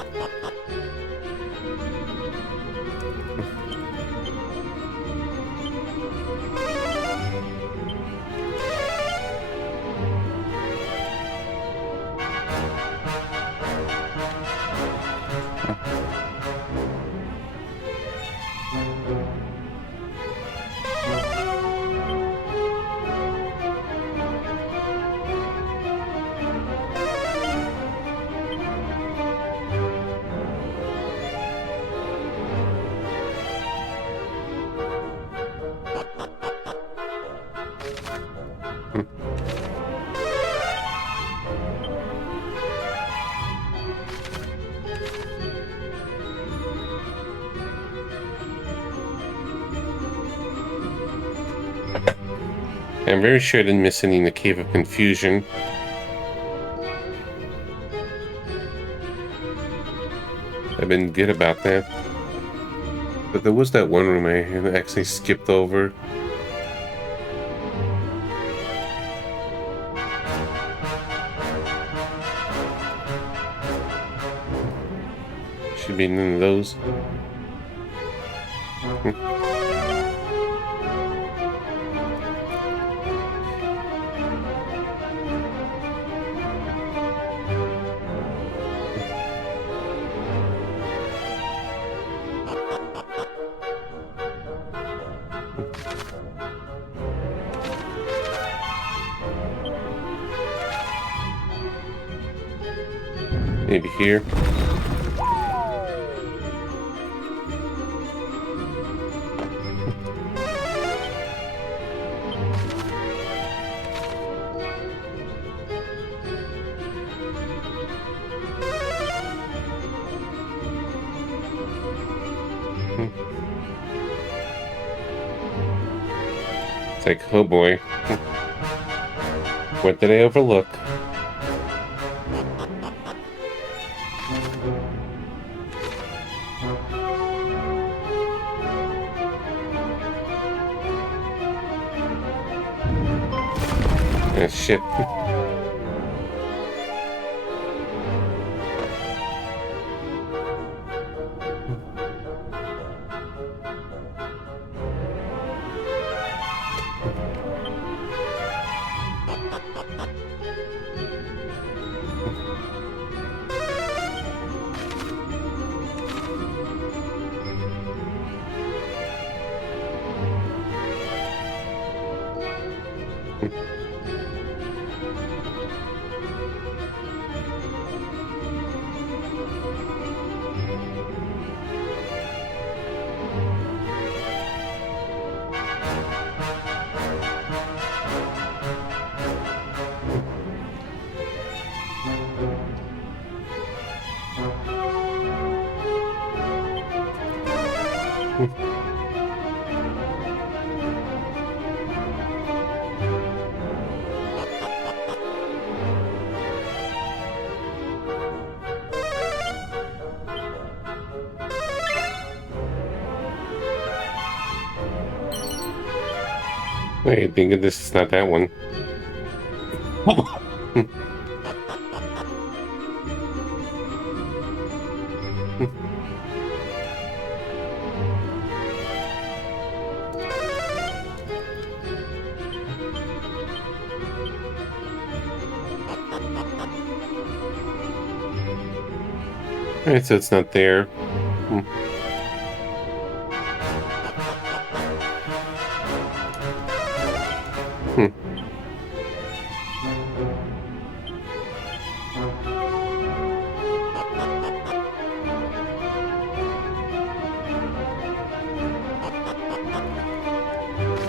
I'm very sure I didn't miss any in the Cave of Confusion. I've been good about that. But there was that one room I actually skipped over. Should be none of those. Maybe here. It's like, oh boy. What did I overlook? Ah, shit. Wait, thank goodness it's not that one. Alright, so it's not there.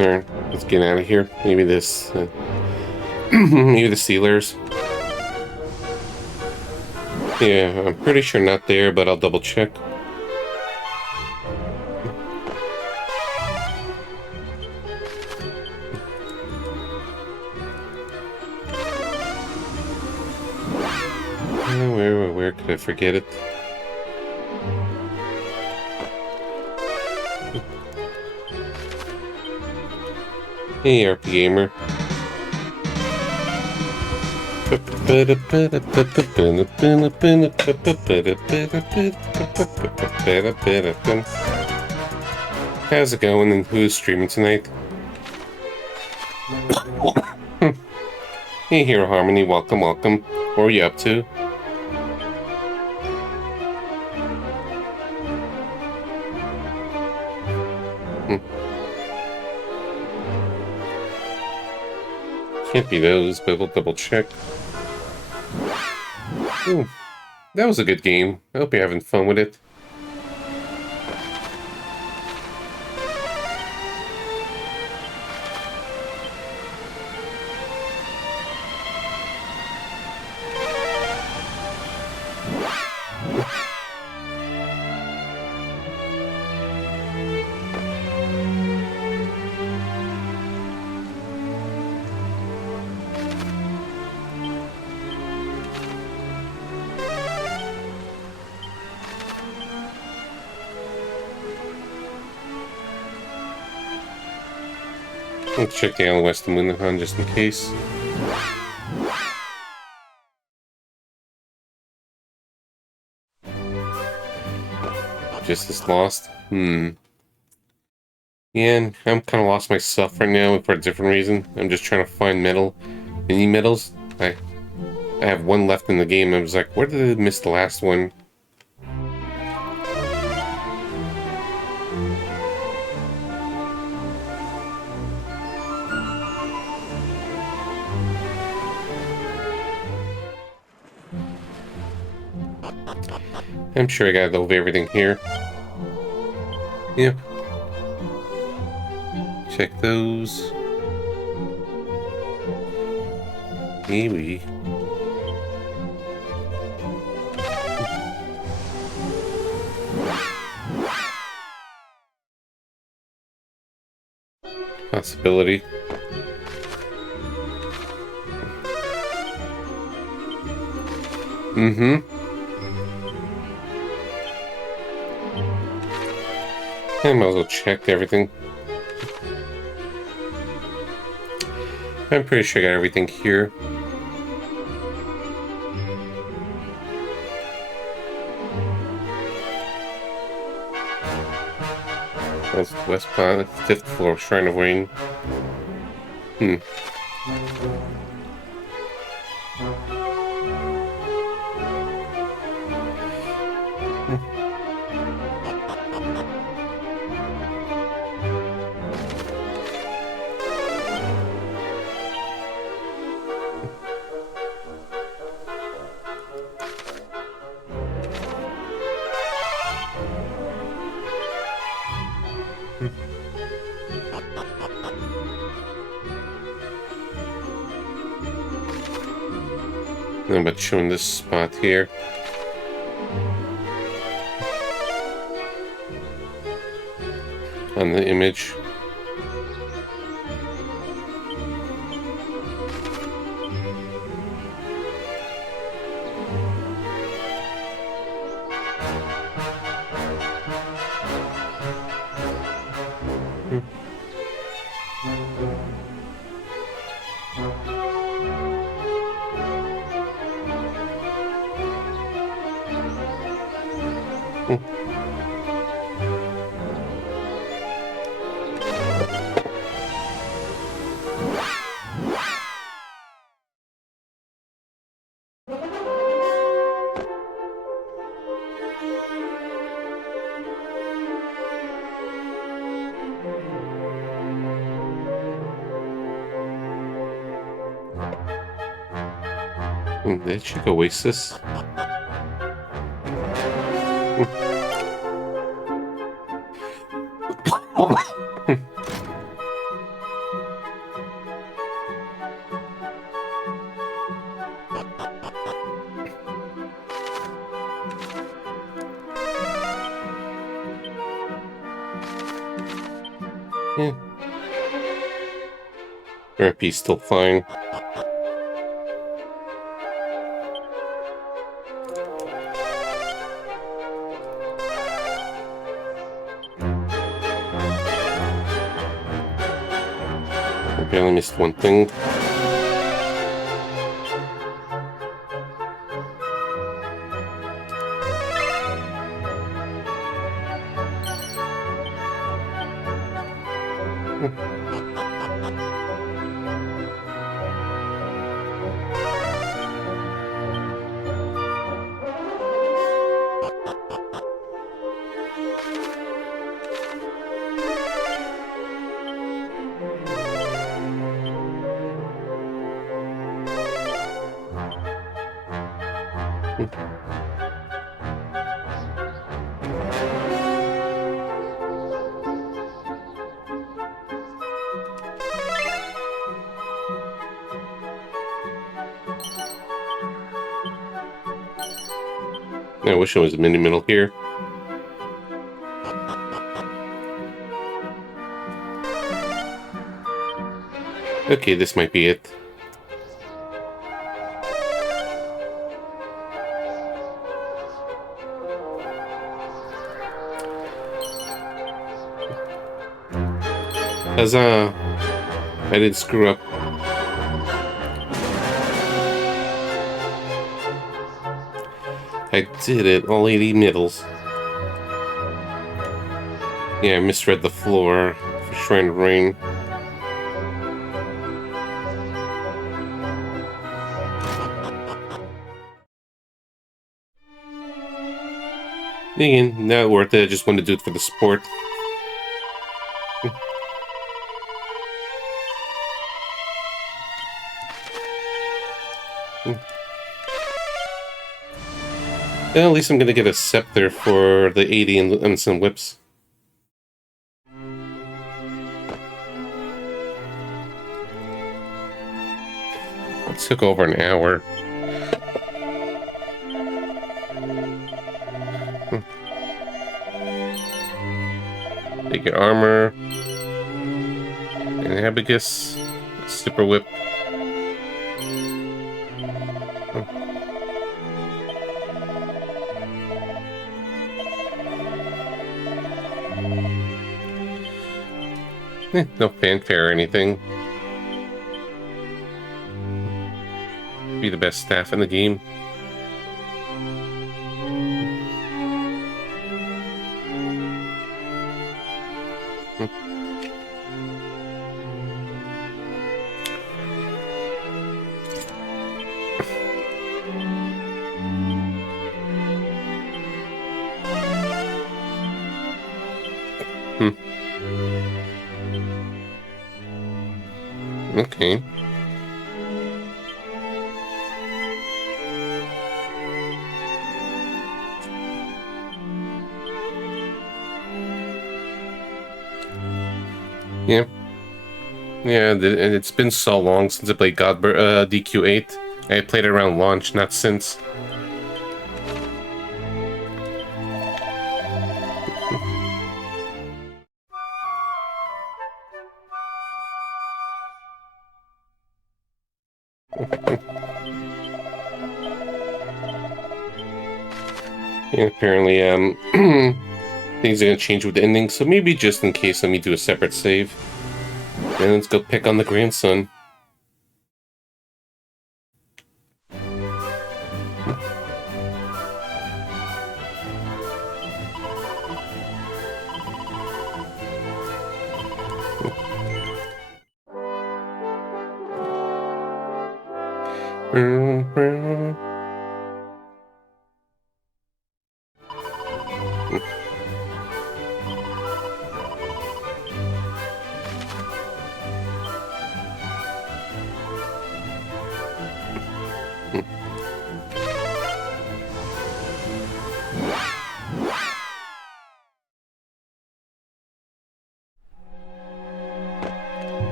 Alright, let's get out of here. Maybe this, maybe the sealers. Yeah, I'm pretty sure not there, but I'll double check. Where could I forget it? Hey, RP Gamer. How's it going and who's streaming tonight? Hey, Hero Harmony, welcome, welcome. What are you up to? Can't be those, but we'll double check. Ooh, that was a good game. I hope you're having fun with it. Let's check the Island West of Moonhan just in case. Just lost? Yeah, I'm kind of lost myself right now for a different reason. I'm just trying to find mini medals. I have one left in the game. I was like, where did I miss the last one? I'm sure I got over everything here. Yep. Check those. Maybe. Possibility. I might as well check everything. I'm pretty sure I got everything here. That's the West Planet, 5th floor, Shrine of Rain. I'm about showing this spot here. On the image. That should go Oasis. Yeah. RP's still fine. Barely missed one thing. I wish it was a mini middle here. Okay, this might be it. Huzzah! I didn't screw up. I did it, all 80 middles. Yeah, I misread the floor for Shrine of Rain. Again, not worth it, I just wanted to do it for the sport. Well, at least I'm gonna get a scepter for the 80 and some whips. It took over an hour. Take your armor. And Abacus. Super whip. No fanfare or anything. Be the best staff in the game. Okay. Yeah. Yeah, and it's been so long since I played DQ8. I played it around launch, not since. Yeah, apparently, things are gonna change with the ending, so maybe just in case, let me do a separate save. And let's go pick on the grandson.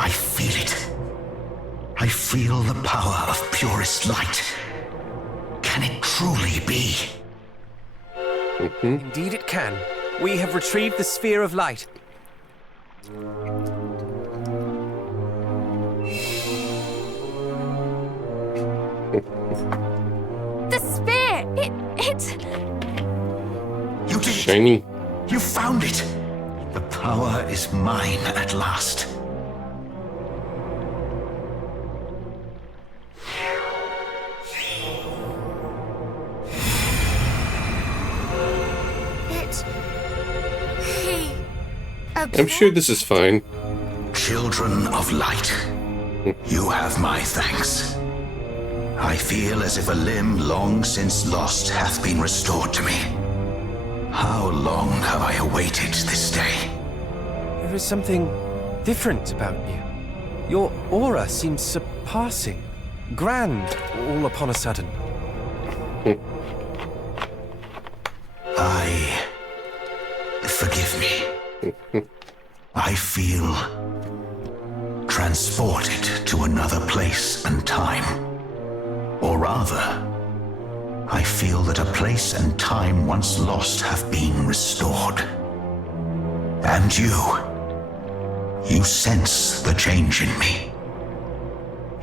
I feel it. I feel the power of purest light. truly be. Indeed it can. We have retrieved the sphere of light. The sphere! You did it! Shiny. You found it! The power is mine at last. I'm sure this is fine. Children of light, you have my thanks. I feel as if a limb long since lost hath been restored to me. How long have I awaited this day? There is something different about you. Your aura seems surpassing, grand, all upon a sudden. Forgive me. I feel transported to another place and time. Or rather, I feel that a place and time once lost have been restored. And you sense the change in me.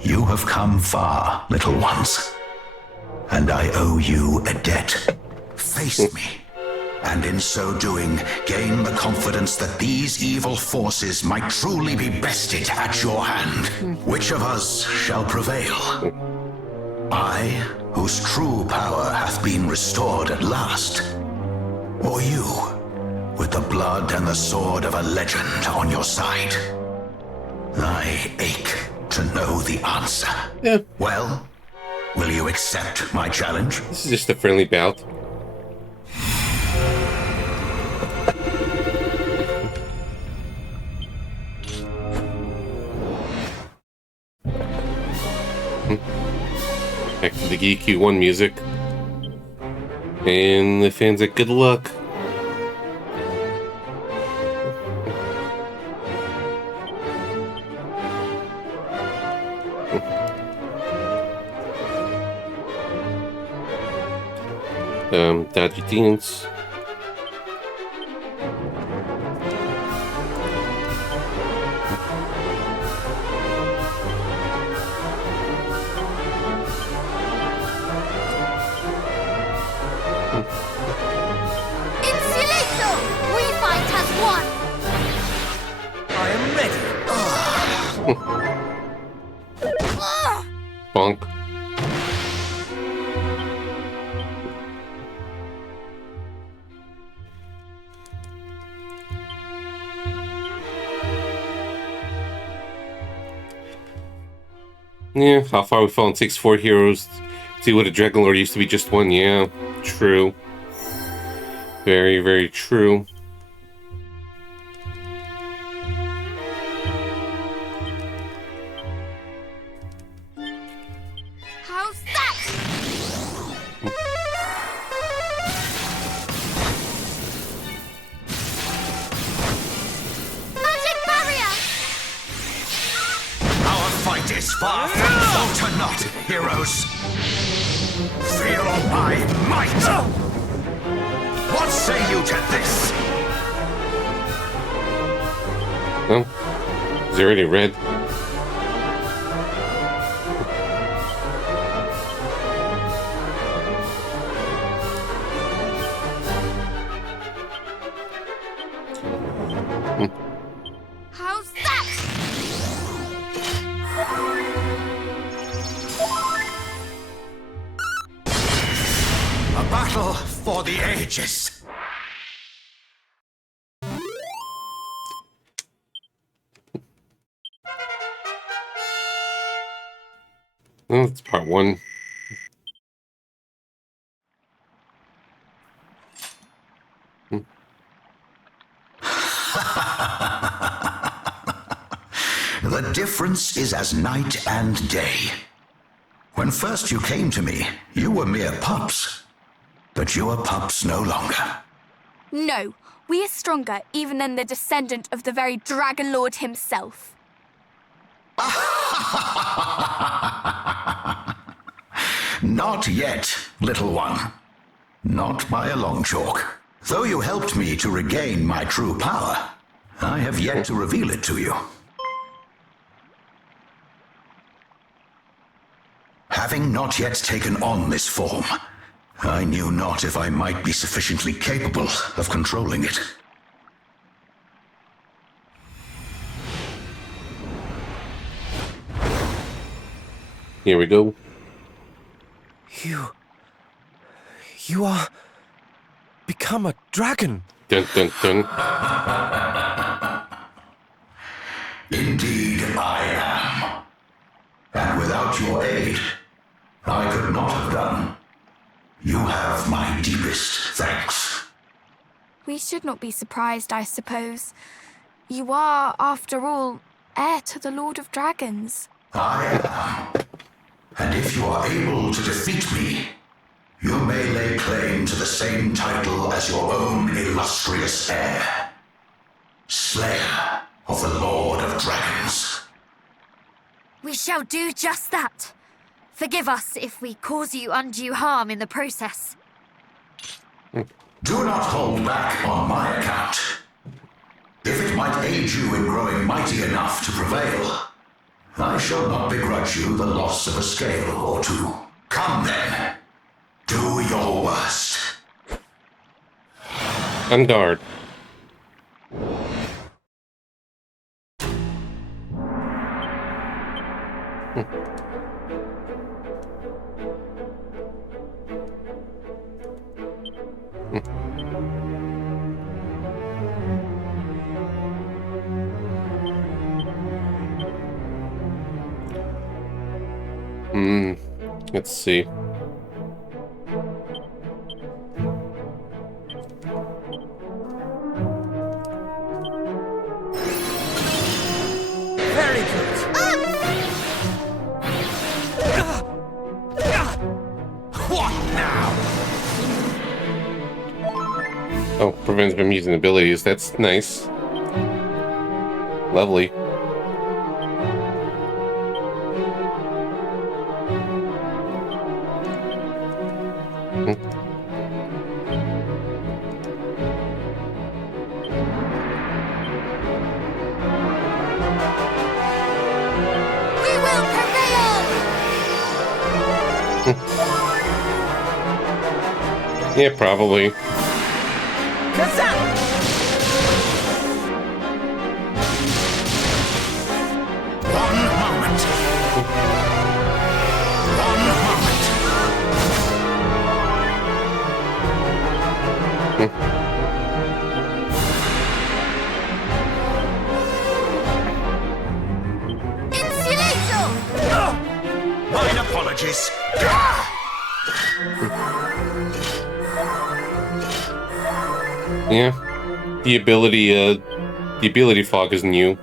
You have come far, little ones, and I owe you a debt. Face me, and in so doing, gain the confidence that these evil forces might truly be bested at your hand. Which of us shall prevail? I, whose true power hath been restored at last? Or you, with the blood and the sword of a legend on your side? I ache to know the answer. Yeah, Well, will you accept my challenge? this is just a friendly bout. Back to the EQ1 music. And the fans at good luck. Dodgy Teens. Insulator! We fight as one! I am ready. Bonk. Yeah, how far we've fallen takes 4 heroes. See what a Dragon Lord used to be just one. Yeah, true. Very, very true. How's that? Magic barrier! Our fight is far from falter not, heroes. Feel my might. What say you to this? Oh, it's already red. How's that? A battle for the ages. Oh, that's part 1. The difference is as night and day. When first you came to me, you were mere pups. But you are pups no longer. No, we are stronger even than the descendant of the very Dragon Lord himself. Not yet. little one. Not by a long chalk. Though you helped me to regain my true power, I have yet to reveal it to you. Having not yet taken on this form, I knew not if I might be sufficiently capable of controlling it. Here we go. You are... become a dragon. Dun dun dun. Indeed, I am. And without your aid, I could not have done. You have my deepest thanks. We should not be surprised, I suppose. You are, after all, heir to the Lord of Dragons. I am. And if you are able to defeat me, you may lay claim to the same title as your own illustrious heir. Slayer of the Lord of Dragons. We shall do just that. Forgive us if we cause you undue harm in the process. Do not hold back on my account. If it might aid you in growing mighty enough to prevail, I shall not begrudge you the loss of a scale or two. Come then. Do your worst. On guard. Let's see. Very good. What now? Oh, prevents him from using abilities. That's nice. Lovely. We will prevail! Yeah, probably. One moment. One moment. Insulator! Mine apologies. Yeah. The ability fog is new.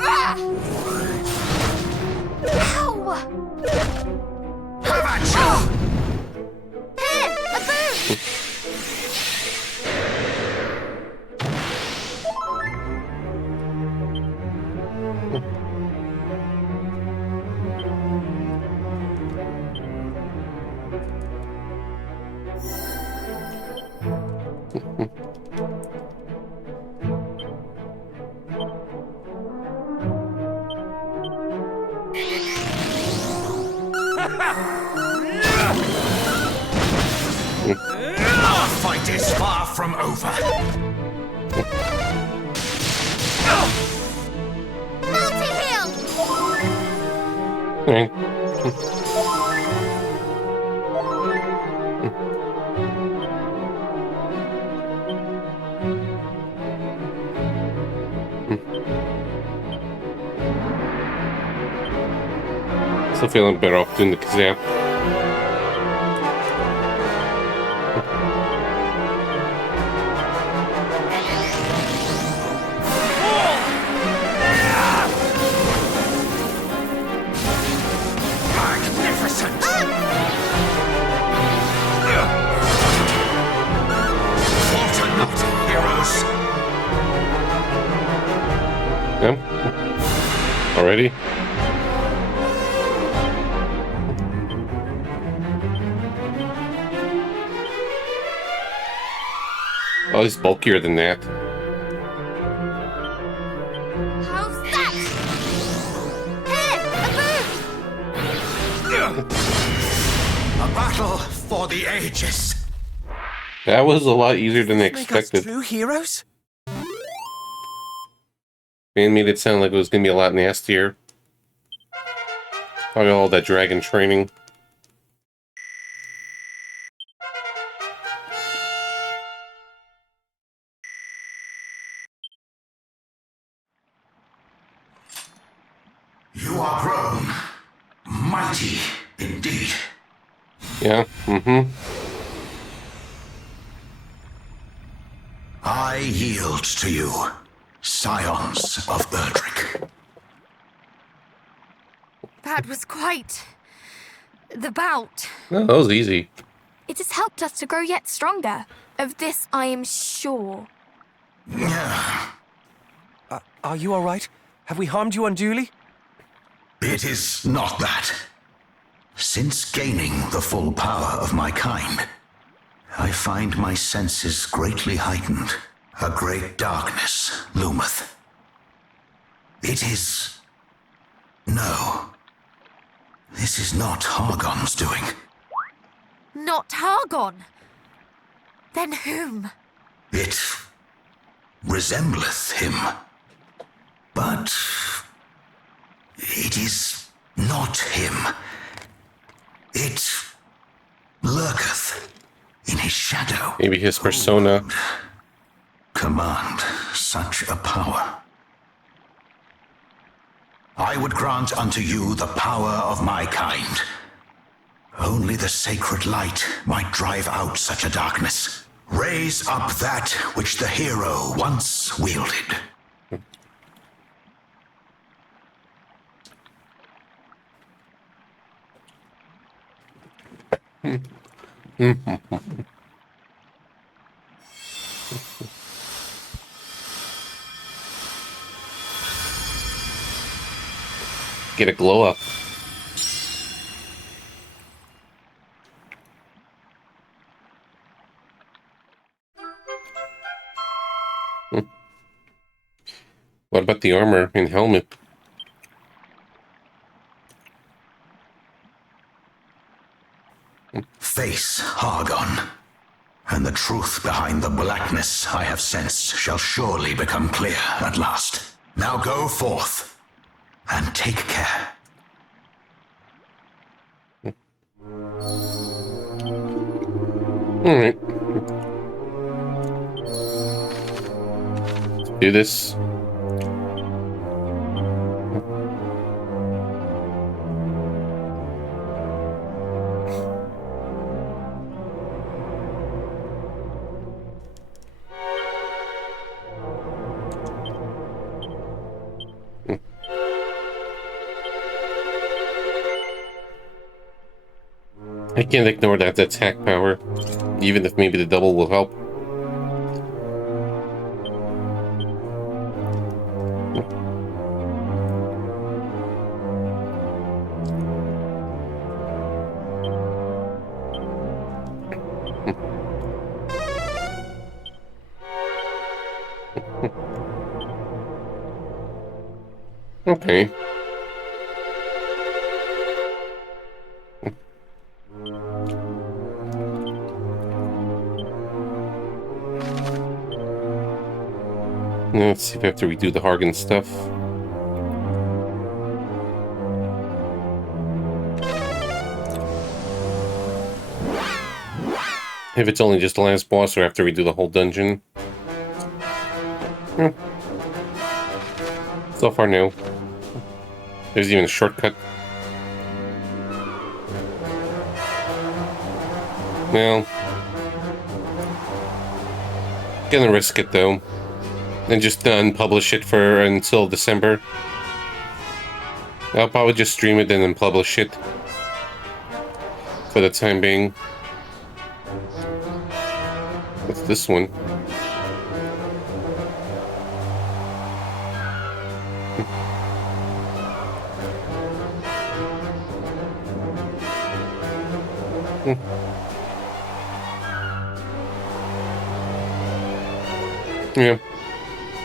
Ow! Have at you! Here, a boon! Our fight is far from over. Multi-heal! Alright. Still feeling better off doing the Kazam. Yeah. Already? Oh, he's bulkier than that. How's that? Here, a boot! A battle for the ages. That was a lot easier than Make us expected. true heroes? Man made it sound like it was gonna be a lot nastier. Probably all that dragon training. You are grown. Mighty indeed. Yeah, mm-hmm. I yield to you, scions of Erdrick. That was quite the bout. No, that was easy. It has helped us to grow yet stronger. Of this I am sure. Are you all right? Have we harmed you unduly? It is not that. Since gaining the full power of my kind, I find my senses greatly heightened. A great darkness loometh. It is... No. This is not Hargon's doing. Not Hargon. Then whom? It resembleth him. But it is not him. It lurketh in his shadow. Maybe his persona. Command such a power. I would grant unto you the power of my kind. Only the sacred light might drive out such a darkness. Raise up that which the hero once wielded. Get a glow up. What about the armor and helmet? Face Hargon, and the truth behind the blackness I have sensed shall surely become clear at last. Now go forth, and take care. Alright. Do this. I can't ignore that attack power, even if maybe the double will help. Okay. Now let's see if I have to redo the Hargan stuff. If it's only just the last boss, or I have to redo the whole dungeon. So far, no. There's even a shortcut. Well, gonna risk it though, and just unpublish it for until December. I'll probably just stream it and then publish it for the time being. What's this one? Yeah.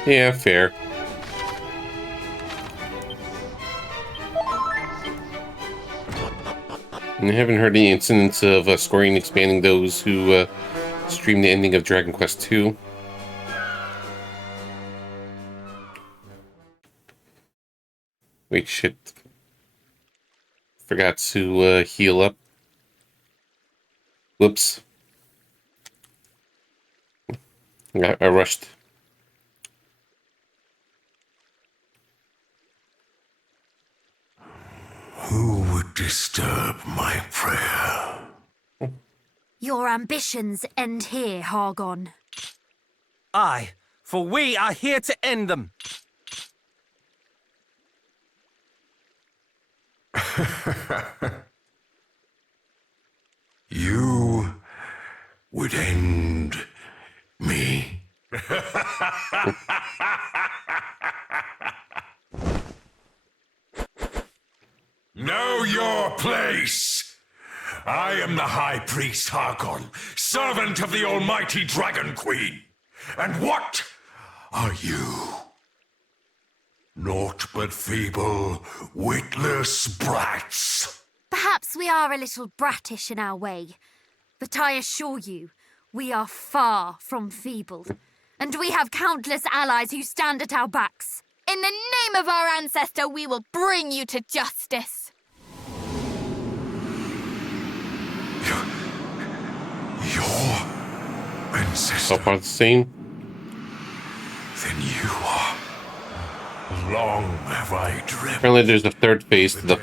Yeah, fair. And I haven't heard any incidents of Square Enix banning those who stream the ending of Dragon Quest II. Wait, shit. Forgot to heal up. Whoops. I rushed. Who would disturb my prayer? Your ambitions end here, Hargon. Aye, for we are here to end them. You would end me. Know your place! I am the High Priest Hargon, servant of the Almighty Dragon Queen. And what are you? Naught but feeble, witless brats. Perhaps we are a little brattish in our way, but I assure you, we are far from feeble. And we have countless allies who stand at our backs. In the name of our ancestor, we will bring you to justice. Your ancestor. All part of the same. Then you are. Long have I dreamt. Apparently there's a third phase to the